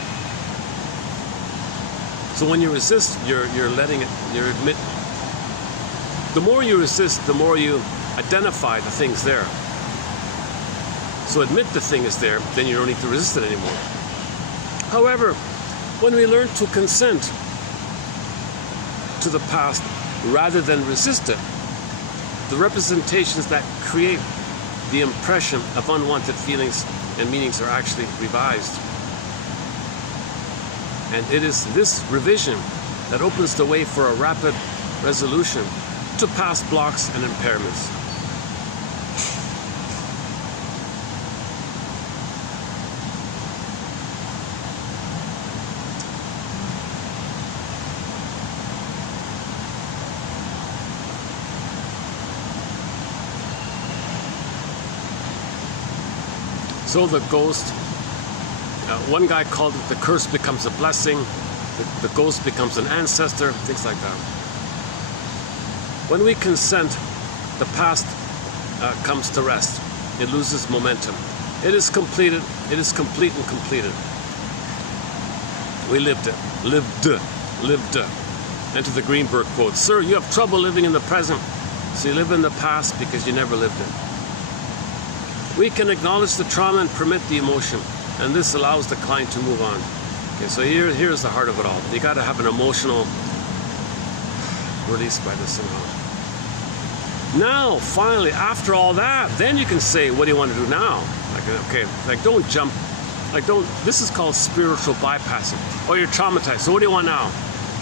So when you resist, you're letting it, you're admit. The more you resist, the more you identify the thing's there. So admit the thing is there, then you don't need to resist it anymore. However, when we learn to consent to the past rather than resist it, the representations that create the impression of unwanted feelings and meanings are actually revised. And it is this revision that opens the way for a rapid resolution to past blocks and impairments. So the ghost, one guy called it the curse becomes a blessing, the ghost becomes an ancestor, things like that. When we consent, the past comes to rest. It loses momentum. It is completed. It is complete and completed. We lived it. Lived. Enter the Greenberg quote. Sir, you have trouble living in the present, so you live in the past because you never lived it. We can acknowledge the trauma and permit the emotion, and this allows the client to move on. Okay, so here's the heart of it all. You got to have an emotional release by this somehow. Now, finally, after all that, then you can say, what do you want to do now? Like, okay, like don't jump, like don't, this is called spiritual bypassing. Oh, you're traumatized, so what do you want now?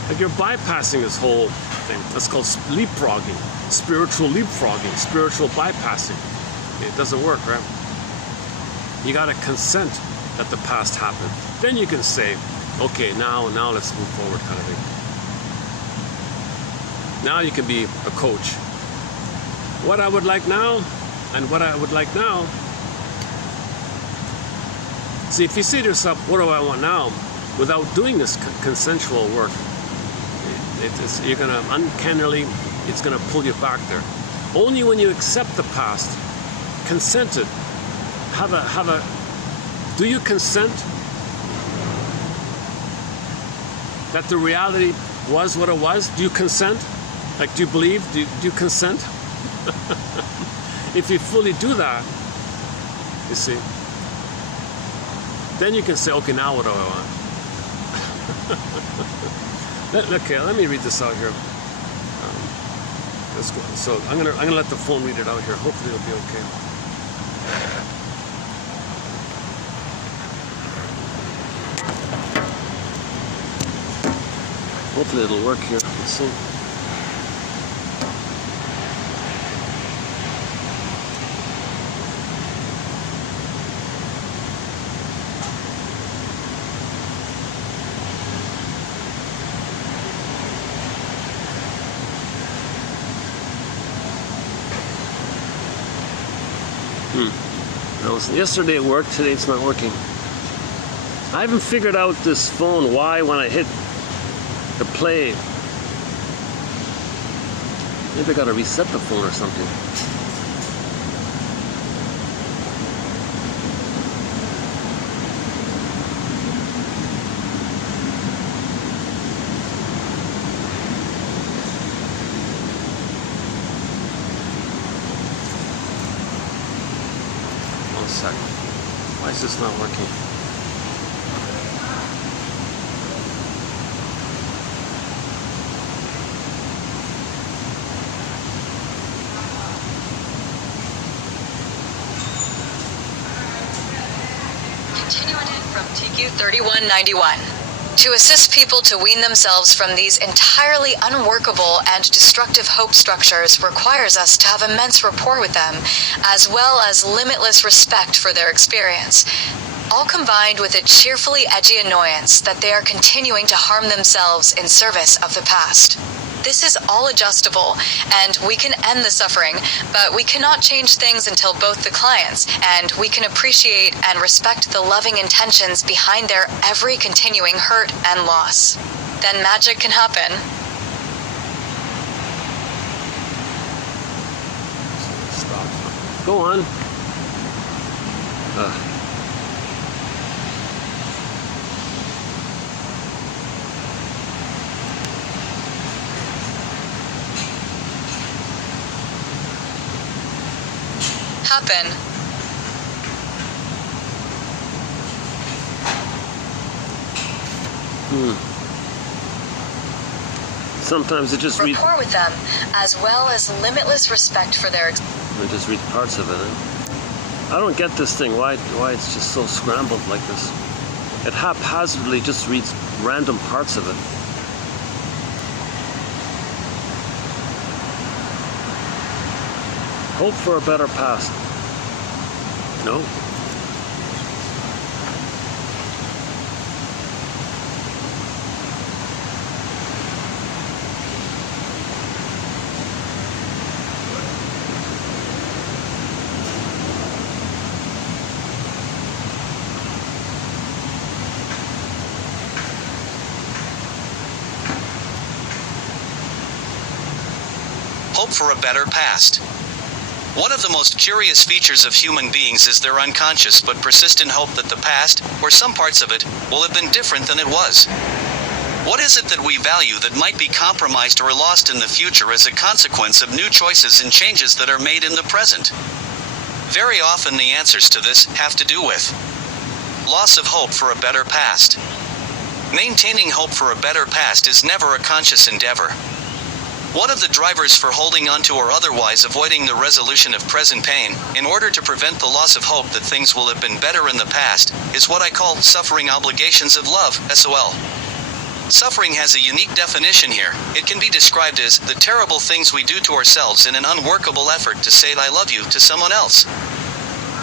Like you're bypassing this whole thing. That's called leapfrogging, spiritual leapfrogging, spiritual bypassing. Okay, it doesn't work, right? You got to consent that the past happened. Then you can say, okay, now let's move forward, kind of thing. Now you can be a coach. What I would like now, and what I would like now. See, if you say to yourself, what do I want now, without doing this consensual work, you're gonna uncannily, it's gonna pull you back there. Only when you accept the past, consented, do you consent that the reality was what it was? Do you consent? Like, do you believe? Do you consent? If you fully do that, you see, then you can say, okay, now what do I want? Okay, let me read this out here. Let's go. So I'm gonna let the phone read it out here. Hopefully it'll be okay. Hopefully it'll work here. Let's see. Yesterday it worked, today it's not working. I haven't figured out this phone, why when I hit the play. Maybe I gotta reset the phone or something. Why is this not working? Continuing in from TQ 3191. To assist people to wean themselves from these entirely unworkable and destructive hope structures requires us to have immense rapport with them, as well as limitless respect for their experience, all combined with a cheerfully edgy annoyance that they are continuing to harm themselves in service of the past. This is all adjustable, and we can end the suffering, but we cannot change things until both the clients and we can appreciate and respect the loving intentions behind their every continuing hurt and loss. Then magic can happen. Stop. Go on. Happen. Sometimes it just reads. Rapport with them, as well as limitless respect for their. I just read parts of it. I don't get this thing. Why it's just so scrambled like this? It haphazardly just reads random parts of it. Hope for a better past. No? for a better past. One of the most curious features of human beings is their unconscious but persistent hope that the past, or some parts of it, will have been different than it was. What is it that we value that might be compromised or lost in the future as a consequence of new choices and changes that are made in the present? Very often the answers to this have to do with loss of hope for a better past. Maintaining hope for a better past is never a conscious endeavor. One of the drivers for holding on to or otherwise avoiding the resolution of present pain, in order to prevent the loss of hope that things will have been better in the past, is what I call suffering obligations of love, SOL. Suffering has a unique definition here. It can be described as the terrible things we do to ourselves in an unworkable effort to say I love you to someone else.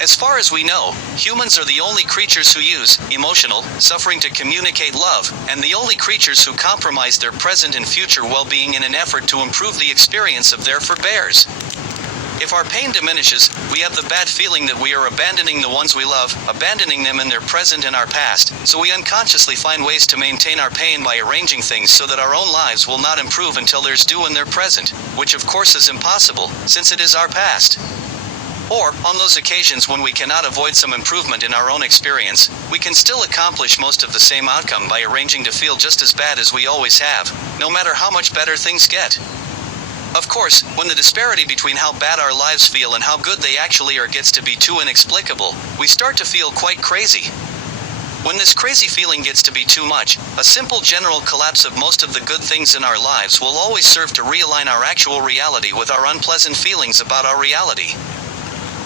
As far as we know, humans are the only creatures who use emotional suffering to communicate love, and the only creatures who compromise their present and future well-being in an effort to improve the experience of their forebears. If our pain diminishes, we have the bad feeling that we are abandoning the ones we love, abandoning them in their present and our past, so we unconsciously find ways to maintain our pain by arranging things so that our own lives will not improve until there's due in their present, which of course is impossible, since it is our past. Or, on those occasions when we cannot avoid some improvement in our own experience, we can still accomplish most of the same outcome by arranging to feel just as bad as we always have, no matter how much better things get. Of course, when the disparity between how bad our lives feel and how good they actually are gets to be too inexplicable, we start to feel quite crazy. When this crazy feeling gets to be too much, a simple general collapse of most of the good things in our lives will always serve to realign our actual reality with our unpleasant feelings about our reality.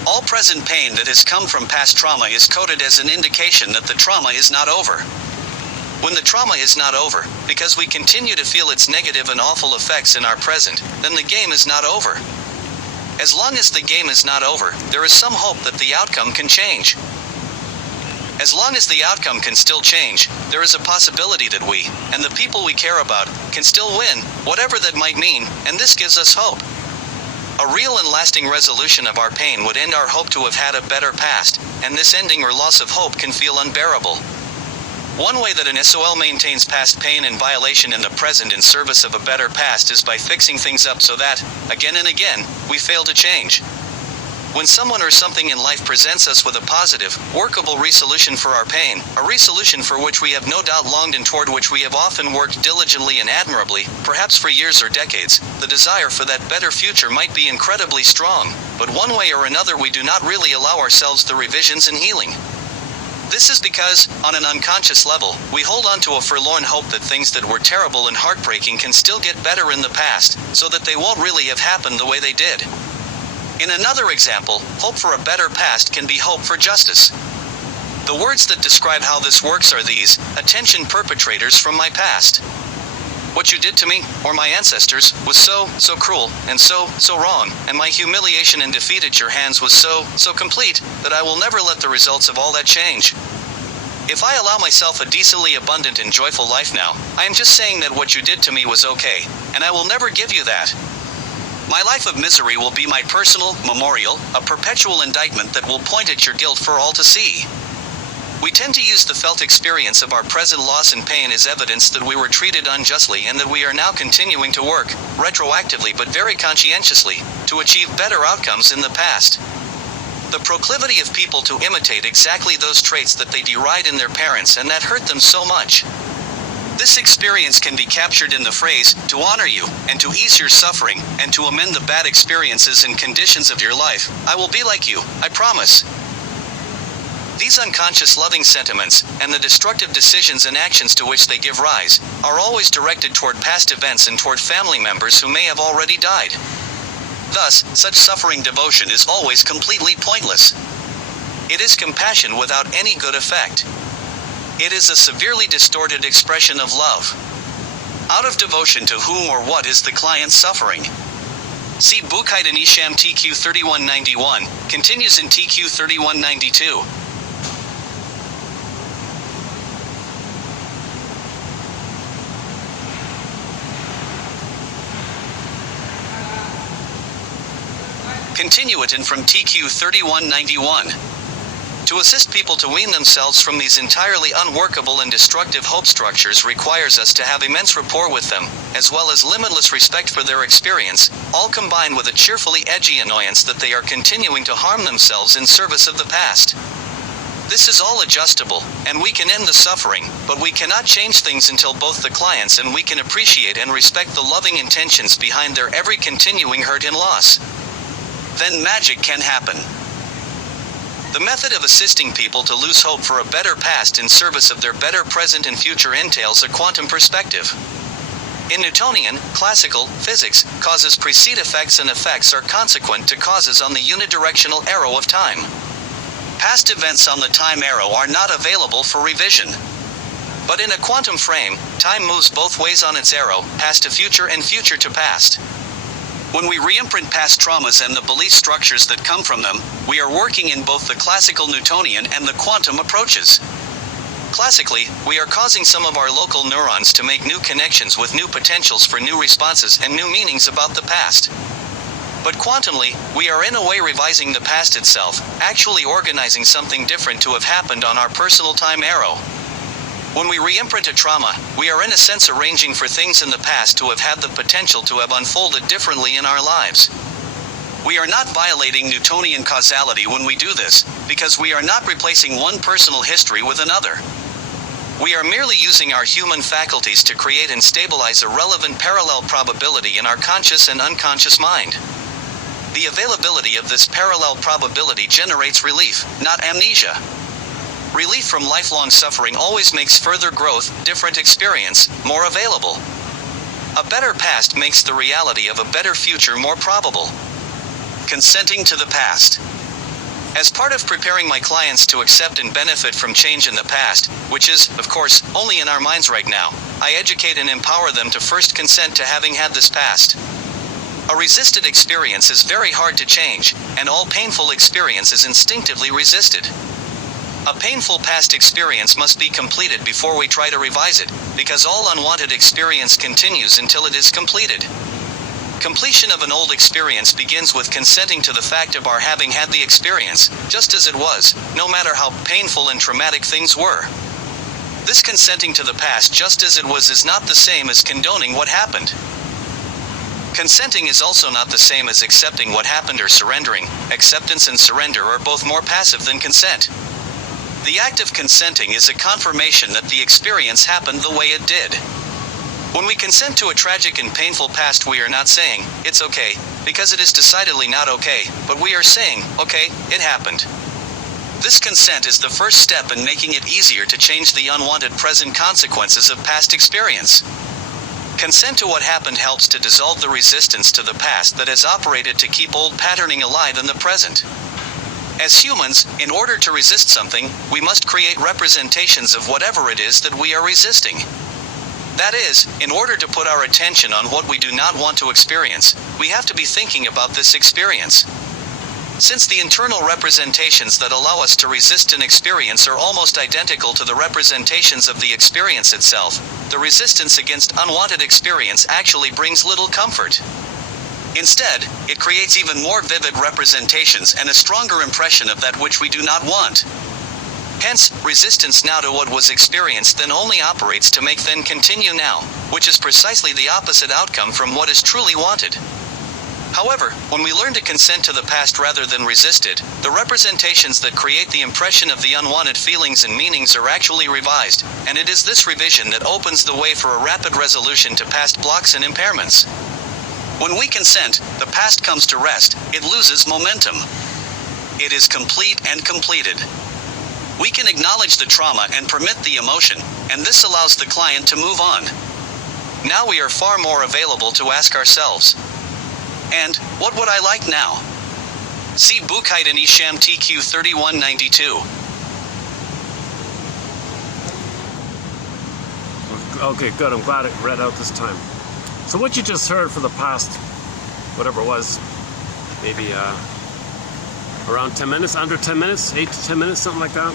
All present pain that has come from past trauma is coded as an indication that the trauma is not over. When the trauma is not over, because we continue to feel its negative and awful effects in our present, then the game is not over. As long as the game is not over, there is some hope that the outcome can change. As long as the outcome can still change, there is a possibility that we, and the people we care about, can still win, whatever that might mean, and this gives us hope. A real and lasting resolution of our pain would end our hope to have had a better past, and this ending or loss of hope can feel unbearable. One way that an SOL maintains past pain and violation in the present in service of a better past is by fixing things up so that, again and again, we fail to change. When someone or something in life presents us with a positive, workable resolution for our pain, a resolution for which we have no doubt longed and toward which we have often worked diligently and admirably, perhaps for years or decades, the desire for that better future might be incredibly strong, but one way or another we do not really allow ourselves the revisions and healing. This is because, on an unconscious level, we hold on to a forlorn hope that things that were terrible and heartbreaking can still get better in the past, so that they won't really have happened the way they did. In another example, hope for a better past can be hope for justice. The words that describe how this works are these: attention perpetrators from my past. What you did to me, or my ancestors, was so cruel, and so wrong, and my humiliation and defeat at your hands was so complete, that I will never let the results of all that change. If I allow myself a decently abundant and joyful life now, I am just saying that what you did to me was okay, and I will never give you that. My life of misery will be my personal memorial, a perpetual indictment that will point at your guilt for all to see. We tend to use the felt experience of our present loss and pain as evidence that we were treated unjustly and that we are now continuing to work, retroactively but very conscientiously, to achieve better outcomes in the past. The proclivity of people to imitate exactly those traits that they deride in their parents and that hurt them so much. This experience can be captured in the phrase, to honor you, and to ease your suffering, and to amend the bad experiences and conditions of your life. I will be like you, I promise. These unconscious loving sentiments, and the destructive decisions and actions to which they give rise, are always directed toward past events and toward family members who may have already died. Thus, such suffering devotion is always completely pointless. It is compassion without any good effect. It is a severely distorted expression of love. Out of devotion to whom or what is the client suffering? See Buchheit and Isham TQ 3191, continues in TQ 3192. Continuatin from TQ 3191. To To assist people to wean themselves from these entirely unworkable and destructive hope structures requires us to have immense rapport with them, as well as limitless respect for their experience, all combined with a cheerfully edgy annoyance that they are continuing to harm themselves in service of the past. This is all adjustable, and we can end the suffering, but we cannot change things until both the clients and we can appreciate and respect the loving intentions behind their every continuing hurt and loss. Then magic can happen. The method of assisting people to lose hope for a better past in service of their better present and future entails a quantum perspective. In Newtonian, classical, physics, causes precede effects and effects are consequent to causes on the unidirectional arrow of time. Past events on the time arrow are not available for revision. But in a quantum frame, time moves both ways on its arrow, past to future and future to past. When we re-imprint past traumas and the belief structures that come from them, we are working in both the classical Newtonian and the quantum approaches. Classically, we are causing some of our local neurons to make new connections with new potentials for new responses and new meanings about the past. But quantumly, we are in a way revising the past itself, actually organizing something different to have happened on our personal time arrow. When we re-imprint a trauma, we are in a sense arranging for things in the past to have had the potential to have unfolded differently in our lives. We are not violating Newtonian causality when we do this, because we are not replacing one personal history with another. We are merely using our human faculties to create and stabilize a relevant parallel probability in our conscious and unconscious mind. The availability of this parallel probability generates relief, not amnesia. Relief from lifelong suffering always makes further growth, different experience, more available. A better past makes the reality of a better future more probable. Consenting to the past. As part of preparing my clients to accept and benefit from change in the past, which is, of course, only in our minds right now, I educate and empower them to first consent to having had this past. A resisted experience is very hard to change, and all painful experience is instinctively resisted. A painful past experience must be completed before we try to revise it, because all unwanted experience continues until it is completed. Completion of an old experience begins with consenting to the fact of our having had the experience, just as it was, no matter how painful and traumatic things were. This consenting to the past just as it was is not the same as condoning what happened. Consenting is also not the same as accepting what happened or surrendering. Acceptance and surrender are both more passive than consent. The act of consenting is a confirmation that the experience happened the way it did. When we consent to a tragic and painful past, we are not saying, "It's okay," because it is decidedly not okay, but we are saying, "Okay, it happened." This consent is the first step in making it easier to change the unwanted present consequences of past experience. Consent to what happened helps to dissolve the resistance to the past that has operated to keep old patterning alive in the present. As humans, in order to resist something, we must create representations of whatever it is that we are resisting. That is, in order to put our attention on what we do not want to experience, we have to be thinking about this experience. Since the internal representations that allow us to resist an experience are almost identical to the representations of the experience itself, the resistance against unwanted experience actually brings little comfort. Instead, it creates even more vivid representations and a stronger impression of that which we do not want. Hence, resistance now to what was experienced then only operates to make then continue now, which is precisely the opposite outcome from what is truly wanted. However, when we learn to consent to the past rather than resist it, the representations that create the impression of the unwanted feelings and meanings are actually revised, and it is this revision that opens the way for a rapid resolution to past blocks and impairments. When we consent, the past comes to rest, it loses momentum. It is complete and completed. We can acknowledge the trauma and permit the emotion, and this allows the client to move on. Now we are far more available to ask ourselves, and what would I like now? See Buchheit and Isham TQ 3192. Okay, good. I'm glad it read out this time. So what you just heard for the past, whatever it was, maybe around 10 minutes, under 10 minutes, 8 to 10 minutes, something like that.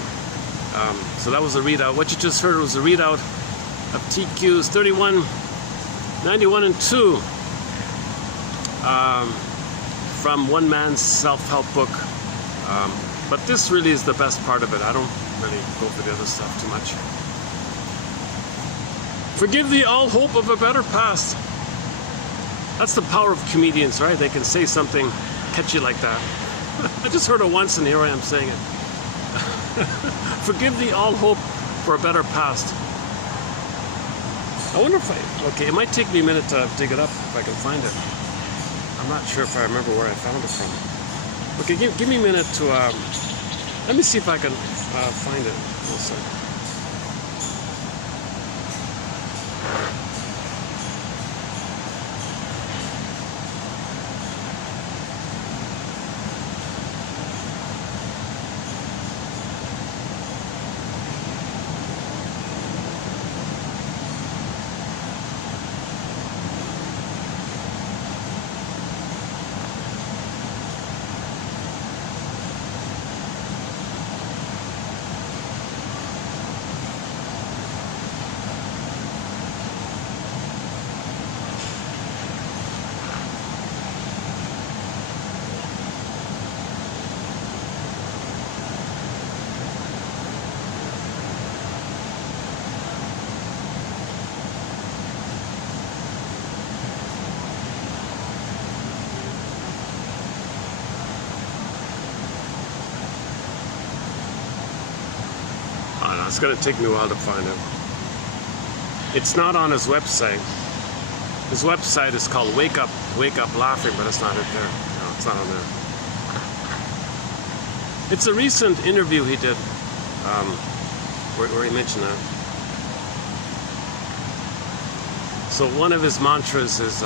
So that was a readout. What you just heard was a readout of TQs 31, 91, and 2 from One Man's Self-Help Book, But this really is the best part of it. I don't really go for the other stuff too much. Forgive thee all hope of a better past. That's the power of comedians, right? They can say something catchy like that. I just heard it once and here I am saying it. Forgive thee all hope for a better past. I wonder if okay, it might take me a minute to dig it up if I can find it. I'm not sure if I remember where I found it from. Okay, give me a minute to, let me see if I can find it. One second. It's going to take me a while to find it. It's not on his website. His website is called Wake Up Laughing, but it's not it there. No, it's not on there. It's a recent interview he did where he mentioned that. So one of his mantras is,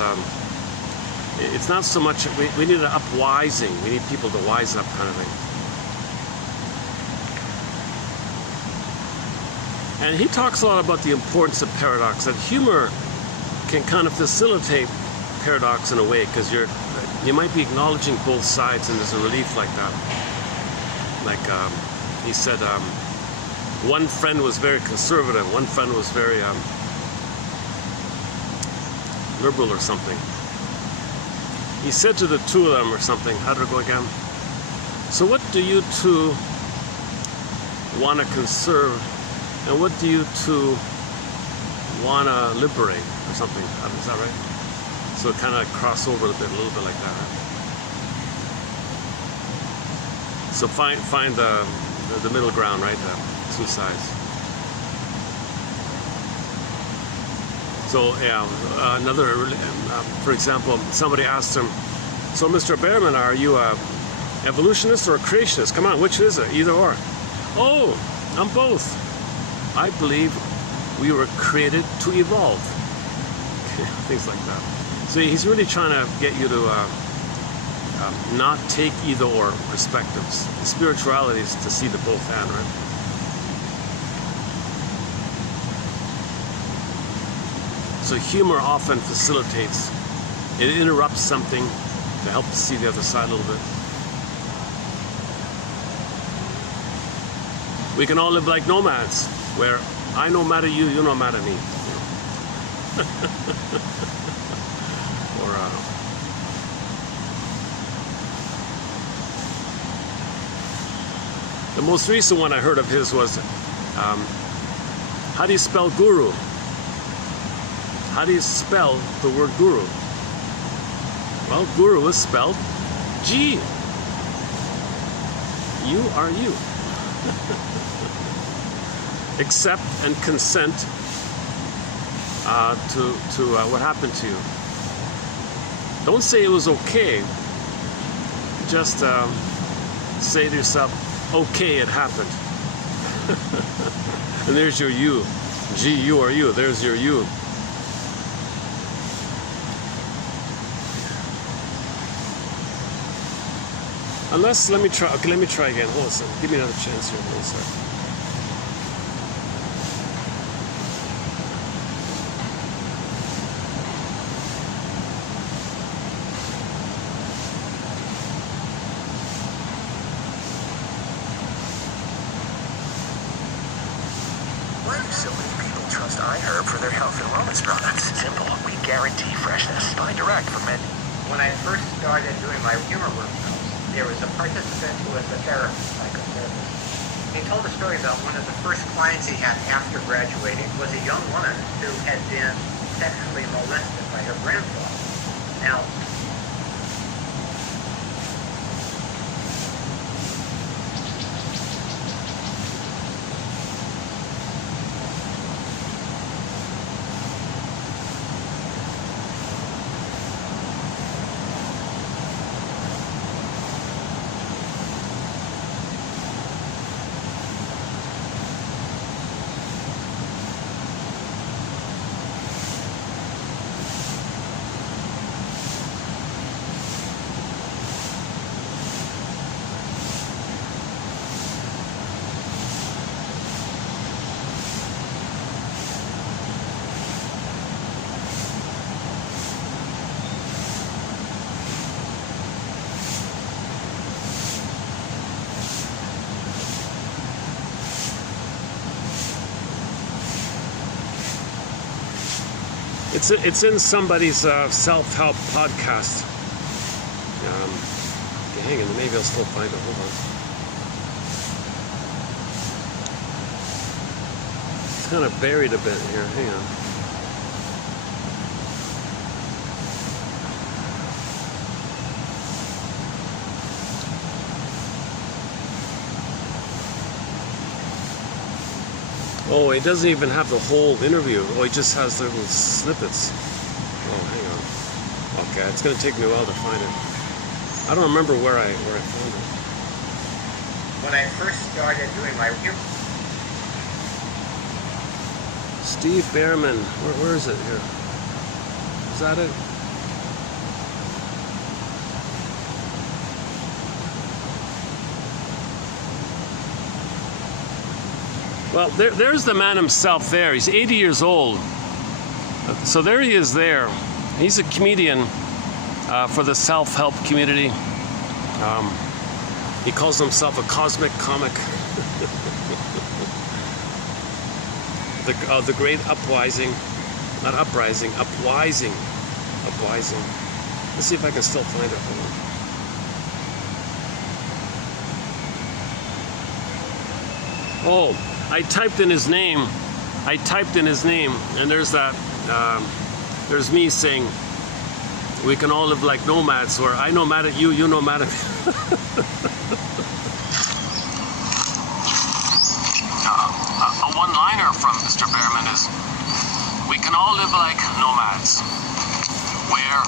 it's not so much, we need an upwising. We need people to wise up kind of thing. And he talks a lot about the importance of paradox, that humor can kind of facilitate paradox in a way, because you might be acknowledging both sides, and there's a relief like that. Like he said, one friend was very conservative, one friend was very liberal or something. He said to the two of them or something, how did it go again? So what do you two want to conserve? And what do you two want to liberate or something? Is that right? So it kind of cross over a little bit like that. Right? So find the middle ground, right? The two sides. So yeah, another, for example, somebody asked him, so Mr. Behrman, are you a evolutionist or a creationist? Come on, which is it? Either or. Oh, I'm both. I believe we were created to evolve. Things like that. So he's really trying to get you to not take either or perspectives. The spirituality is to see the both and, right? So humor often facilitates, it interrupts something to help to see the other side a little bit. We can all live like nomads, where I no matter you, you no matter me. Or the most recent one I heard of his was, how do you spell guru? How do you spell the word guru? Well, guru is spelled G. You are you. Accept and consent to what happened to you. Don't say it was okay. Just say to yourself, okay, it happened. And there's your you. G, you are you. There's your you. Unless, let me try again. Hold on a second. Give me another chance here. Hold on a second. Why do so many people trust iHerb for their health and wellness products? Simple. We guarantee freshness. Buy direct from it. When I first started doing my humor workshops, there was a participant who was a therapist. I could he told a story about one of the first clients he had after graduating was a young woman who had been sexually molested by her grandfather. Now, It's in somebody's self-help podcast. Okay, hang on, maybe I'll still find it. Hold on. It's kind of buried a bit here. Hang on. Oh, it doesn't even have the whole interview. Oh, it just has the little snippets. Oh, hang on. Okay, it's going to take me a while to find it. I don't remember where I found it. when I first started doing my review, Steve Behrman. Where is it here? Is that it? Well, there's the man himself there. He's 80 years old. So there he is there. He's a comedian for the self-help community. He calls himself a cosmic comic. The great upwising. Not uprising, upwising. Upwising. Let's see if I can still find it. Hold on. Oh. I typed in his name, and there's that, there's me saying, we can all live like nomads, or I nomad at you, you nomad at me. A one-liner from Mr. Behrman is, we can all live like nomads, where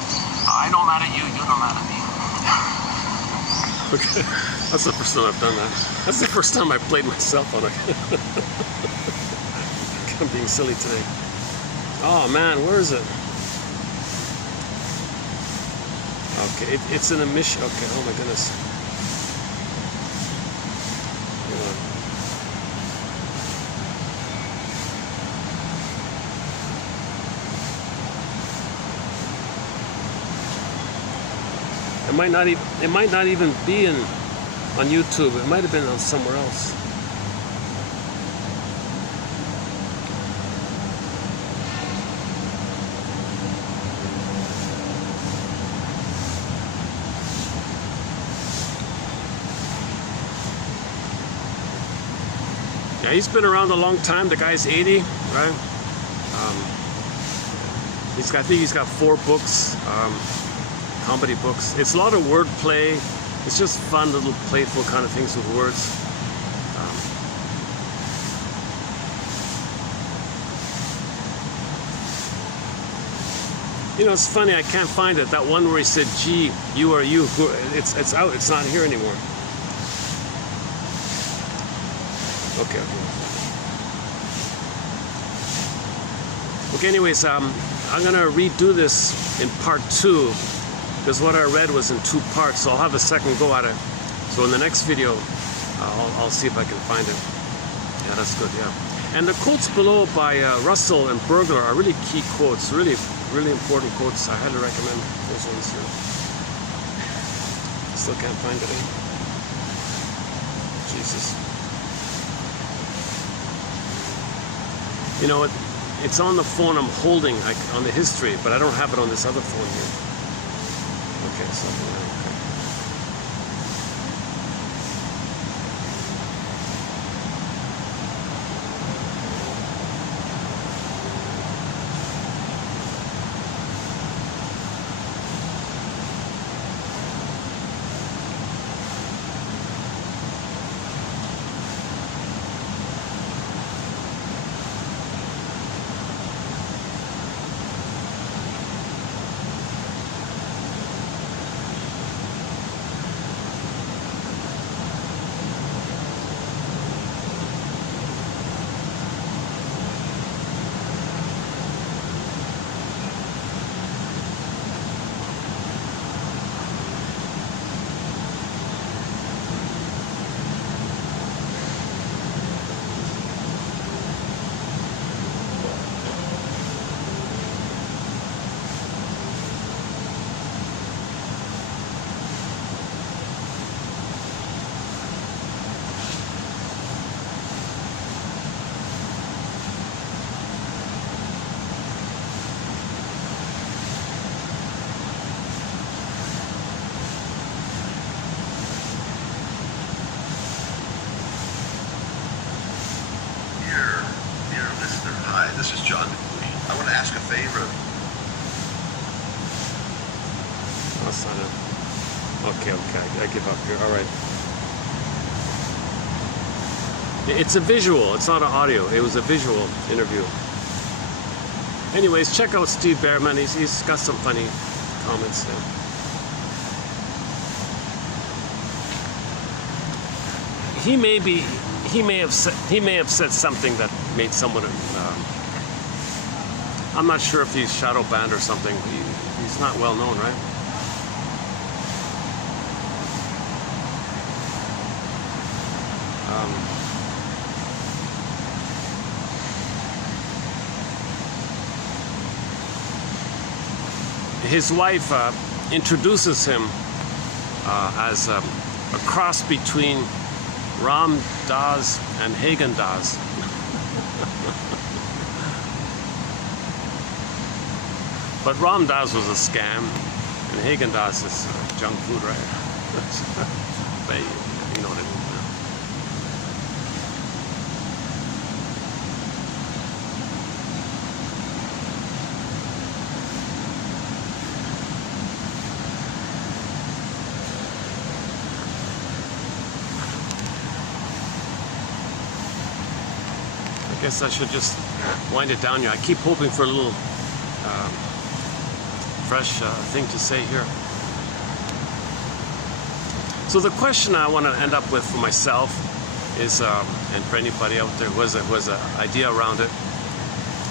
I nomad at you, you nomad at me. Okay, that's the first time I've done that. That's the first time I played myself on it. I'm being silly today. Oh man, where is it? Okay, it's in a mission. Okay, oh my goodness. It might not even be on YouTube. It might have been on somewhere else. Yeah, he's been around a long time. The guy's 80, right? I think he's got 4 books. Comedy books. It's a lot of wordplay. It's just fun, little playful kind of things with words. You know, it's funny. I can't find it. That one where he said, "Gee, you are you." It's out. It's not here anymore. Okay. Okay. Anyways, I'm gonna redo this in part 2. Because what I read was in 2 parts, so I'll have a second go at it. So in the next video, I'll see if I can find it. Yeah, that's good, yeah. And the quotes below by Russell and Bergler are really key quotes, really, really important quotes. I highly recommend those ones here. Still can't find it, eh? Jesus. You know, it's on the phone I'm holding, like on the history, but I don't have it on this other phone here. Okay, so okay. this is John. I want to ask a favor. Oh, son of... Okay, I give up here. All right. It's a visual. It's not an audio. It was a visual interview. Anyways, check out Steve Behrman. He's got some funny comments there. He may have said something that made someone. I'm not sure if he's shadow banned or something. He's not well known, right? His wife introduces him as a cross between Ram Dass and Hagen Dazs. But Ram Dass was a scam, and Hagen Dazs is junk food, right? But you know what I mean. I guess I should just wind it down here. I keep hoping for a little fresh thing to say here. So the question I want to end up with for myself is, and for anybody out there who has an idea around it,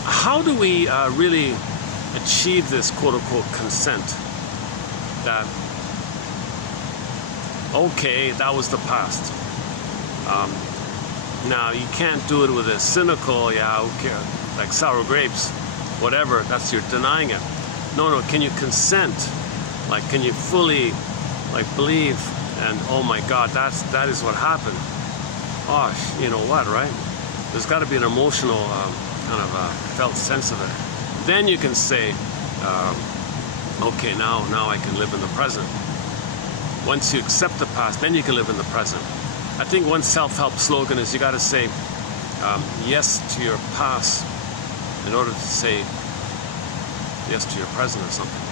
how do we really achieve this quote-unquote consent that, okay, that was the past. Now, you can't do it with a cynical, yeah, okay, like sour grapes, whatever, that's, you're denying it. No, can you consent? Like, can you fully, like, believe, and oh my God, that is what happened. Oh, you know what, right? There's got to be an emotional kind of felt sense of it. Then you can say, okay, now I can live in the present. Once you accept the past, then you can live in the present. I think one self-help slogan is you got to say yes to your past in order to say yes to your present or something.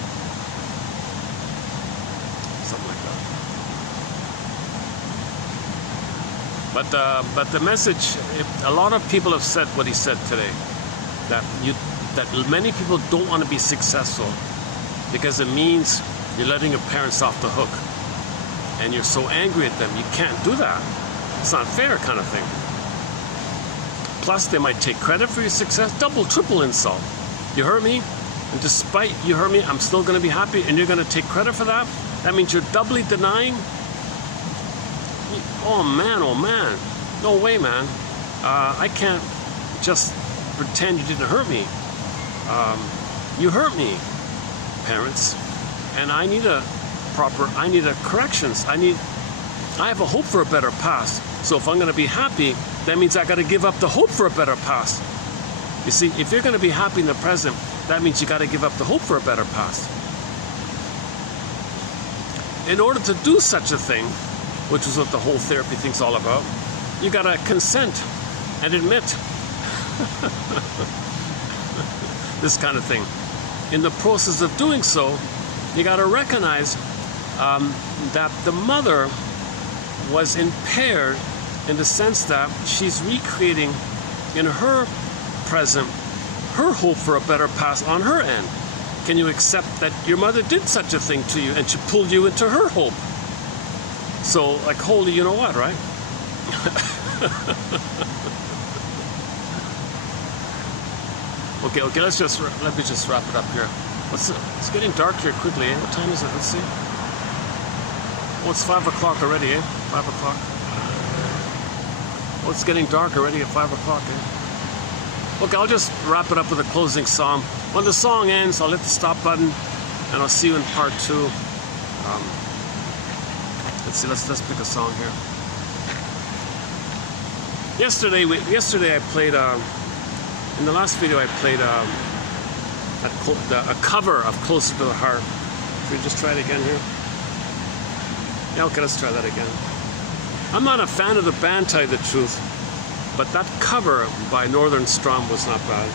Something like that. But the message, a lot of people have said what he said today, that many people don't want to be successful because it means you're letting your parents off the hook. And you're so angry at them, you can't do that. It's not fair, kind of thing. Plus, they might take credit for your success. Double, triple insult. You hurt me, and despite you hurt me, I'm still going to be happy, and you're going to take credit for that? That means you're doubly denying? Oh man. No way, man. I can't just pretend you didn't hurt me. You hurt me, parents, and I need corrections. I have a hope for a better past. So if I'm going to be happy, that means I got to give up the hope for a better past. You see, if you're going to be happy in the present, that means you got to give up the hope for a better past. In order to do such a thing, which is what the whole therapy thing's all about, you got to consent and admit this kind of thing. In the process of doing so, you got to recognize that the mother was impaired in the sense that she's recreating in her present her hope for a better past on her end. Can you accept that your mother did such a thing to you and she pulled you into her hope? So, like, holy, you know what, right? Okay, let me just wrap it up here. It's getting dark here quickly, eh? What time is it? Let's see. Oh, it's 5 o'clock already, eh? 5 o'clock. Oh, it's getting dark already at 5 o'clock, eh? Okay, I'll just wrap it up with a closing song. When the song ends, I'll hit the stop button, and I'll see you in part 2. Let's see, let's pick a song here. Yesterday I played, in the last video I played a cover of Closer to the Heart. Should we just try it again here? Yeah, okay, let's try that again. I'm not a fan of the band, tell you the truth. But that cover by Northern Strum was not bad.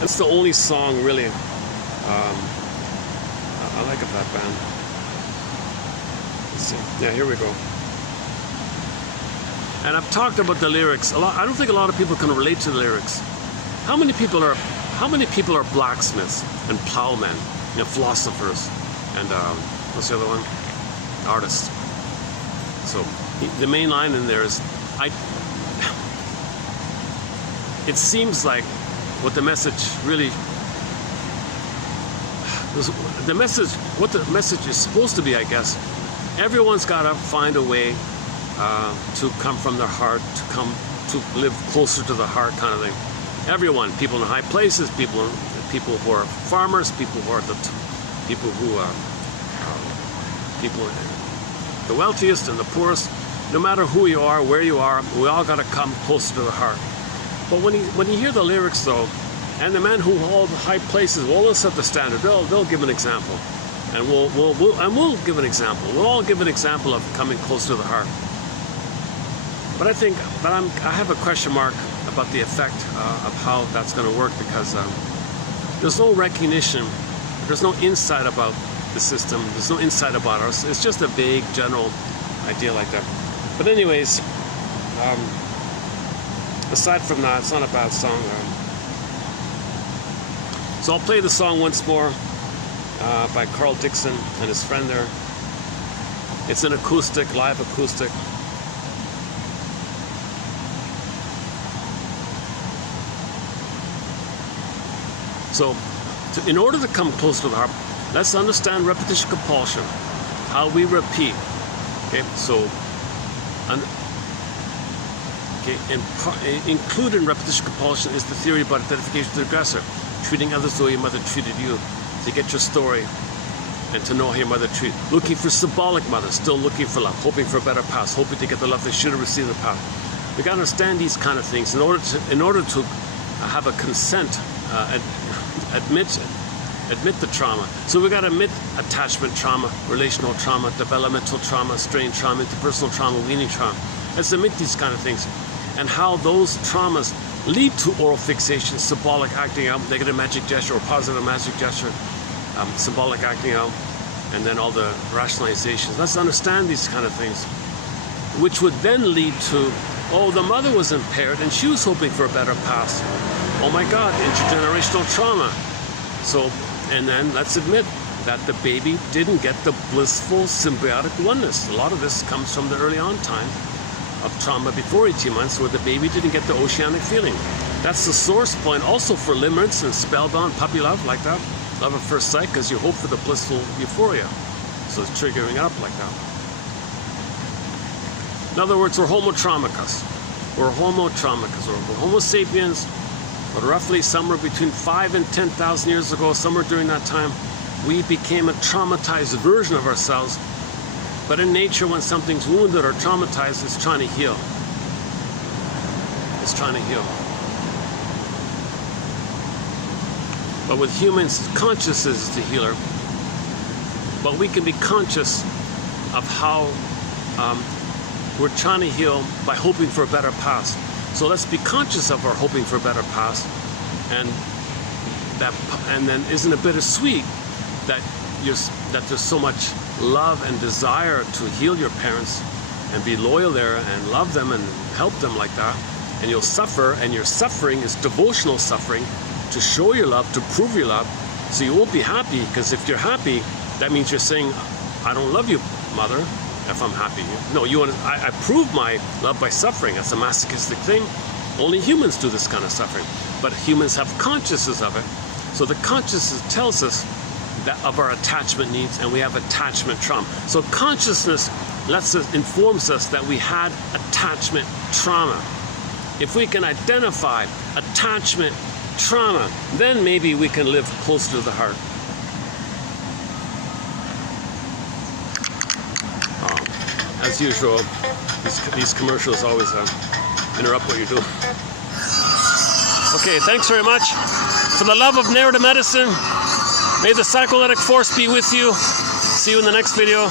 That's the only song really I like of that band. Let's see. Yeah, here we go. And I've talked about the lyrics a lot. I don't think a lot of people can relate to the lyrics. How many people are blacksmiths and plowmen, you know, philosophers, and what's the other one? Artists. So the main line in there is, it seems like what the message really, what the message is supposed to be, I guess. Everyone's got to find a way to come from their heart, to live closer to the heart, kind of thing. Everyone, people in high places, people who are farmers, people who are the wealthiest and the poorest. No matter who you are, where you are, we all got to come closer to the heart. But when you hear the lyrics, though, and the men who hold high places will all set the standard. They'll give an example, and we'll give an example. We'll all give an example of coming close to the heart. But I have a question mark about the effect of how that's going to work, because there's no recognition, there's no insight about the system, there's no insight about us. It's just a vague, general idea like that. But anyways, aside from that, it's not a bad song. So I'll play the song once more by Carl Dixon and his friend there. It's an acoustic, live acoustic. So, in order to come close to the heart, let's understand repetition compulsion, how we repeat. Okay, so, included in repetition compulsion is the theory about identification with the aggressor, treating others the way your mother treated you, to get your story and to know how your mother treated. Looking for symbolic mothers, still looking for love, hoping for a better past, hoping to get the love they should have received in the past. We got to understand these kind of things in order to have a consent. Admit the trauma. So we got to admit attachment trauma, relational trauma, developmental trauma, strain trauma, interpersonal trauma, weaning trauma. Let's admit these kind of things, and how those traumas lead to oral fixation, symbolic acting out, negative magic gesture or positive magic gesture, symbolic acting out, and then all the rationalizations. Let's understand these kind of things, which would then lead to, oh, the mother was impaired and she was hoping for a better past. Oh my God, intergenerational trauma. So, and then let's admit that the baby didn't get the blissful symbiotic oneness. A lot of this comes from the early on time of trauma before 18 months, where the baby didn't get the oceanic feeling. That's the source point also for limerence and spellbound puppy love, like that. Love at first sight, because you hope for the blissful euphoria. So it's triggering up like that. In other words, we're homotraumicus. We're homotraumicus, or we're homo sapiens. But roughly somewhere between 5 and 10,000 years ago, somewhere during that time, we became a traumatized version of ourselves. But in nature, when something's wounded or traumatized, it's trying to heal. It's trying to heal. But with humans, consciousness is the healer. But we can be conscious of how we're trying to heal by hoping for a better past. So let's be conscious of our hoping for a better past, and then isn't it bittersweet that there's so much love and desire to heal your parents and be loyal there and love them and help them like that, and you'll suffer, and your suffering is devotional suffering to show your love, to prove your love. So you won't be happy, because if you're happy, that means you're saying, I don't love you, mother, if I'm happy. No, I prove my love by suffering. That's a masochistic thing. Only humans do this kind of suffering. But humans have consciousness of it. So the consciousness tells us that of our attachment needs, and we have attachment trauma. So consciousness informs us that we had attachment trauma. If we can identify attachment trauma, then maybe we can live close to the heart. As usual, these commercials always interrupt what you're doing. Okay, thanks very much. For the love of narrative medicine, may the psycholytic force be with you. See you in the next video.